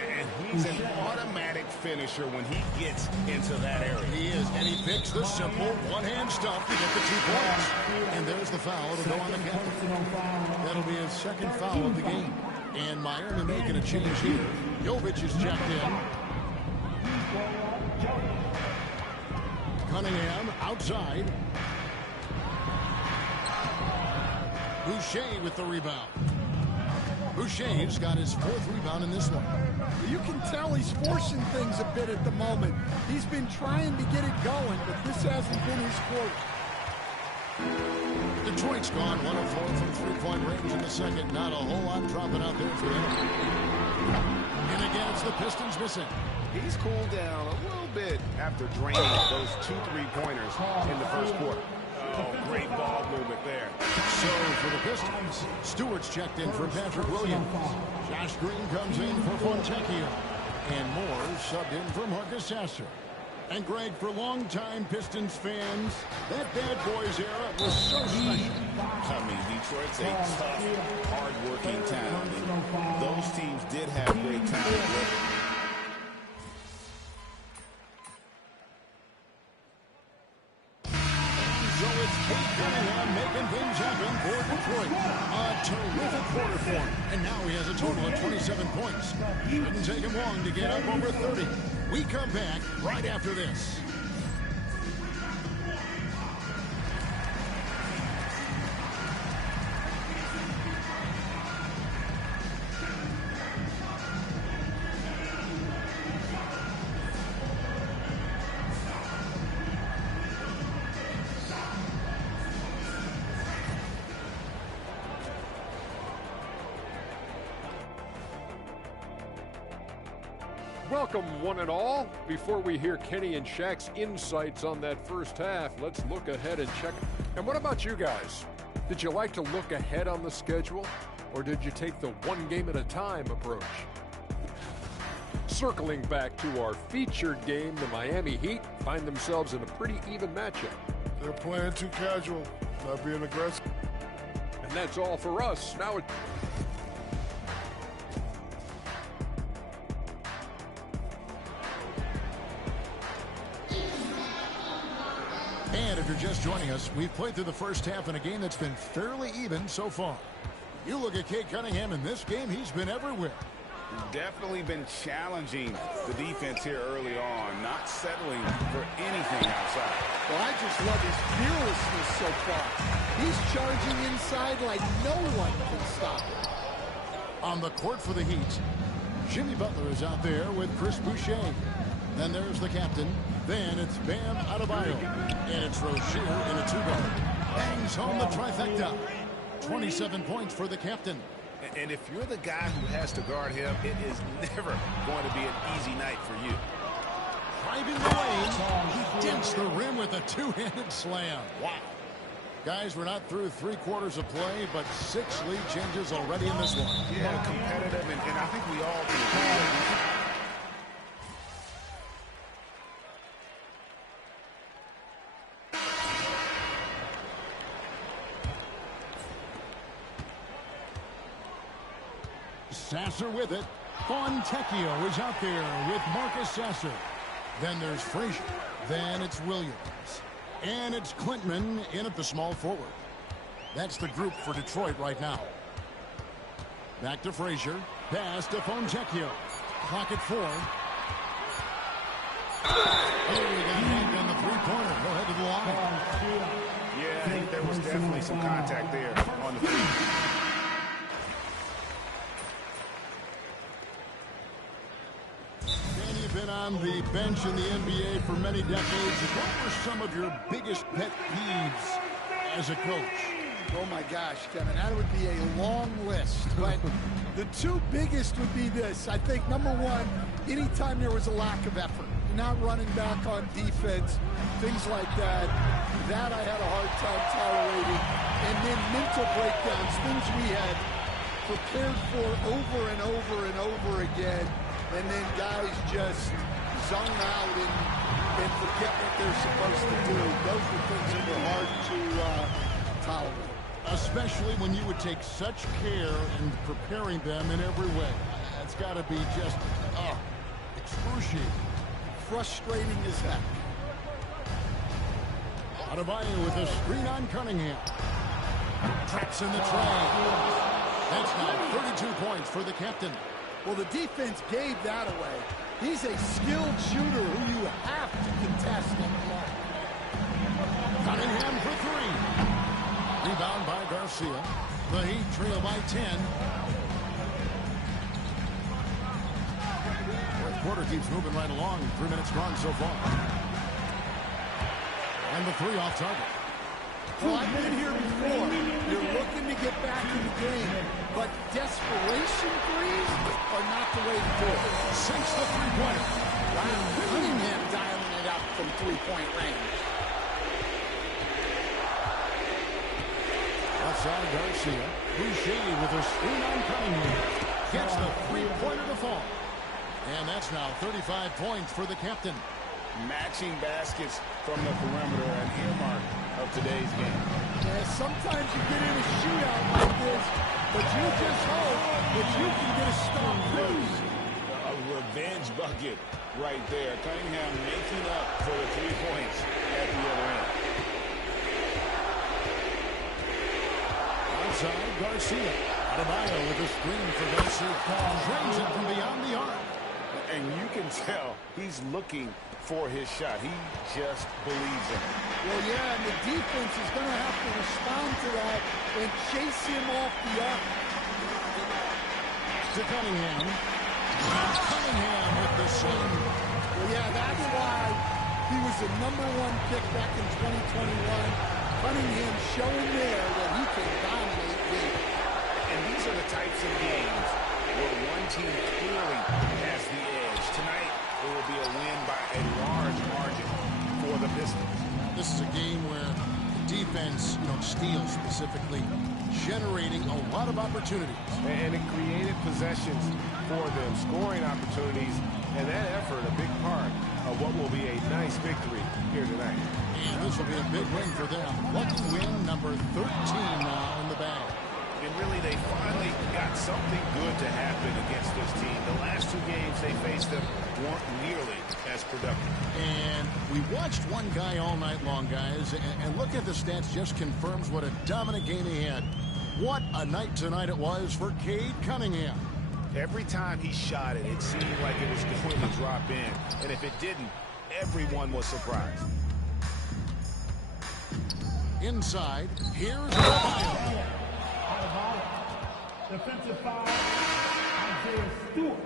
And he's an automatic finisher when he gets into that area. He is, and he picks the simple one-hand stuff to get the 2 points. And there's the foul. It'll go on the captain. That'll be his second foul of the game. And Miami making a change here. Jovic is checked in. Cunningham outside. Boucher with the rebound. Boucher's got his 4th rebound in this one. You can tell he's forcing things a bit at the moment. He's been trying to get it going, but this hasn't been his quarter. Detroit's gone 1 of 4 from three-point range in the second. Not a whole lot dropping out there for him. And again, it's the Pistons missing. He's cooled down a little bit after draining those 2 3-pointers in the first quarter. Oh, great ball movement there. So for the Pistons, Stewart's checked in for Patrick Williams. Josh Green comes in for Fontecchio. And Moore subbed in for Marcus Sasser. And Greg, for longtime Pistons fans, that Bad Boys era was so special. I mean, Detroit's a tough, hard-working town. And those teams did have great talent. So it's Cade Cunningham making things happen for Detroit. A terrific quarter for him. And now he has a total of 27 points. Shouldn't take him long to get up over 30. We come back right after this. Welcome, one and all. Before we hear Kenny and Shaq's insights on that first half, let's look ahead and check. And what about you guys? Did you like to look ahead on the schedule, or did you take the one game at a time approach? Circling back to our featured game, the Miami Heat find themselves in a pretty even matchup. They're playing too casual, not being aggressive. And that's all for us. Now And if you're just joining us, we've played through the first half in a game that's been fairly even so far. You look at Cade Cunningham in this game, he's been everywhere. Definitely been challenging the defense here early on, not settling for anything outside. Well, I just love his fearlessness so far. He's charging inside like no one can stop him. On the court for the Heat, Jimmy Butler is out there with Chris Boucher. Then there's the captain. Then it's Bam Adebayo. And it's Rozier in a 2-guard. Bangs home the trifecta. 27 points for the captain. And if you're the guy who has to guard him, it is never going to be an easy night for you. Driving the lane, he dents the rim with a 2-handed slam. Wow. Guys, we're not through 3 quarters of play, but 6 lead changes already in this one. Yeah, competitive, and I think we all can agree. Sasser with it. Fontecchio is out there with Marcus Sasser. Then there's Frazier. Then it's Williams. And it's Klintman in at the small forward. That's the group for Detroit right now. Back to Frazier. Pass to Fontecchio. Clock at 4. Oh, we got hacked on the three-pointer. Go ahead to the line. Yeah, I think there was definitely some contact there on the three. Been on the bench in the NBA for many decades. What were some of your biggest pet peeves as a coach? Oh my gosh, Kevin, that would be a long list. But the 2 biggest would be this. I think number 1, anytime there was a lack of effort, not running back on defense, things like that, that I had a hard time tolerating. And then mental breakdowns, things we had prepared for over and over and over again. And then guys just zone out and forget what they're supposed to do. Those were things that were hard to tolerate. Especially when you would take such care in preparing them in every way. It's got to be just, excruciating. Frustrating as heck. Adebayo with a screen on Cunningham. Traps in the tray. That's now 32 points for the captain. Well, the defense gave that away. He's a skilled shooter who you have to contest and block. Cunningham for three. Rebound by Garcia. The Heat trail by 10. Fourth quarter keeps moving right along. 3 minutes gone so far. And the three off target. Well, I've been here before. You're looking to get back in the game, but desperation threes are not the way to do it. Sinks the three-pointer. Wow, Cunningham dialing it up from three-point range. Outside Garcia. Boucher with a screen on Cunningham. Gets the three-pointer to fall. And that's now 35 points for the captain. Matching baskets from the perimeter, an earmark of today's game. Yeah, sometimes you get in a shootout like this, but you just hope that you can get a stop loose. A revenge bucket right there. Cunningham making up for the 3 points at the other end. Outside Garcia. Adebayo with a screen for Garcia. Drains it from beyond the arc. And you can tell he's looking for his shot. He just believes in it. Well, yeah, and the defense is going to have to respond to that and chase him off the arc. To Cunningham. And Cunningham with the swing. Well, yeah, that's why he was the #1 pick back in 2021. Cunningham showing there that he can dominate games. And these are the types of games where one team clearly has the edge. Tonight, it will be a win by a large margin for the Pistons. This is a game where the defense, steals specifically, generating a lot of opportunities. And it created possessions for them, scoring opportunities, and that effort a big part of what will be a nice victory here tonight. And this will be a big win for them. Lucky win number 13 now in the bag. And really, they finally got something good to happen against this team. The last 2 games they faced them weren't nearly as productive. And we watched one guy all night long, guys, and look at the stats, just confirms what a dominant game he had. What a night tonight it was for Cade Cunningham. Every time he shot it, it seemed like it was going to drop in. And if it didn't, everyone was surprised. Inside, here's Adebayo. Defensive foul, Isaiah Stewart.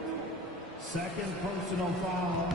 Second personal foul.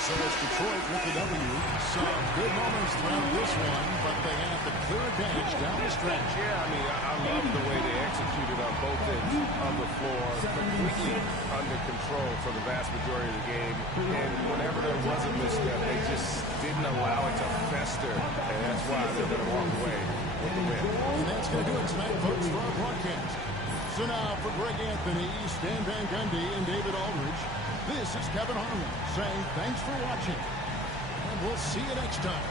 So it's Detroit with the W. Some good moments throughout this one, but they have the clear advantage down the stretch. Yeah, I love the way they executed on both ends of the floor, completely under control for the vast majority of the game. And whenever there was a misstep, they just didn't allow it to fester, and that's why they're going to walk away with the win. And that's going to do it tonight, folks, for our broadcast. So now for Greg Anthony, Stan Van Gundy, and David Aldridge, this is Kevin Harlan saying thanks for watching, and we'll see you next time.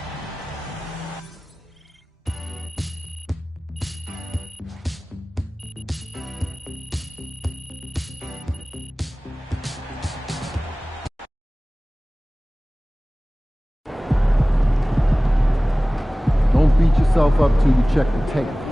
Don't beat yourself up till you check the tape.